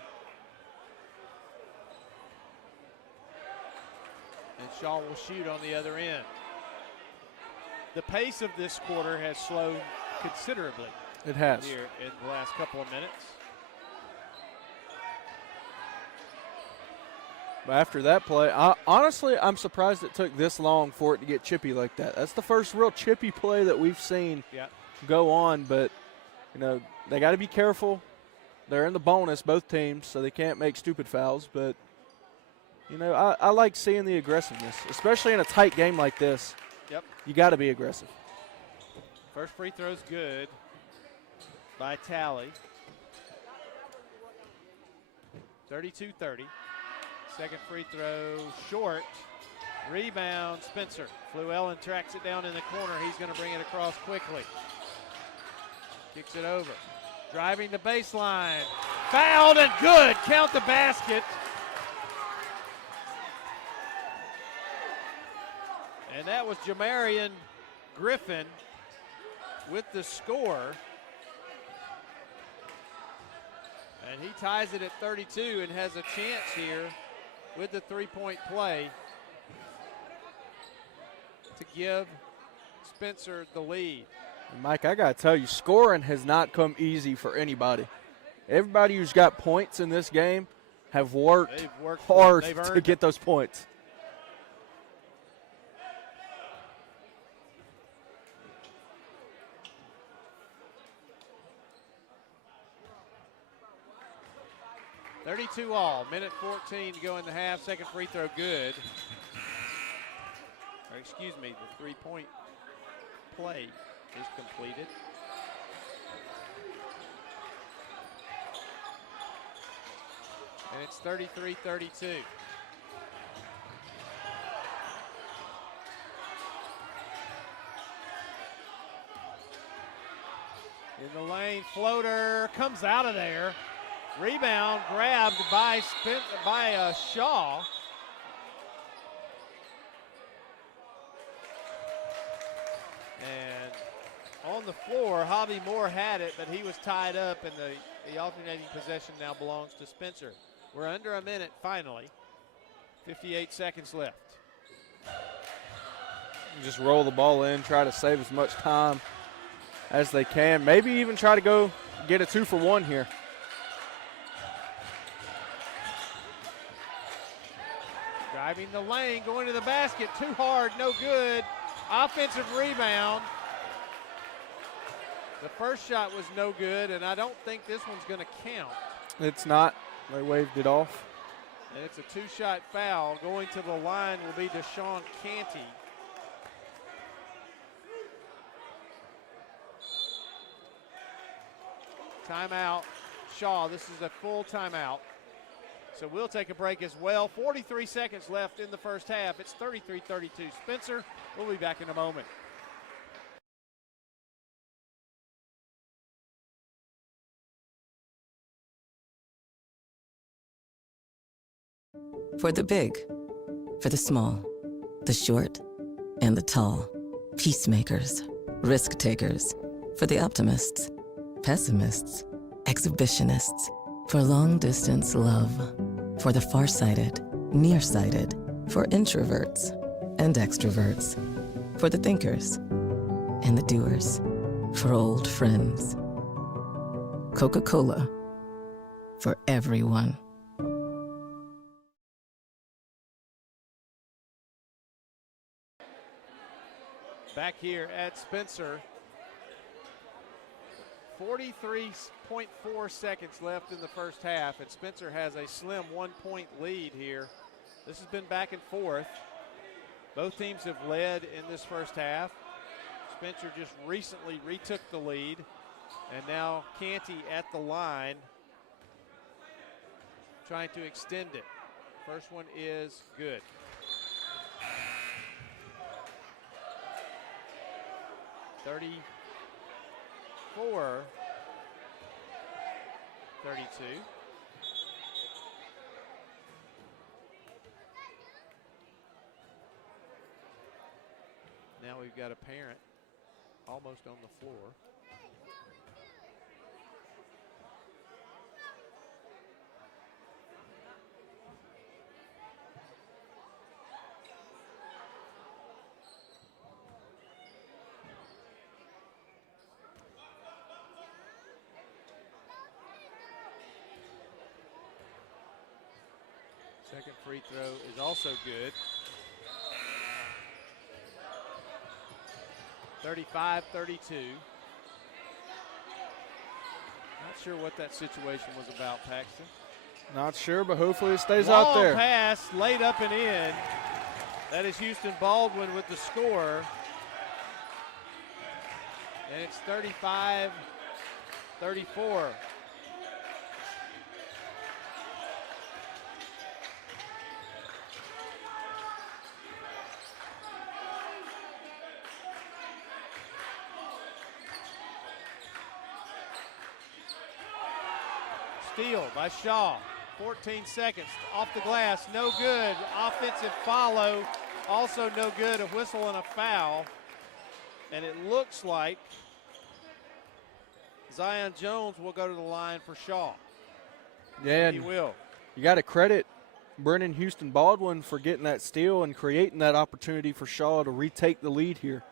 And Shaw will shoot on the other end. The pace of this quarter has slowed considerably. It has. Here in the last couple of minutes. But after that play, honestly, I'm surprised it took this long for it to get chippy like that. That's the first real chippy play that we've seen go on, but, you know, they got to be careful. They're in the bonus, both teams, so they can't make stupid fouls. But, you know, I like seeing the aggressiveness, especially in a tight game like this. Yep. You got to be aggressive. First free throw's good by Talley. 32-30. Second free throw short. Rebound, Spencer. Fluellen tracks it down in the corner. He's going to bring it across quickly. Kicks it over. Driving the baseline. Fouled and good. Count the basket. And that was Jamarian Griffin with the score. And he ties it at 32 and has a chance here with the three-point play to give Spencer the lead. And Mike, I got to tell you, scoring has not come easy for anybody. Everybody who's got points in this game have worked hard to get those points. .32 all, minute 14 to go in the half. Second free throw good. Or excuse me, the three-point play is completed. And it's 33-32. In the lane, floater comes out of there. Rebound grabbed by Shaw. And on the floor, Javi Moore had it, but he was tied up, and the alternating possession now belongs to Spencer. We're under a minute finally. 58 seconds left. Just roll the ball in, try to save as much time as they can. Maybe even try to go get a 2-for-1 here. Driving the lane, going to the basket, too hard, no good. Offensive rebound. The first shot was no good, and I don't think this one's going to count. It's not. They waved it off. And it's a two-shot foul. Going to the line will be Deshaun Canty. Timeout, Shaw. This is a full timeout. So we'll take a break as well. 43 seconds left in the first half. It's 33-32. Spencer, we'll be back in a moment. For the big, for the small, the short, and the tall. Peacemakers, risk takers. For the optimists, pessimists, exhibitionists. For long distance love. For the farsighted, nearsighted. For introverts and extroverts. For the thinkers and the doers. For old friends. Coca-Cola. For everyone. Back here at Spencer. 43.4 seconds left in the first half, and Spencer has a slim 1-point lead here. This has been back and forth. Both teams have led in this first half. Spencer just recently retook the lead, and now Canty at the line trying to extend it. First one is good. .34-32. Now we've got a parent almost on the floor. Second free throw is also good. 35-32. Not sure what that situation was about, Paxton. Not sure, but hopefully it stays Long out there. pass, laid up and in. That is Houston Baldwin with the score. And it's 35-34. Steal by Shaw. 14 seconds off the glass, no good. Offensive follow, also no good. A whistle and a foul. And it looks like Zion Jones will go to the line for Shaw. Yeah, he will. You got to credit Brennan Houston Baldwin for getting that steal and creating that opportunity for Shaw to retake the lead here.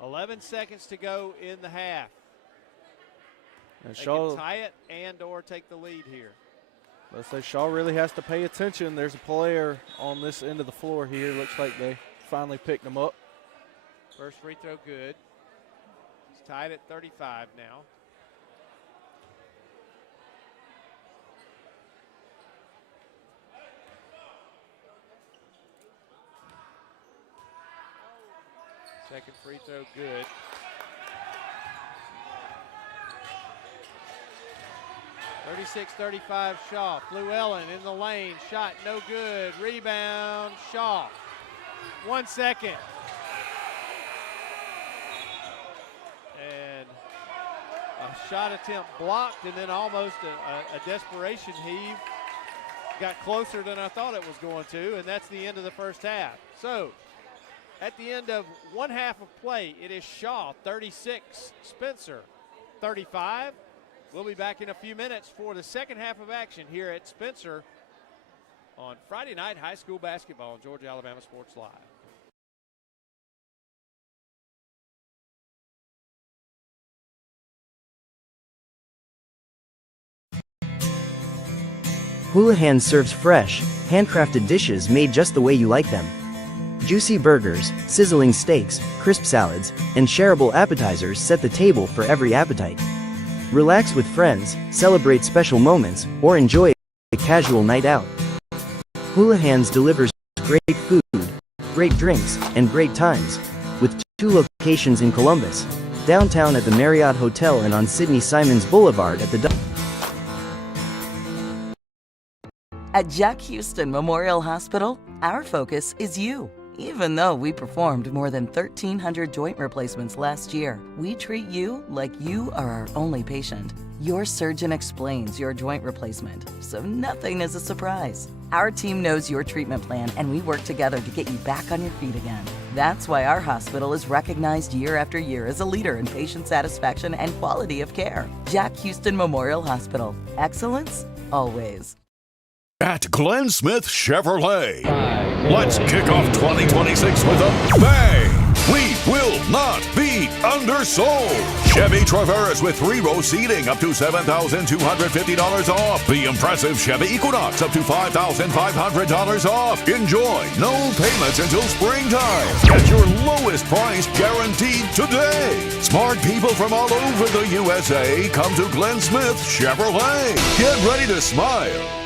11 seconds to go in the half. And They Shaw can tie it and or take the lead here. Let's say Shaw really has to pay attention. There's a player on this end of the floor here. Looks like they finally picked him up. First free throw good. It's tied at 35 now. Second free throw good. (36-35) Shaw. Fluellen in the lane. Shot no good. Rebound Shaw. 1 second. And a shot attempt blocked, and then almost a desperation heave. Got closer than I thought it was going to, and that's the end of the first half. So, at the end of one half of play, it is Shaw 36, Spencer 35. We'll be back in a few minutes for the second half of action here at Spencer on Friday night high school basketball on Georgia Alabama Sports Live. Houlihan serves fresh, handcrafted dishes made just the way you like them. Juicy burgers, sizzling steaks, crisp salads, and shareable appetizers set the table for every appetite. Relax with friends, celebrate special moments, or enjoy a casual night out. Houlihan's delivers great food, great drinks, and great times, with 2 locations in Columbus, downtown at the Marriott Hotel and on Sidney Simons Boulevard at the At Jack Houston Memorial Hospital, our focus is you. Even though we performed more than 1,300 joint replacements last year, we treat you like you are our only patient. Your surgeon explains your joint replacement, so nothing is a surprise. Our team knows your treatment plan, and we work together to get you back on your feet again. That's why our hospital is recognized year after year as a leader in patient satisfaction and quality of care. Jack Houston Memorial Hospital. Excellence, always. At Glenn Smith Chevrolet, let's kick off 2026 with a bang! We will not be undersold! Chevy Traverse with 3-row seating up to $7,250 off. The impressive Chevy Equinox up to $5,500 off. Enjoy no payments until springtime. Get your lowest price guaranteed today. Smart people from all over the USA come to Glenn Smith Chevrolet. Get ready to smile.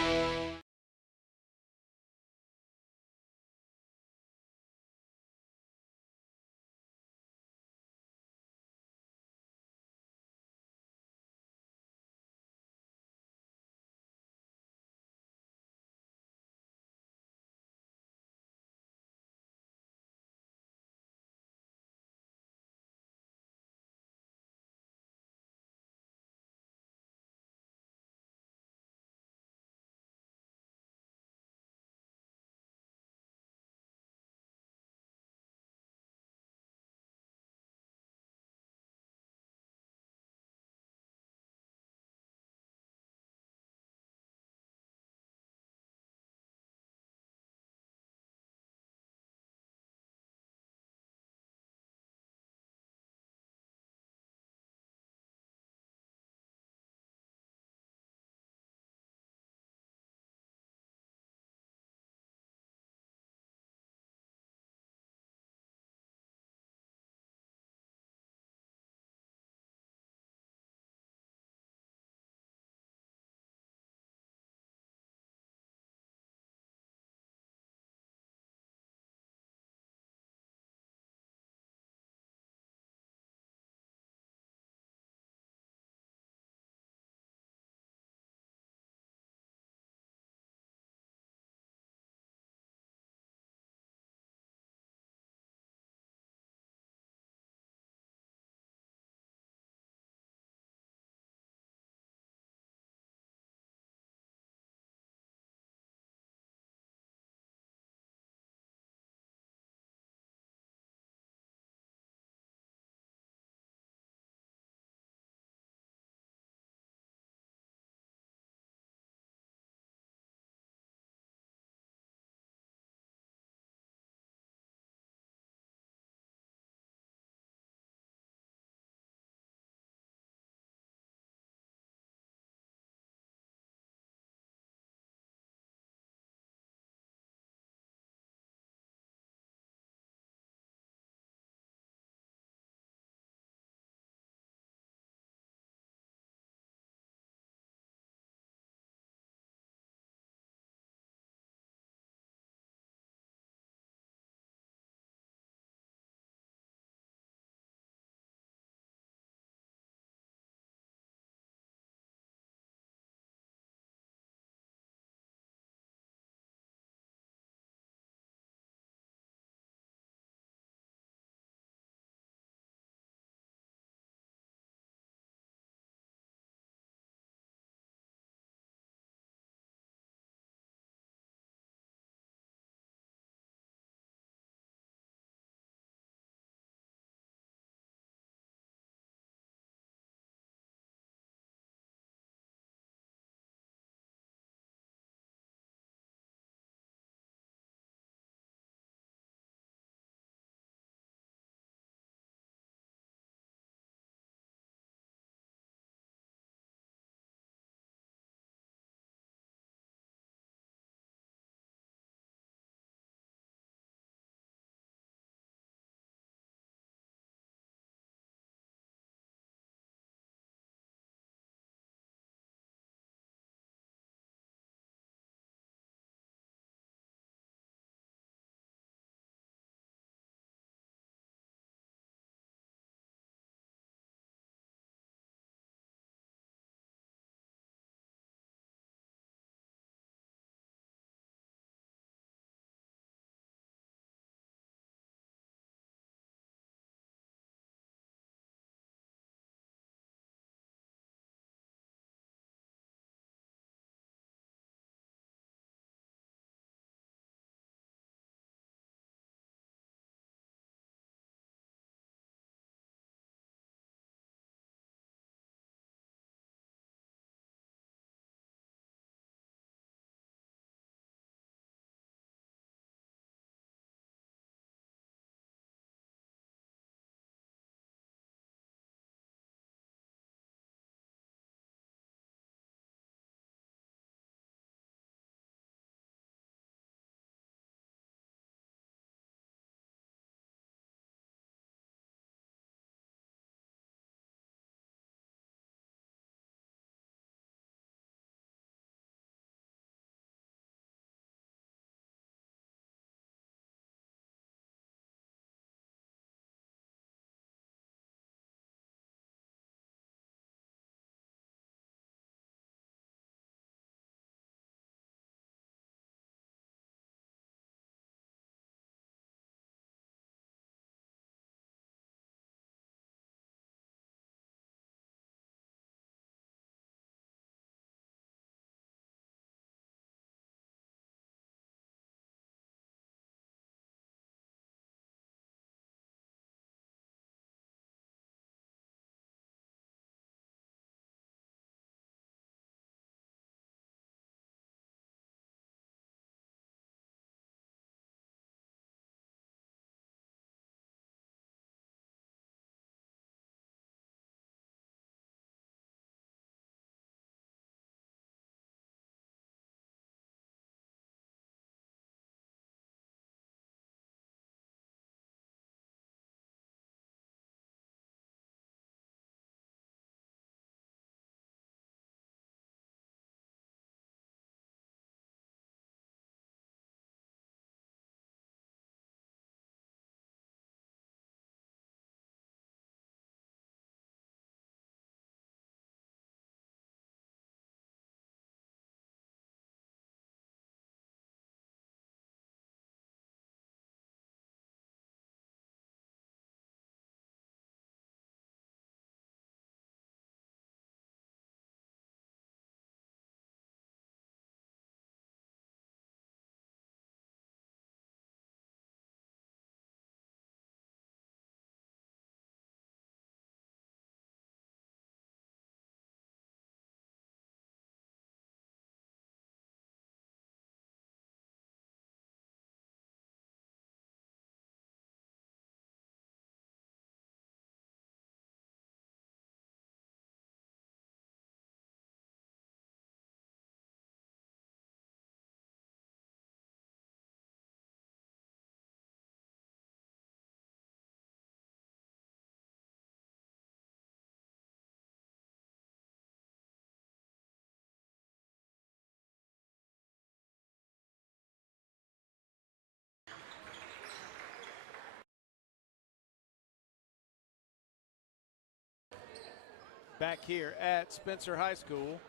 back here at Spencer High School.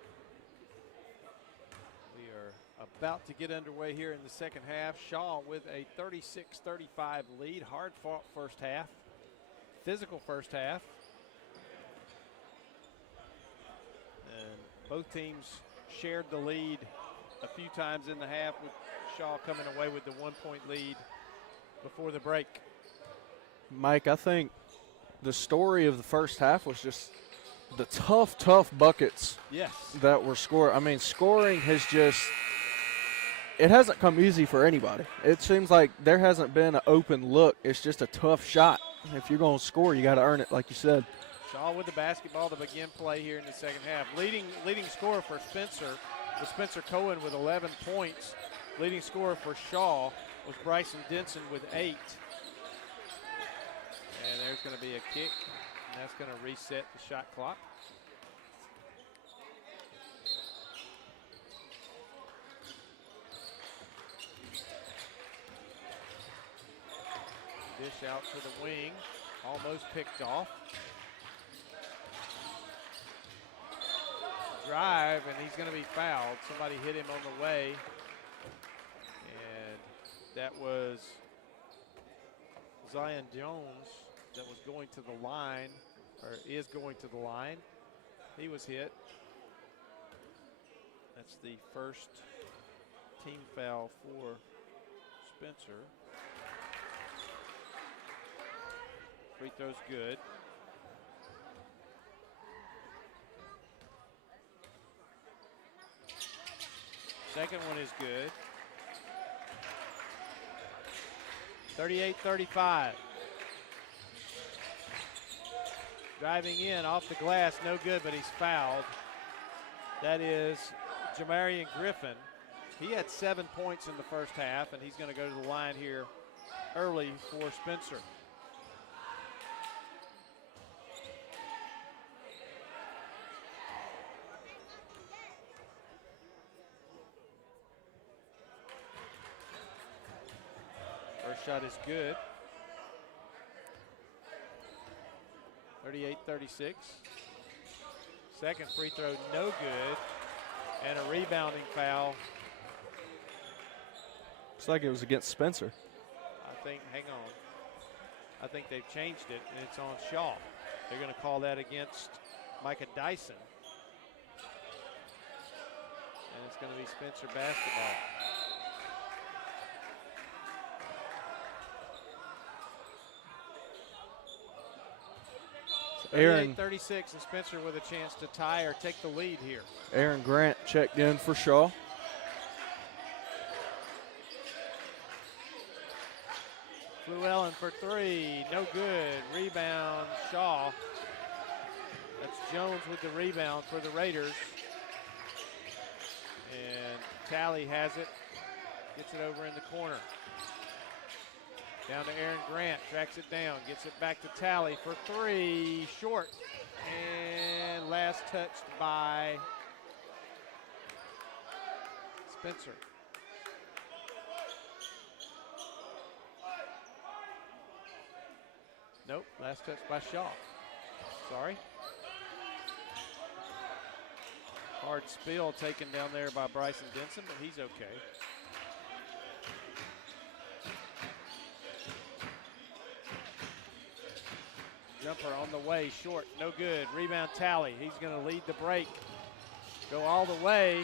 We are about to get underway here in the second half. Shaw with a 36-35 lead. Hard-fought first half. Physical first half. And both teams shared the lead a few times in the half, with Shaw coming away with the 1-point lead before the break. Mike, I think the story of the first half was just the tough buckets that were scored. I mean, scoring has just – it hasn't come easy for anybody. It seems like there hasn't been an open look. It's just a tough shot. If you're going to score, you got to earn it, like you said. Shaw with the basketball to begin play here in the second half. Leading scorer for Spencer was Spencer Cohen with 11 points. Leading scorer for Shaw was Bryson Denson with 8. And there's going to be a kick, and that's going to reset the shot clock. Dish out to the wing, almost picked off. Drive, and he's going to be fouled. Somebody hit him on the way, and that was Zion Jones that was going to the line, or is going to the line. He was hit. That's the first team foul for Spencer. Free throw's good. Second one is good. 38-35. Driving in off the glass, no good, but he's fouled. That is Jamarian Griffin. He had 7 points in the first half, and he's going to go to the line here early for Spencer. First shot is good. 38-36. Second free throw, no good. And a rebounding foul. Looks like it was against Spencer. I think, hang on. I think they've changed it, and it's on Shaw. They're going to call that against Micah Dyson. And it's going to be Spencer basketball. Aaron 36, and Spencer with a chance to tie or take the lead here. Aaron Grant checked in for Shaw. Llewellyn for three, no good. Rebound, Shaw. That's Jones with the rebound for the Raiders. And Talley has it, gets it over in the corner. Down to Aaron Grant, tracks it down, gets it back to Talley for three, short. And last touched by Spencer. Nope, last touch by Shaw. Sorry. Hard spill taken down there by Bryson Denson, but he's okay. Jumper on the way, short, no good. Rebound Talley, he's going to lead the break. Go all the way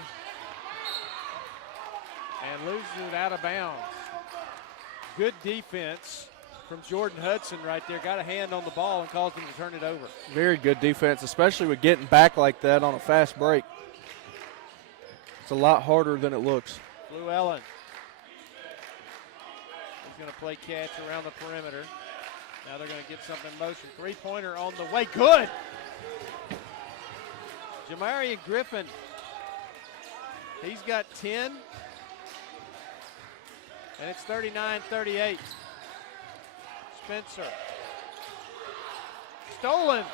and loses it out of bounds. Good defense from Jordan Hudson right there. Got a hand on the ball and caused him to turn it over. Very good defense, especially with getting back like that on a fast break. It's a lot harder than it looks. Llewellyn. He's going to play catch around the perimeter. Now they're going to get something in motion. Three-pointer on the way. Good. Jamarian Griffin. He's got 10. And it's 39-38. Spencer. Stolen.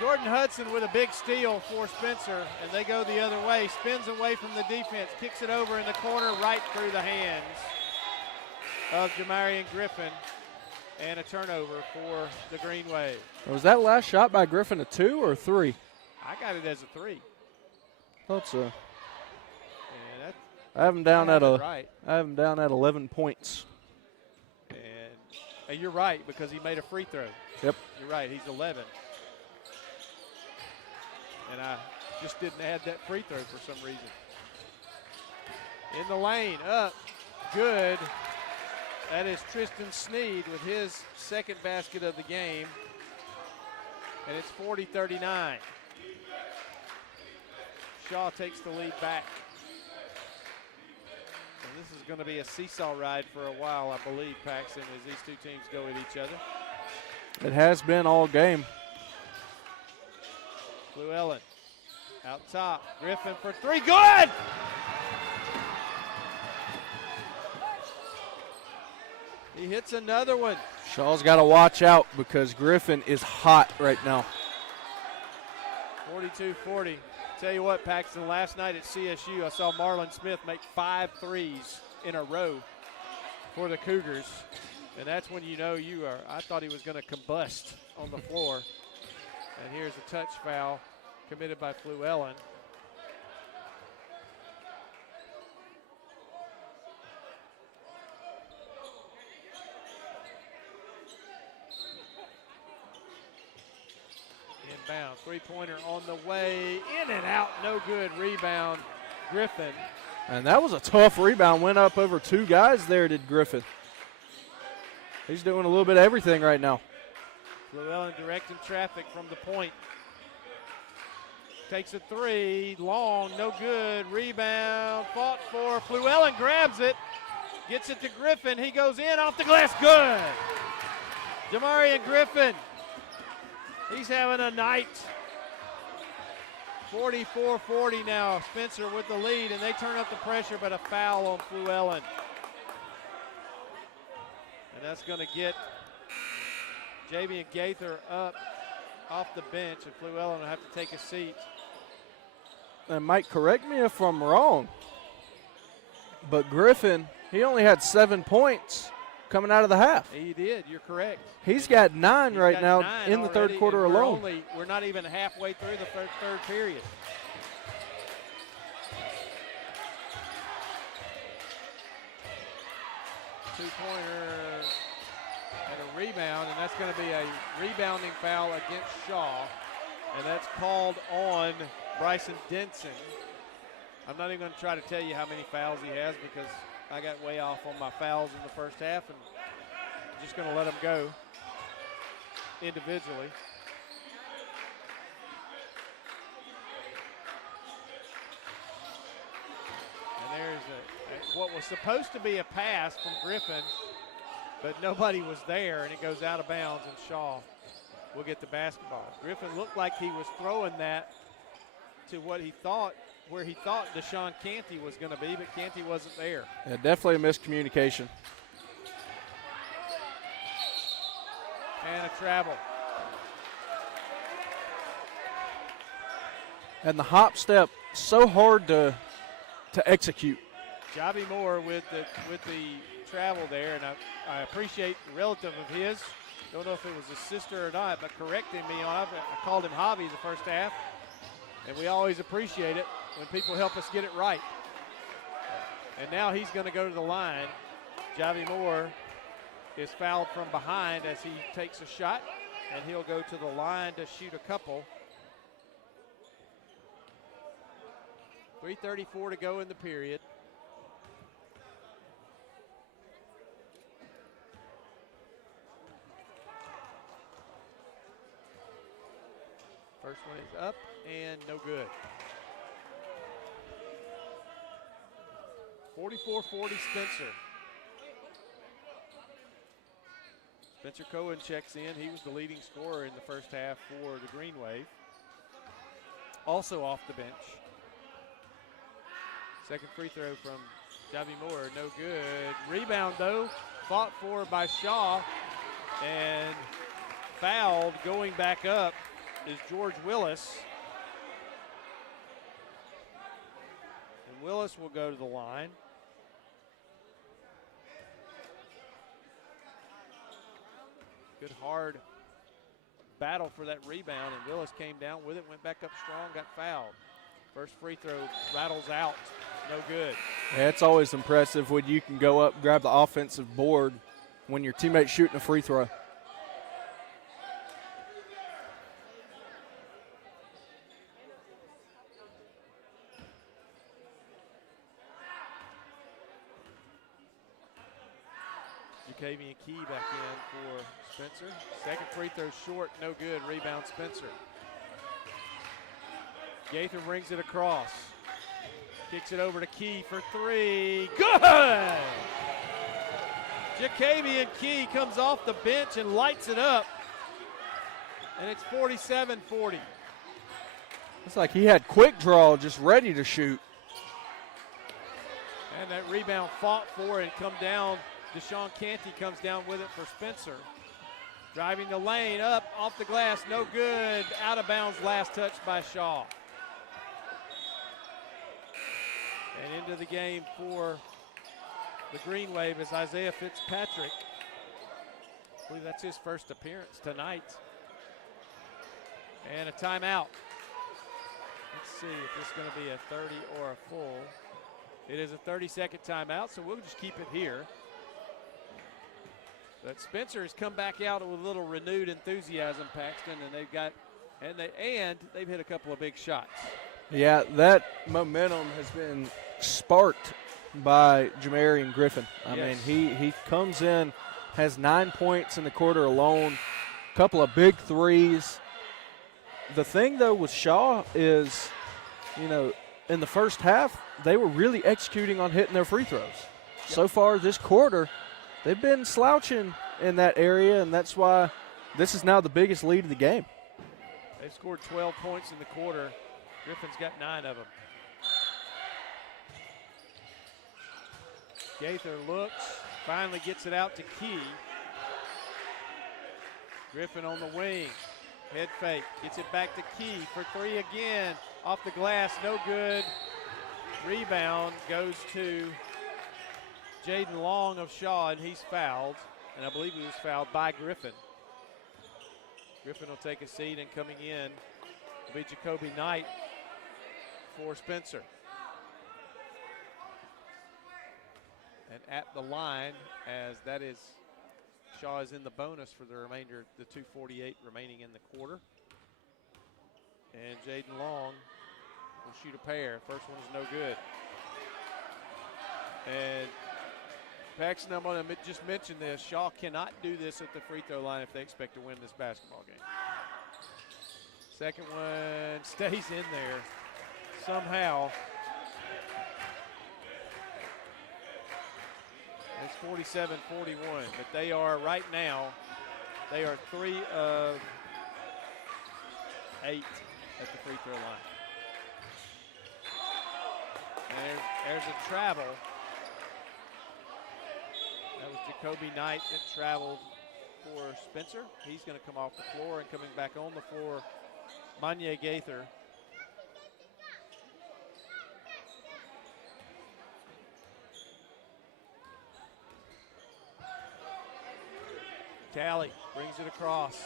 Jordan Hudson with a big steal for Spencer, and they go the other way. Spins away from the defense, kicks it over in the corner right through the hands of Jamarian Griffin. And a turnover for the Green Wave. Was that last shot by Griffin a 2 or 3? I got it as a 3. Thought so. Yeah, I have him down at right. I have him down at 11 points. And you're right, because he made a free throw. Yep. You're right, he's 11. And I just didn't add that free throw for some reason. In the lane, up, good. That is Tristan Sneed with his second basket of the game. And it's 40-39. Shaw takes the lead back. And this is going to be a seesaw ride for a while, I believe, Paxton, as these two teams go at each other. It has been all game. Llewellyn out top. Griffin for 3. Good! He hits another one. Shaw's got to watch out because Griffin is hot right now. 42-40. Tell you what, Paxton, last night at CSU, I saw Marlon Smith make 5 threes in a row for the Cougars. And that's when you know you are. I thought he was going to combust on the floor. And here's a touch foul committed by Llewellyn. Inbound, three-pointer on the way, in and out, no good. Rebound, Griffin. And that was a tough rebound. Went up over 2 guys there, did Griffin. He's doing a little bit of everything right now. Llewellyn directing traffic from the point. Takes a 3, long, no good. Rebound, fought for. Llewellyn grabs it, gets it to Griffin. He goes in, off the glass, good. Jamarian Griffin. He's having a night. 44-40 now. Spencer with the lead, and they turn up the pressure, but a foul on Llewellyn. And that's going to get Javian Gaither up off the bench, and Llewellyn will have to take a seat. And Mike, correct me if I'm wrong, but Griffin, he only had 7 points coming out of the half. He did, you're correct. He's got 9 He's right got now 9 in the already, third quarter and alone. We're not even halfway through the third period. Two-pointer and a rebound, and that's going to be a rebounding foul against Shaw, and that's called on Bryson Denson. I'm not even going to try to tell you how many fouls he has because I got way off on my fouls in the first half, and I'm just going to let them go individually. And there's what was supposed to be a pass from Griffin, but nobody was there, and it goes out of bounds, and Shaw will get the basketball. Griffin looked like he was throwing that to where he thought Deshaun Canty was going to be, but Canty wasn't there. Yeah, definitely a miscommunication. And a travel. And the hop step, so hard to execute. Javi Moore with the travel there, and I appreciate the relative of his. Don't know if it was his sister or not, but correcting me on it. I called him Javi the first half, and we always appreciate it when people help us get it right. And now he's going to go to the line. Javi Moore is fouled from behind as he takes a shot, and he'll go to the line to shoot a couple. 3:34 to go in the period. First one is up and no good. 44-40 Spencer. Spencer Cohen checks in. He was the leading scorer in the first half for the Green Wave. Also off the bench. Second free throw from Javi Moore, no good. Rebound though, fought for by Shaw, and fouled going back up is George Willis. And Willis will go to the line. Good hard battle for that rebound, and Willis came down with it, went back up strong, got fouled. First free throw rattles out, no good. Yeah, it's always impressive when you can go up, grab the offensive board when your teammate's shooting a free throw. Jacavian Key back in for Spencer. Second free throw short, no good. Rebound Spencer. Gaither brings it across. Kicks it over to Key for three. Good! Jacavian Key comes off the bench and lights it up. And it's 47-40. It's like he had quick draw, just ready to shoot. And that rebound fought for and come down. Deshaun Canty comes down with it for Spencer. Driving the lane, up, off the glass, no good. Out of bounds, last touch by Shaw. And into the game for the Green Wave is Isaiah Fitzpatrick. I believe that's his first appearance tonight. And a timeout. Let's see if this is going to be a 30 or a full. It is a 30-second timeout, so we'll just keep it here. But Spencer has come back out with a little renewed enthusiasm, Paxton, and they've hit a couple of big shots. Yeah, that momentum has been sparked by Jamarian Griffin. I mean, he comes in, has 9 points in the quarter alone, a couple of big threes. The thing, though, with Shaw is, in the first half, they were really executing on hitting their free throws. Yep. So far this quarter, they've been slouching in that area, and that's why this is now the biggest lead of the game. They've scored 12 points in the quarter. Griffin's got 9 of them. Gaither looks, finally gets it out to Key. Griffin on the wing, head fake, gets it back to Key for three again. Off the glass, no good. Rebound goes to Jaden Long of Shaw, and he's fouled. And I believe he was fouled by Griffin. Griffin will take a seat, and coming in will be Jacoby Knight for Spencer. And at the line, as that is, Shaw is in the bonus for the remainder, the 2:48 remaining in the quarter. And Jaden Long will shoot a pair. First one is no good. And Paxton, I'm going to just mention this. Shaw cannot do this at the free throw line if they expect to win this basketball game. Second one stays in there somehow. It's 47-41, but they are right now, they are 3 of 8 at the free throw line. And there's a travel. That was Jacoby Knight that traveled for Spencer. He's going to come off the floor, and coming back on the floor, Manye Gaither. Talley brings it across.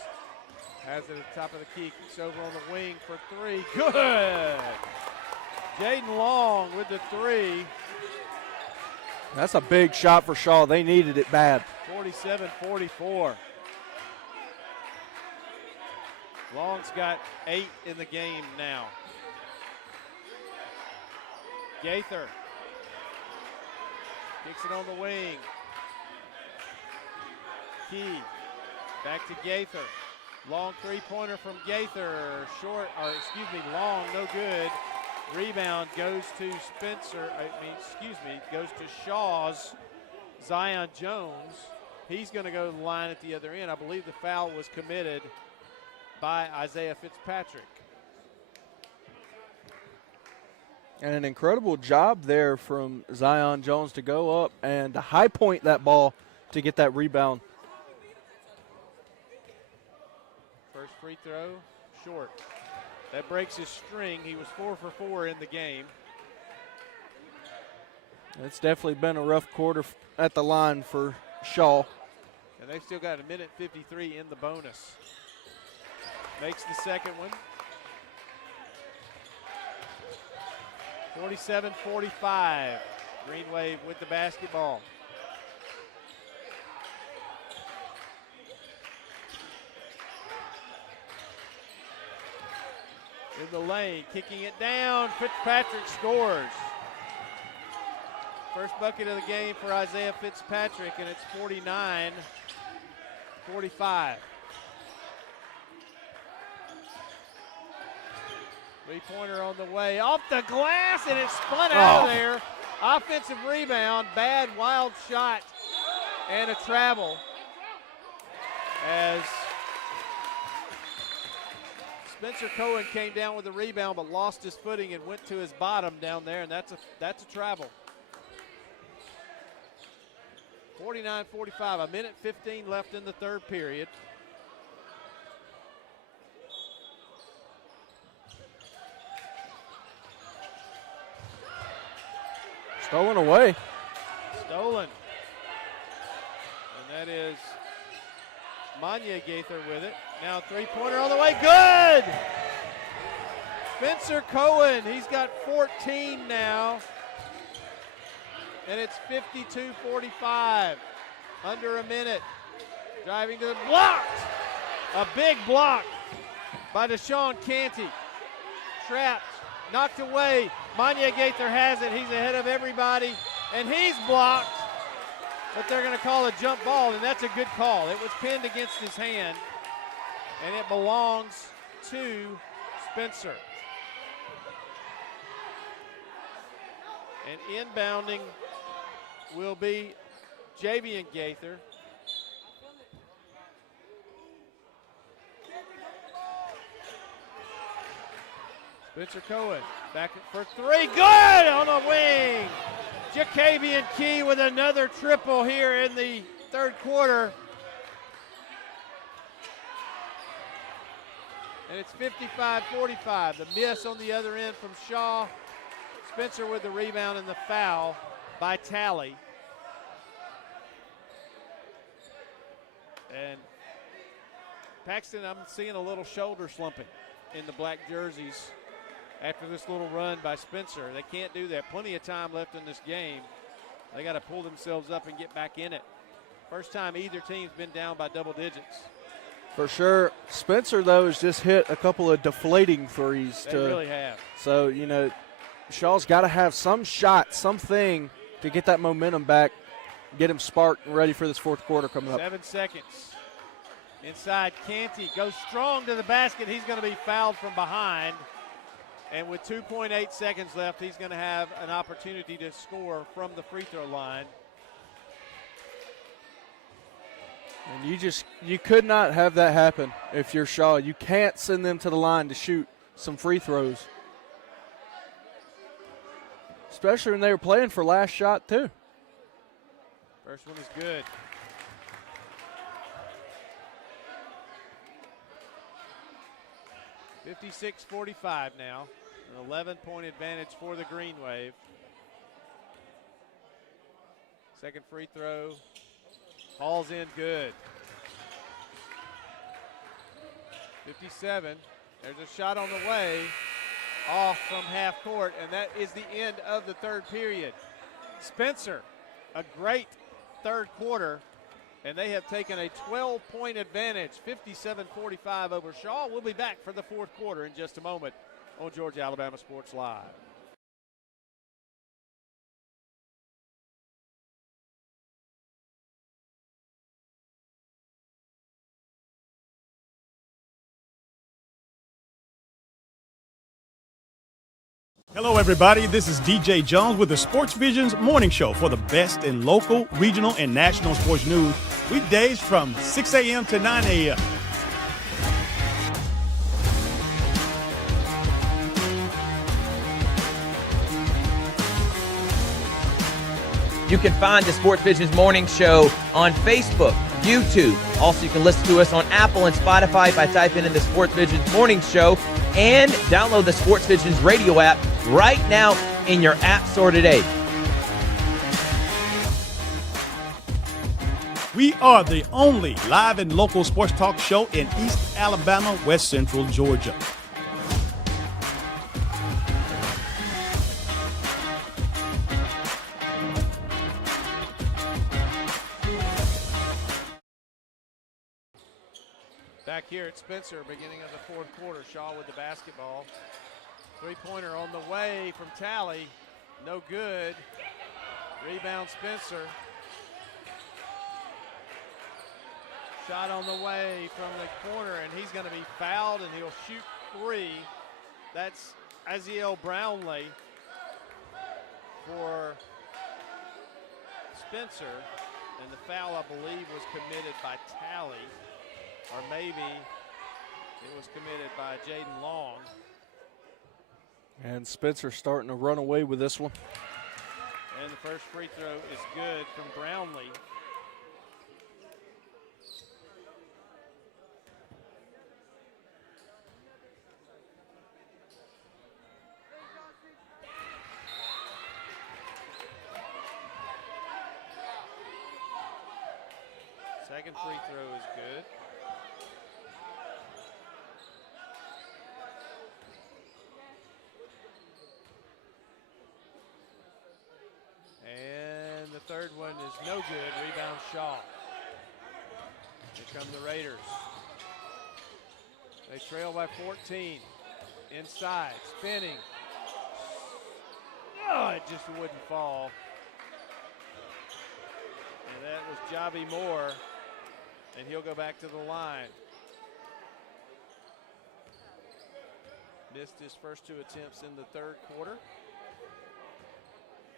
Has it at the top of the key. Kicks over on the wing for three. Good! Jaden Long with the three. That's a big shot for Shaw. They needed it bad. 47-44. Long's got 8 in the game now. Gaither kicks it on the wing. Key back to Gaither. Long three-pointer from Gaither. Long, no good. Rebound goes to goes to Shaw's Zion Jones. He's going to go to the line at the other end. I believe the foul was committed by Isaiah Fitzpatrick. And an incredible job there from Zion Jones to go up and to high point that ball to get that rebound. First free throw, short. That breaks his string. He was 4 for 4 in the game. It's definitely been a rough quarter at the line for Shaw. And they've still got a minute 53 in the bonus. Makes the second one. 47-45. Green Wave with the basketball. In the lane, kicking it down. Fitzpatrick scores. First bucket of the game for Isaiah Fitzpatrick, and it's 49-45. Three-pointer on the way. Off the glass, and it spun out of there. Offensive rebound, bad, wild shot, and a travel. As Spencer Cohen came down with the rebound but lost his footing and went to his bottom down there, and that's a travel. 49-45, a minute 15 left in the third period. Stolen away. Stolen. And that is Manya Gaither with it. Now three-pointer on the way, good! Spencer Cohen, he's got 14 now. And it's 52-45, under a minute. Driving to the blocked. A big block by Deshaun Canty. Trapped, knocked away. Manya Gaither has it, he's ahead of everybody, and he's blocked. But they're gonna call a jump ball, and that's a good call. It was pinned against his hand, and it belongs to Spencer. And inbounding will be Javian Gaither. Spencer Cohen back for three, good on the wing. Jacavian Key with another triple here in the third quarter. And it's 55-45. The miss on the other end from Shaw. Spencer with the rebound and the foul by Talley. And Paxton, I'm seeing a little shoulder slumping in the black jerseys after this little run by Spencer. They can't do that. Plenty of time left in this game. They got to pull themselves up and get back in it. First time either team's been down by double digits. For sure. Spencer, though, has just hit a couple of deflating threes. They really have. So, you know, Shaw's got to have some shot, something to get that momentum back, get him sparked and ready for this fourth quarter coming up. 7 seconds. Inside, Canty goes strong to the basket. He's going to be fouled from behind. And with 2.8 seconds left, he's going to have an opportunity to score from the free throw line. And you could not have that happen if you're Shaw. You can't send them to the line to shoot some free throws. Especially when they were playing for last shot, too. First one is good. $56-45 now. An 11-point advantage for the Green Wave. Second free throw. Hall's in good. 57. There's a shot on the way. Off from half court, and that is the end of the third period. Spencer, a great third quarter, and they have taken a 12-point advantage, 57-45 over Shaw. We'll be back for the fourth quarter in just a moment on Georgia Alabama Sports Live. Hello, everybody. This is DJ Jones with the Sports Visions Morning Show for the best in local, regional, and national sports news. Weekdays from 6 a.m. to 9 a.m. You can find the Sports Visions Morning Show on Facebook, YouTube. Also, you can listen to us on Apple and Spotify by typing in the Sports Visions Morning Show, and download the Sports Visions radio app right now in your app store today. We are the only live and local sports talk show in East Alabama, West Central Georgia. Back here at Spencer, beginning of the fourth quarter, Shaw with the basketball. Three-pointer on the way from Talley. No good. Rebound Spencer. Shot on the way from the corner, and he's going to be fouled, and he'll shoot three. That's Aziel Brownlee for Spencer. And the foul, I believe, was committed by Talley. Or maybe it was committed by Jaden Long. And Spencer starting to run away with this one. And the first free throw is good from Brownlee. Second free throw is good. And the third one is no good. Rebound Shaw. Here come the Raiders. They trail by 14. Inside, spinning. Oh, it just wouldn't fall. And that was Javi Moore. And he'll go back to the line. Missed his first two attempts in the third quarter.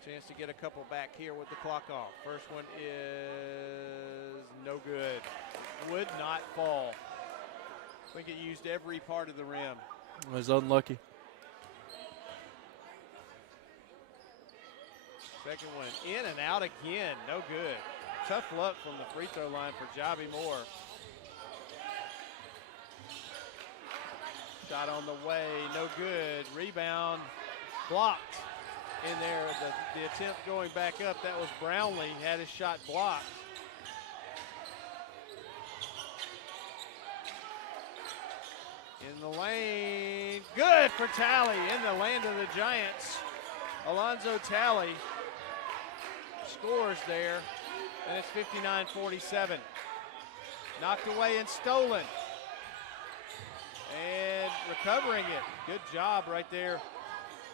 Chance to get a couple back here with the clock off. First one is no good. Would not fall. I think it used every part of the rim. It was unlucky. Second one in and out again. No good. Tough luck from the free throw line for Javi Moore. Shot on the way. No good. Rebound blocked. In there, the attempt going back up, that was Brownlee, had his shot blocked. In the lane, good for Talley, in the land of the Giants. Alonzo Talley scores there, and it's 59-47. Knocked away and stolen. And recovering it, good job right there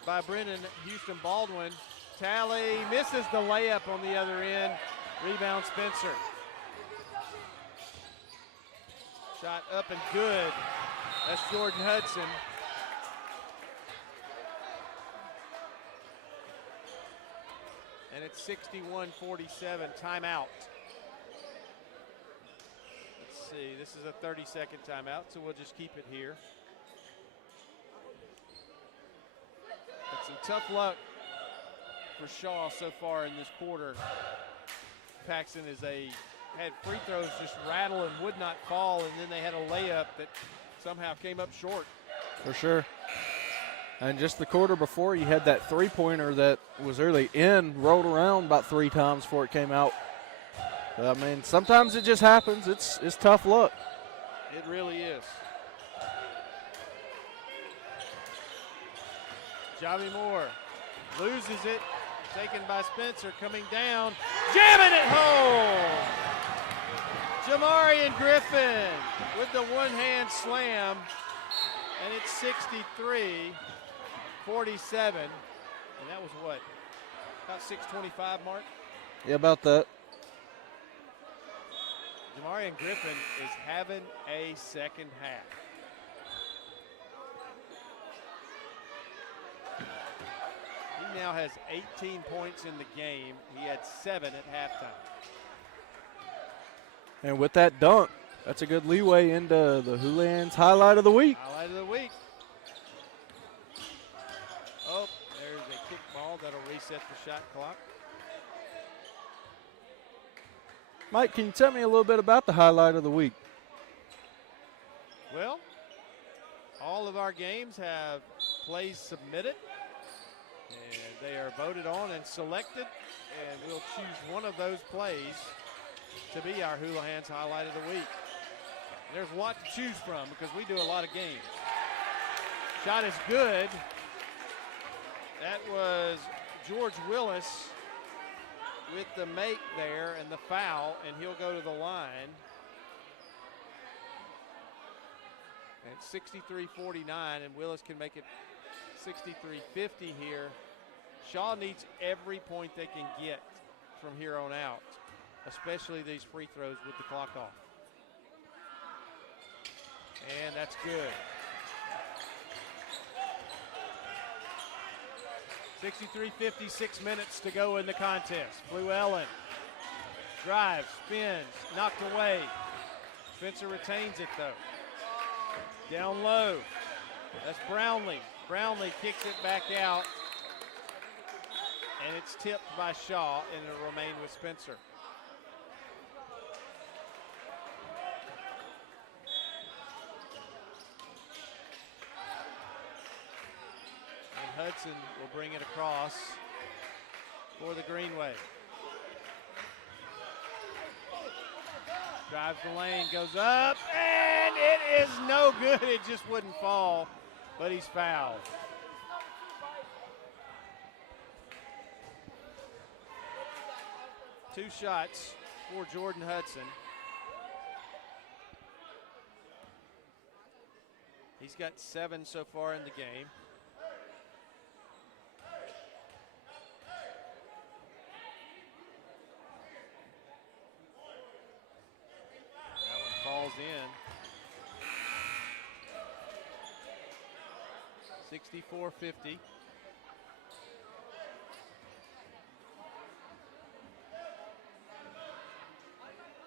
by Brendan Houston Baldwin. Talley misses the layup on the other end. Rebound Spencer. Shot up and good. That's Jordan Hudson. And it's 61-47, timeout. Let's see, this is a 30-second timeout, so we'll just keep it here. Some tough luck for Shaw so far in this quarter. Paxton had free throws just rattle and would not fall, and then they had a layup that somehow came up short. For sure. And just the quarter before, you had that three-pointer that was early in, rolled around about 3 times before it came out. I mean, sometimes it just happens. It's tough luck. It really is. Javi Moore loses it, taken by Spencer, coming down, jamming it home. Jamarian Griffin with the one-hand slam, and it's 63-47. And that was what, about 6:25, Mark? Yeah, about that. Jamarian Griffin is having a second half. He now has 18 points in the game. He had 7 at halftime. And with that dunk, that's a good leeway into the Hoolans highlight of the week. Highlight of the week. Oh, there's a kick ball that'll reset the shot clock. Mike, can you tell me a little bit about the highlight of the week? Well, all of our games have plays submitted, and they are voted on and selected, and we'll choose one of those plays to be our Houlihan's highlight of the week. There's a lot to choose from because we do a lot of games. Shot is good. That was George Willis with the make there and the foul, and he'll go to the line. And 63-49, and Willis can make it 63-50 here. Shaw needs every point they can get from here on out, especially these free throws with the clock off. And that's good. 63-50, 6 minutes to go in the contest. Fluellen drives, spins, knocked away. Spencer retains it though. Down low, that's Brownlee. Brownlee kicks it back out, and it's tipped by Shaw, and it'll remain with Spencer. And Hudson will bring it across for the Greenway. Drives the lane, goes up, and it is no good. It just wouldn't fall, but he's fouled. Two shots for Jordan Hudson. He's got 7 so far in the game. Falls in. 64-50.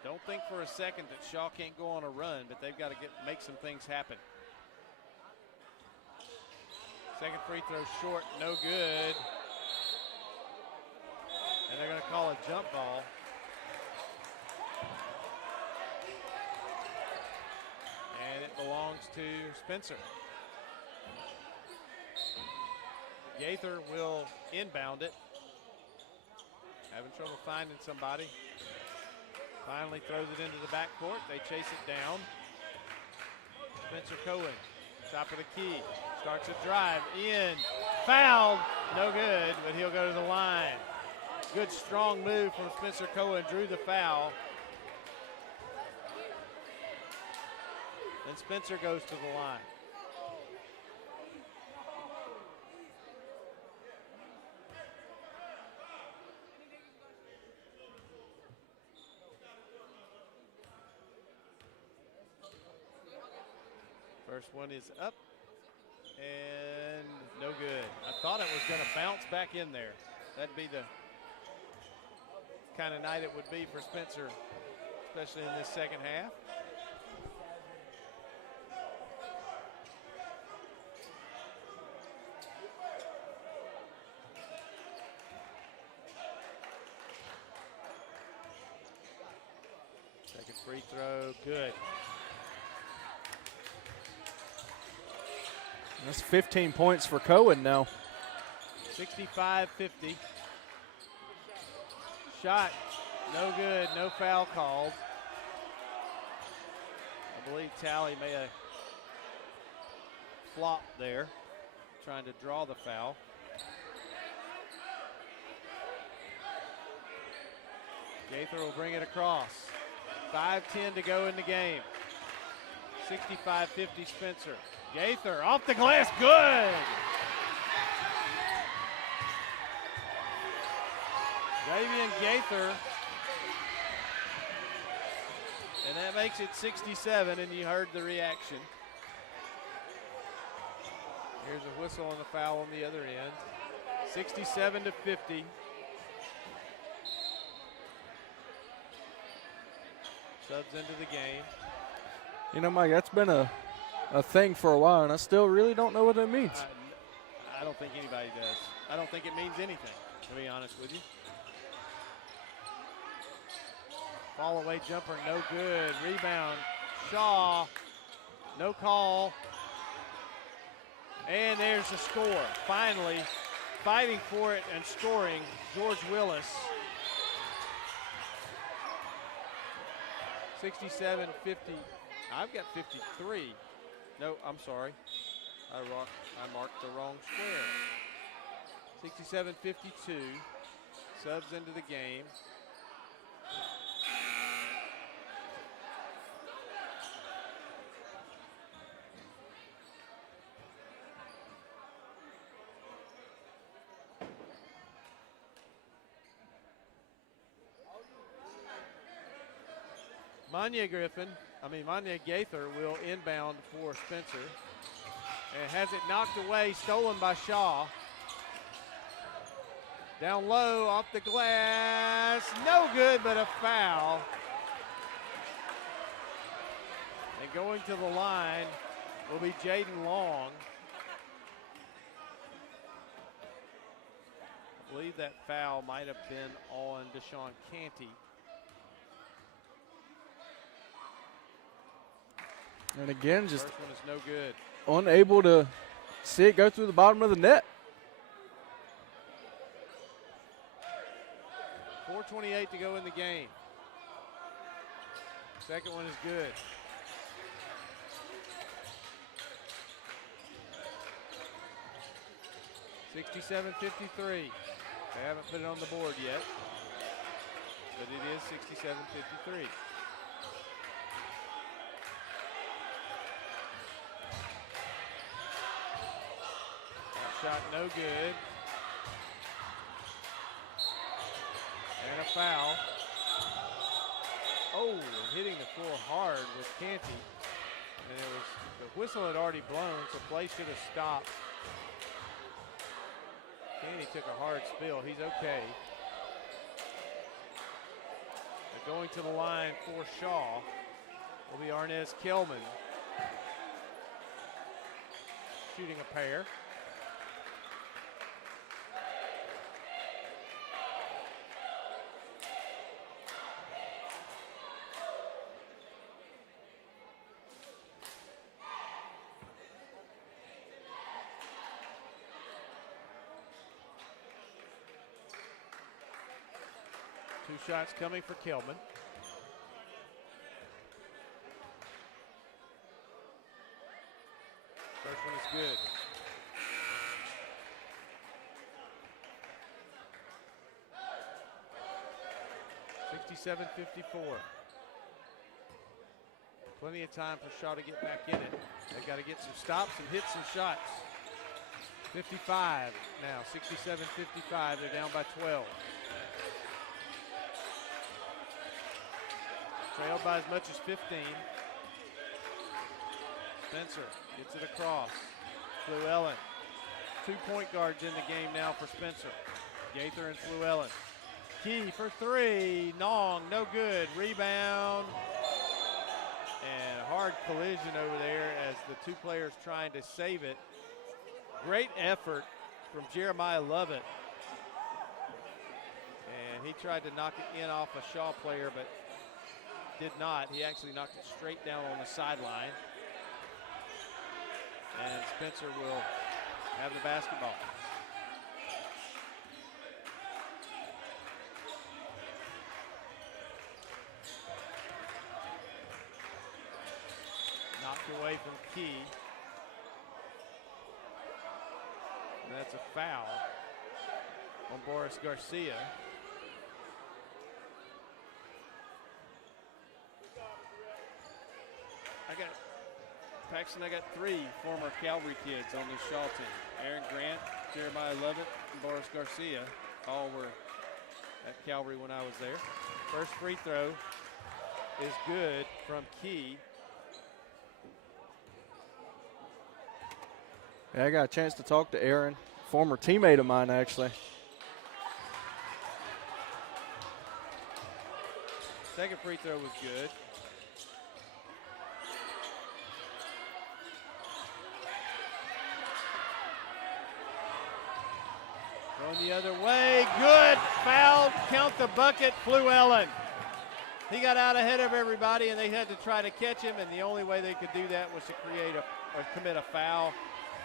Don't think for a second that Shaw can't go on a run, but they've got to make some things happen. Second free throw short, no good. And they're going to call a jump ball. And it belongs to Spencer. Gaither will inbound it. Having trouble finding somebody. Finally throws it into the backcourt. They chase it down. Spencer Cohen, top of the key. Starts a drive, in, fouled, no good, but he'll go to the line. Good strong move from Spencer Cohen, drew the foul. And Spencer goes to the line. First one is up and no good. I thought it was going to bounce back in there. That'd be the kind of night it would be for Spencer, especially in this second half. Second free throw, good. That's 15 points for Cohen now. 65-50. Shot, no good, no foul called. I believe Talley may have flopped there, trying to draw the foul. Gaither will bring it across. 5:10 to go in the game. 65-50 Spencer. Gaither off the glass, good. Davian Gaither. And that makes it 67, and you heard the reaction. Here's a whistle and a foul on the other end. 67-50. Subs into the game. You know, Mike, that's been a thing for a while, and I still really don't know what it means. I don't think anybody does. I don't think it means anything, to be honest with you. Fall away jumper, no good. Rebound, Shaw, no call. And there's the score. Finally, fighting for it and scoring, George Willis. 67-50. I've got 53. No, I'm sorry. I marked the wrong square. 67-52. Subs into the game. Manya Gaither will inbound for Spencer. And has it knocked away, stolen by Shaw. Down low, off the glass, no good, but a foul. And going to the line will be Jaden Long. I believe that foul might have been on Deshaun Canty. And again, just First one is no good. Unable to see it go through the bottom of the net. 4:28 to go in the game. Second one is good. $67-53. They haven't put it on the board yet, but it is 67-53. Shot no good. And a foul. Oh, hitting the floor hard was Canty. And it was, the whistle had already blown, so play should have stopped. Canty took a hard spill. He's okay. They're going to the line for Shaw will be Arnez Kelman. Shooting a pair. Two shots coming for Kelman. First one is good. $67-54. Plenty of time for Shaw to get back in it. They got to get some stops and hit some shots. 55 now, 67-55. They're down by 12. Trailed by as much as 15. Spencer gets it across. Fluellen. 2 point guards in the game now for Spencer. Gaither and Fluellen. Key for three. Nong, no good. Rebound. And a hard collision over there as the two players trying to save it. Great effort from Jeremiah Lovett. And he tried to knock it in off a Shaw player, but did not. He actually knocked it straight down on the sideline. And Spencer will have the basketball. Knocked away from Key. And that's a foul on Boris Garcia. I got 3 former Calvary kids on this Shaw team. Aaron Grant, Jeremiah Lovett, and Boris Garcia all were at Calvary when I was there. First free throw is good from Key. Yeah, I got a chance to talk to Aaron, former teammate of mine actually. Second free throw was good. Going the other way, good, foul, count the bucket, Fluellen. He got out ahead of everybody and they had to try to catch him, and the only way they could do that was to commit a foul.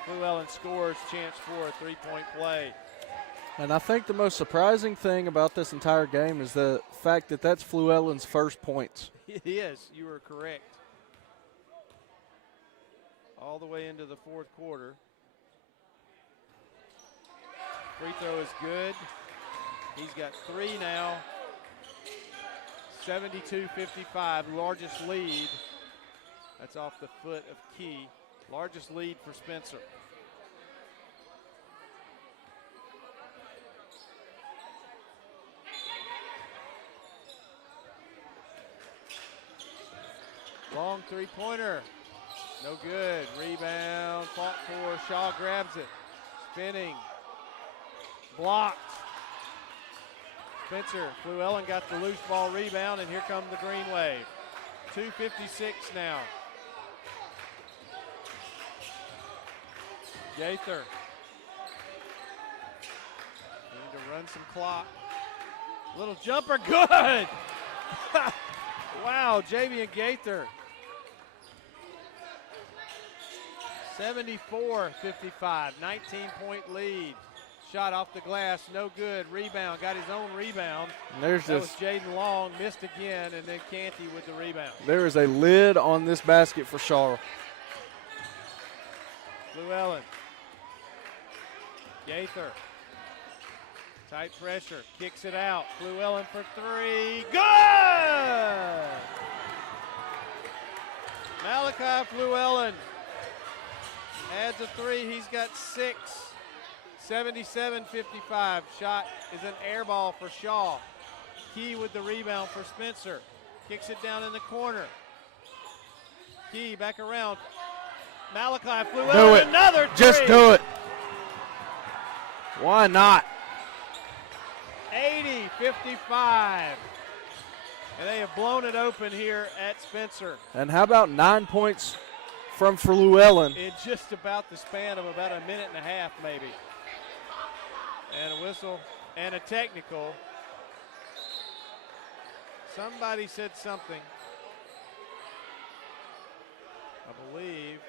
Fluellen scores, chance for a 3-point play. And I think the most surprising thing about this entire game is the fact that that's Fluellen's first points. It is. You are correct. All the way into the fourth quarter. Free throw is good. He's got 3 now. 72-55, largest lead. That's off the foot of Key. Largest lead for Spencer. Long three-pointer. No good. Rebound. Fought for. Shaw grabs it. Spinning. Blocked. Spencer. Fluellen got the loose ball rebound, and here comes the Green Wave. 2:56 now. Gaither. Need to run some clock. Little jumper. Good. Wow, Javian Gaither. 74-55, 19-point lead. Shot off the glass, no good. Rebound, got his own rebound. That was Jaden Long, missed again, and then Canty with the rebound. There is a lid on this basket for Shaw. Fluellen. Gaither. Tight pressure, kicks it out. Fluellen for 3, good! Malachi Fluellen adds a 3, he's got 6. 77-55, shot is an air ball for Shaw. Key with the rebound for Spencer. Kicks it down in the corner. Key back around. Malachi Fluellen, another 3. Just do it. Why not? 80-55. And they have blown it open here at Spencer. And how about 9 points from Fluellen? In just about the span of about a minute and a half, maybe. And a whistle and a technical. Somebody said something. I believe.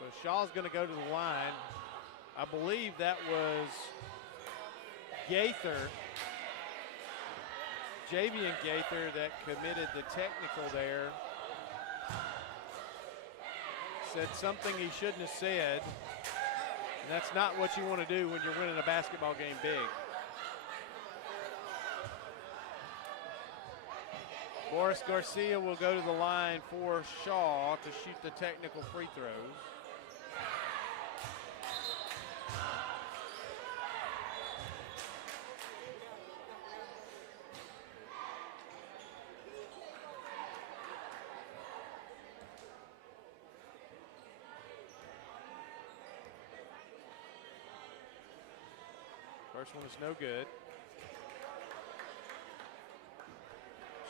So Shaw's going to go to the line. I believe that was Gaither, Javian Gaither, that committed the technical there. Said something he shouldn't have said. And that's not what you want to do when you're winning a basketball game big. Boris Garcia will go to the line for Shaw to shoot the technical free throws. First one is no good.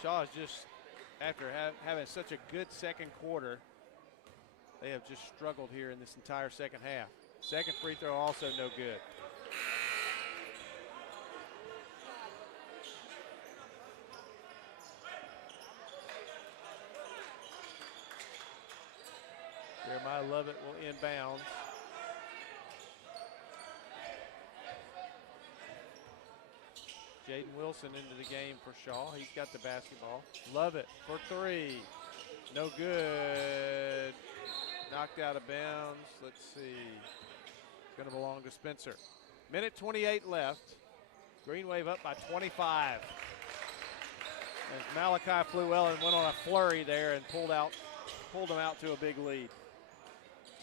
Shaw is just, after having such a good second quarter, they have just struggled here in this entire second half. Second free throw also no good. Jeremiah Lovett will inbounds. Jaden Wilson into the game for Shaw. He's got the basketball. Lovett for 3. No good. Knocked out of bounds. Let's see. It's going to belong to Spencer. Minute 28 left. Green Wave up by 25. As Malachi Fluellen went on a flurry there and pulled them out to a big lead.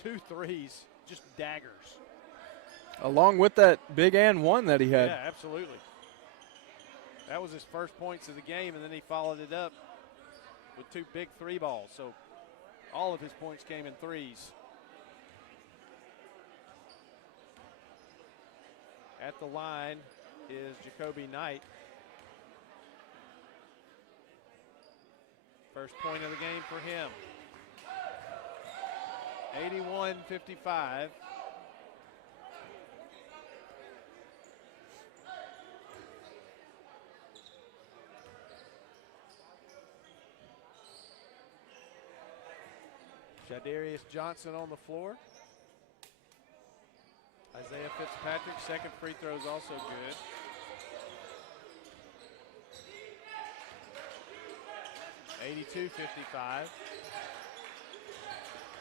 2 threes, just daggers. Along with that big and one that he had. Yeah, absolutely. That was his first points of the game, and then he followed it up with 2 big 3 balls. So all of his points came in threes. At the line is Jacoby Knight. First point of the game for him. 81-55. Shadarius Johnson on the floor. Isaiah Fitzpatrick, second free throw is also good. (82-55).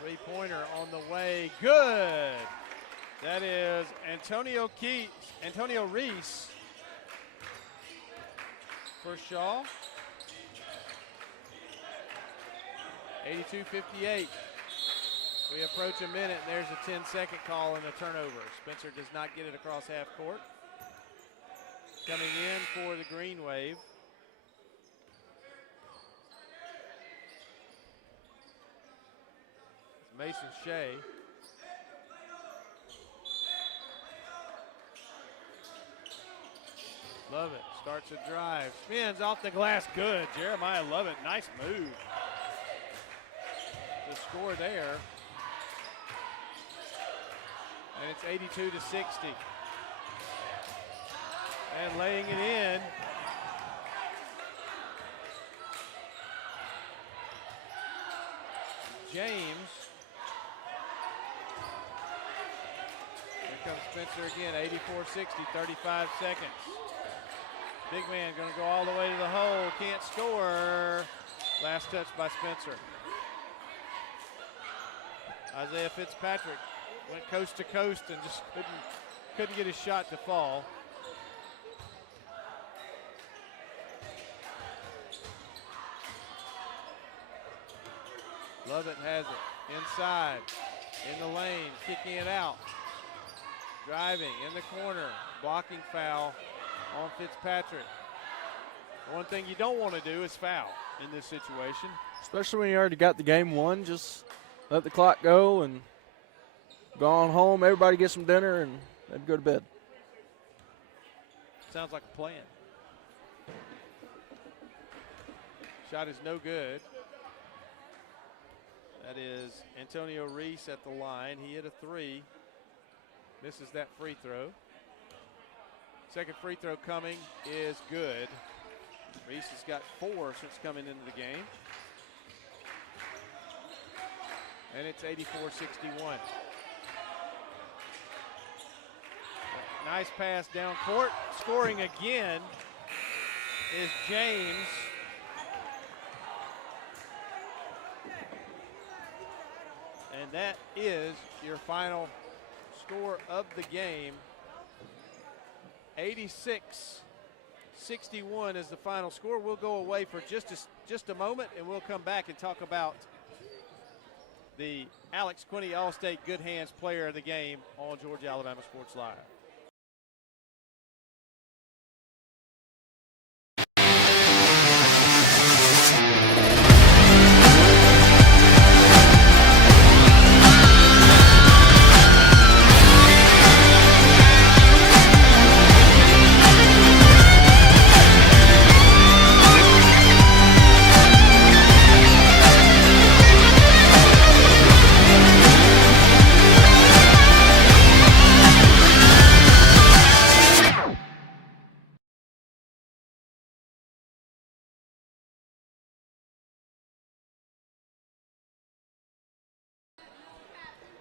Three-pointer on the way, good. That is Antonio Reese for Shaw. 82-58. We approach a minute, and there's a 10-second call and a turnover. Spencer does not get it across half court. Coming in for the Green Wave. It's Mason Shea. Lovett starts a drive. Spins off the glass, good. Jeremiah Lovett, nice move. The score there. And it's 82-60. And laying it in. James. Here comes Spencer again, 84-60, 35 seconds. Big man gonna go all the way to the hole, can't score. Last touch by Spencer. Isaiah Fitzpatrick went coast to coast and just couldn't get his shot to fall. Lovett has it inside, in the lane, kicking it out. Driving in the corner, blocking foul on Fitzpatrick. One thing you don't want to do is foul in this situation. Especially when you already got the game won, just let the clock go and go on home. Everybody get some dinner and then go to bed. Sounds like a plan. Shot is no good. That is Antonio Reese at the line. He hit a three. Misses that free throw. Second free throw coming is good. Reese has got 4 since coming into the game. And it's 84-61. Nice pass down court. Scoring again is James. And that is your final score of the game. 86-61 is the final score. We'll go away for just a moment, and we'll come back and talk about the Alex Quinney All-State Good Hands Player of the Game on Georgia Alabama Sports Live.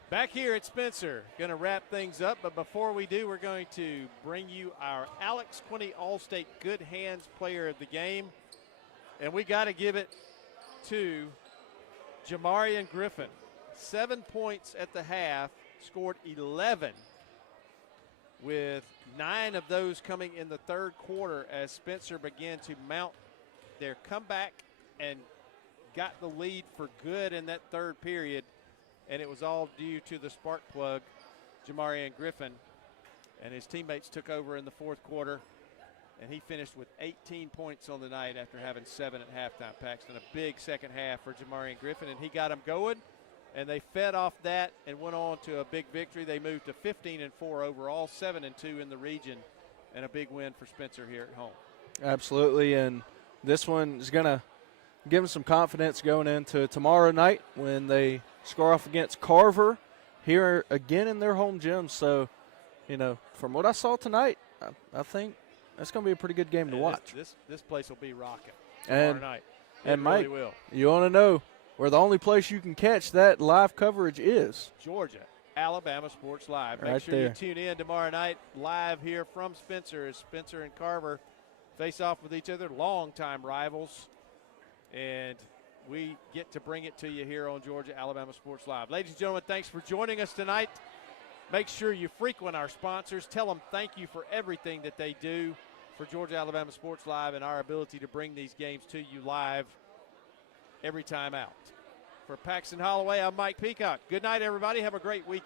Back here at Spencer, going to wrap things up, but before we do, we're going to bring you our Alex Quinney All-State Good Hands Player of the Game, and we got to give it to Jamarian Griffin. 7 points at the half, scored 11, with 9 of those coming in the third quarter as Spencer began to mount their comeback and got the lead for good in that third period. And it was all due to the spark plug, Jamarian Griffin. And his teammates took over in the fourth quarter, and he finished with 18 points on the night after having 7 at halftime. Paxton, a big second half for Jamarian Griffin, and he got them going, and they fed off that and went on to a big victory. They moved to 15-4 overall, 7-2 in the region, and a big win for Spencer here at home. Absolutely, and this one is going to give them some confidence going into tomorrow night when they score off against Carver here again in their home gym. So, you know, from what I saw tonight, I think that's going to be a pretty good game to watch. This place will be rocking tomorrow night. And Mike, really will. You want to know where the only place you can catch that live coverage is. Georgia, Alabama Sports Live. Make Right sure there. you tune in tomorrow night live here from Spencer as Spencer and Carver face off with each other, longtime rivals. And we get to bring it to you here on Georgia, Alabama Sports Live. Ladies and gentlemen, thanks for joining us tonight. Make sure you frequent our sponsors. Tell them thank you for everything that they do for Georgia, Alabama Sports Live and our ability to bring these games to you live every time out. For Paxton Holloway, I'm Mike Peacock. Good night, everybody. Have a great weekend.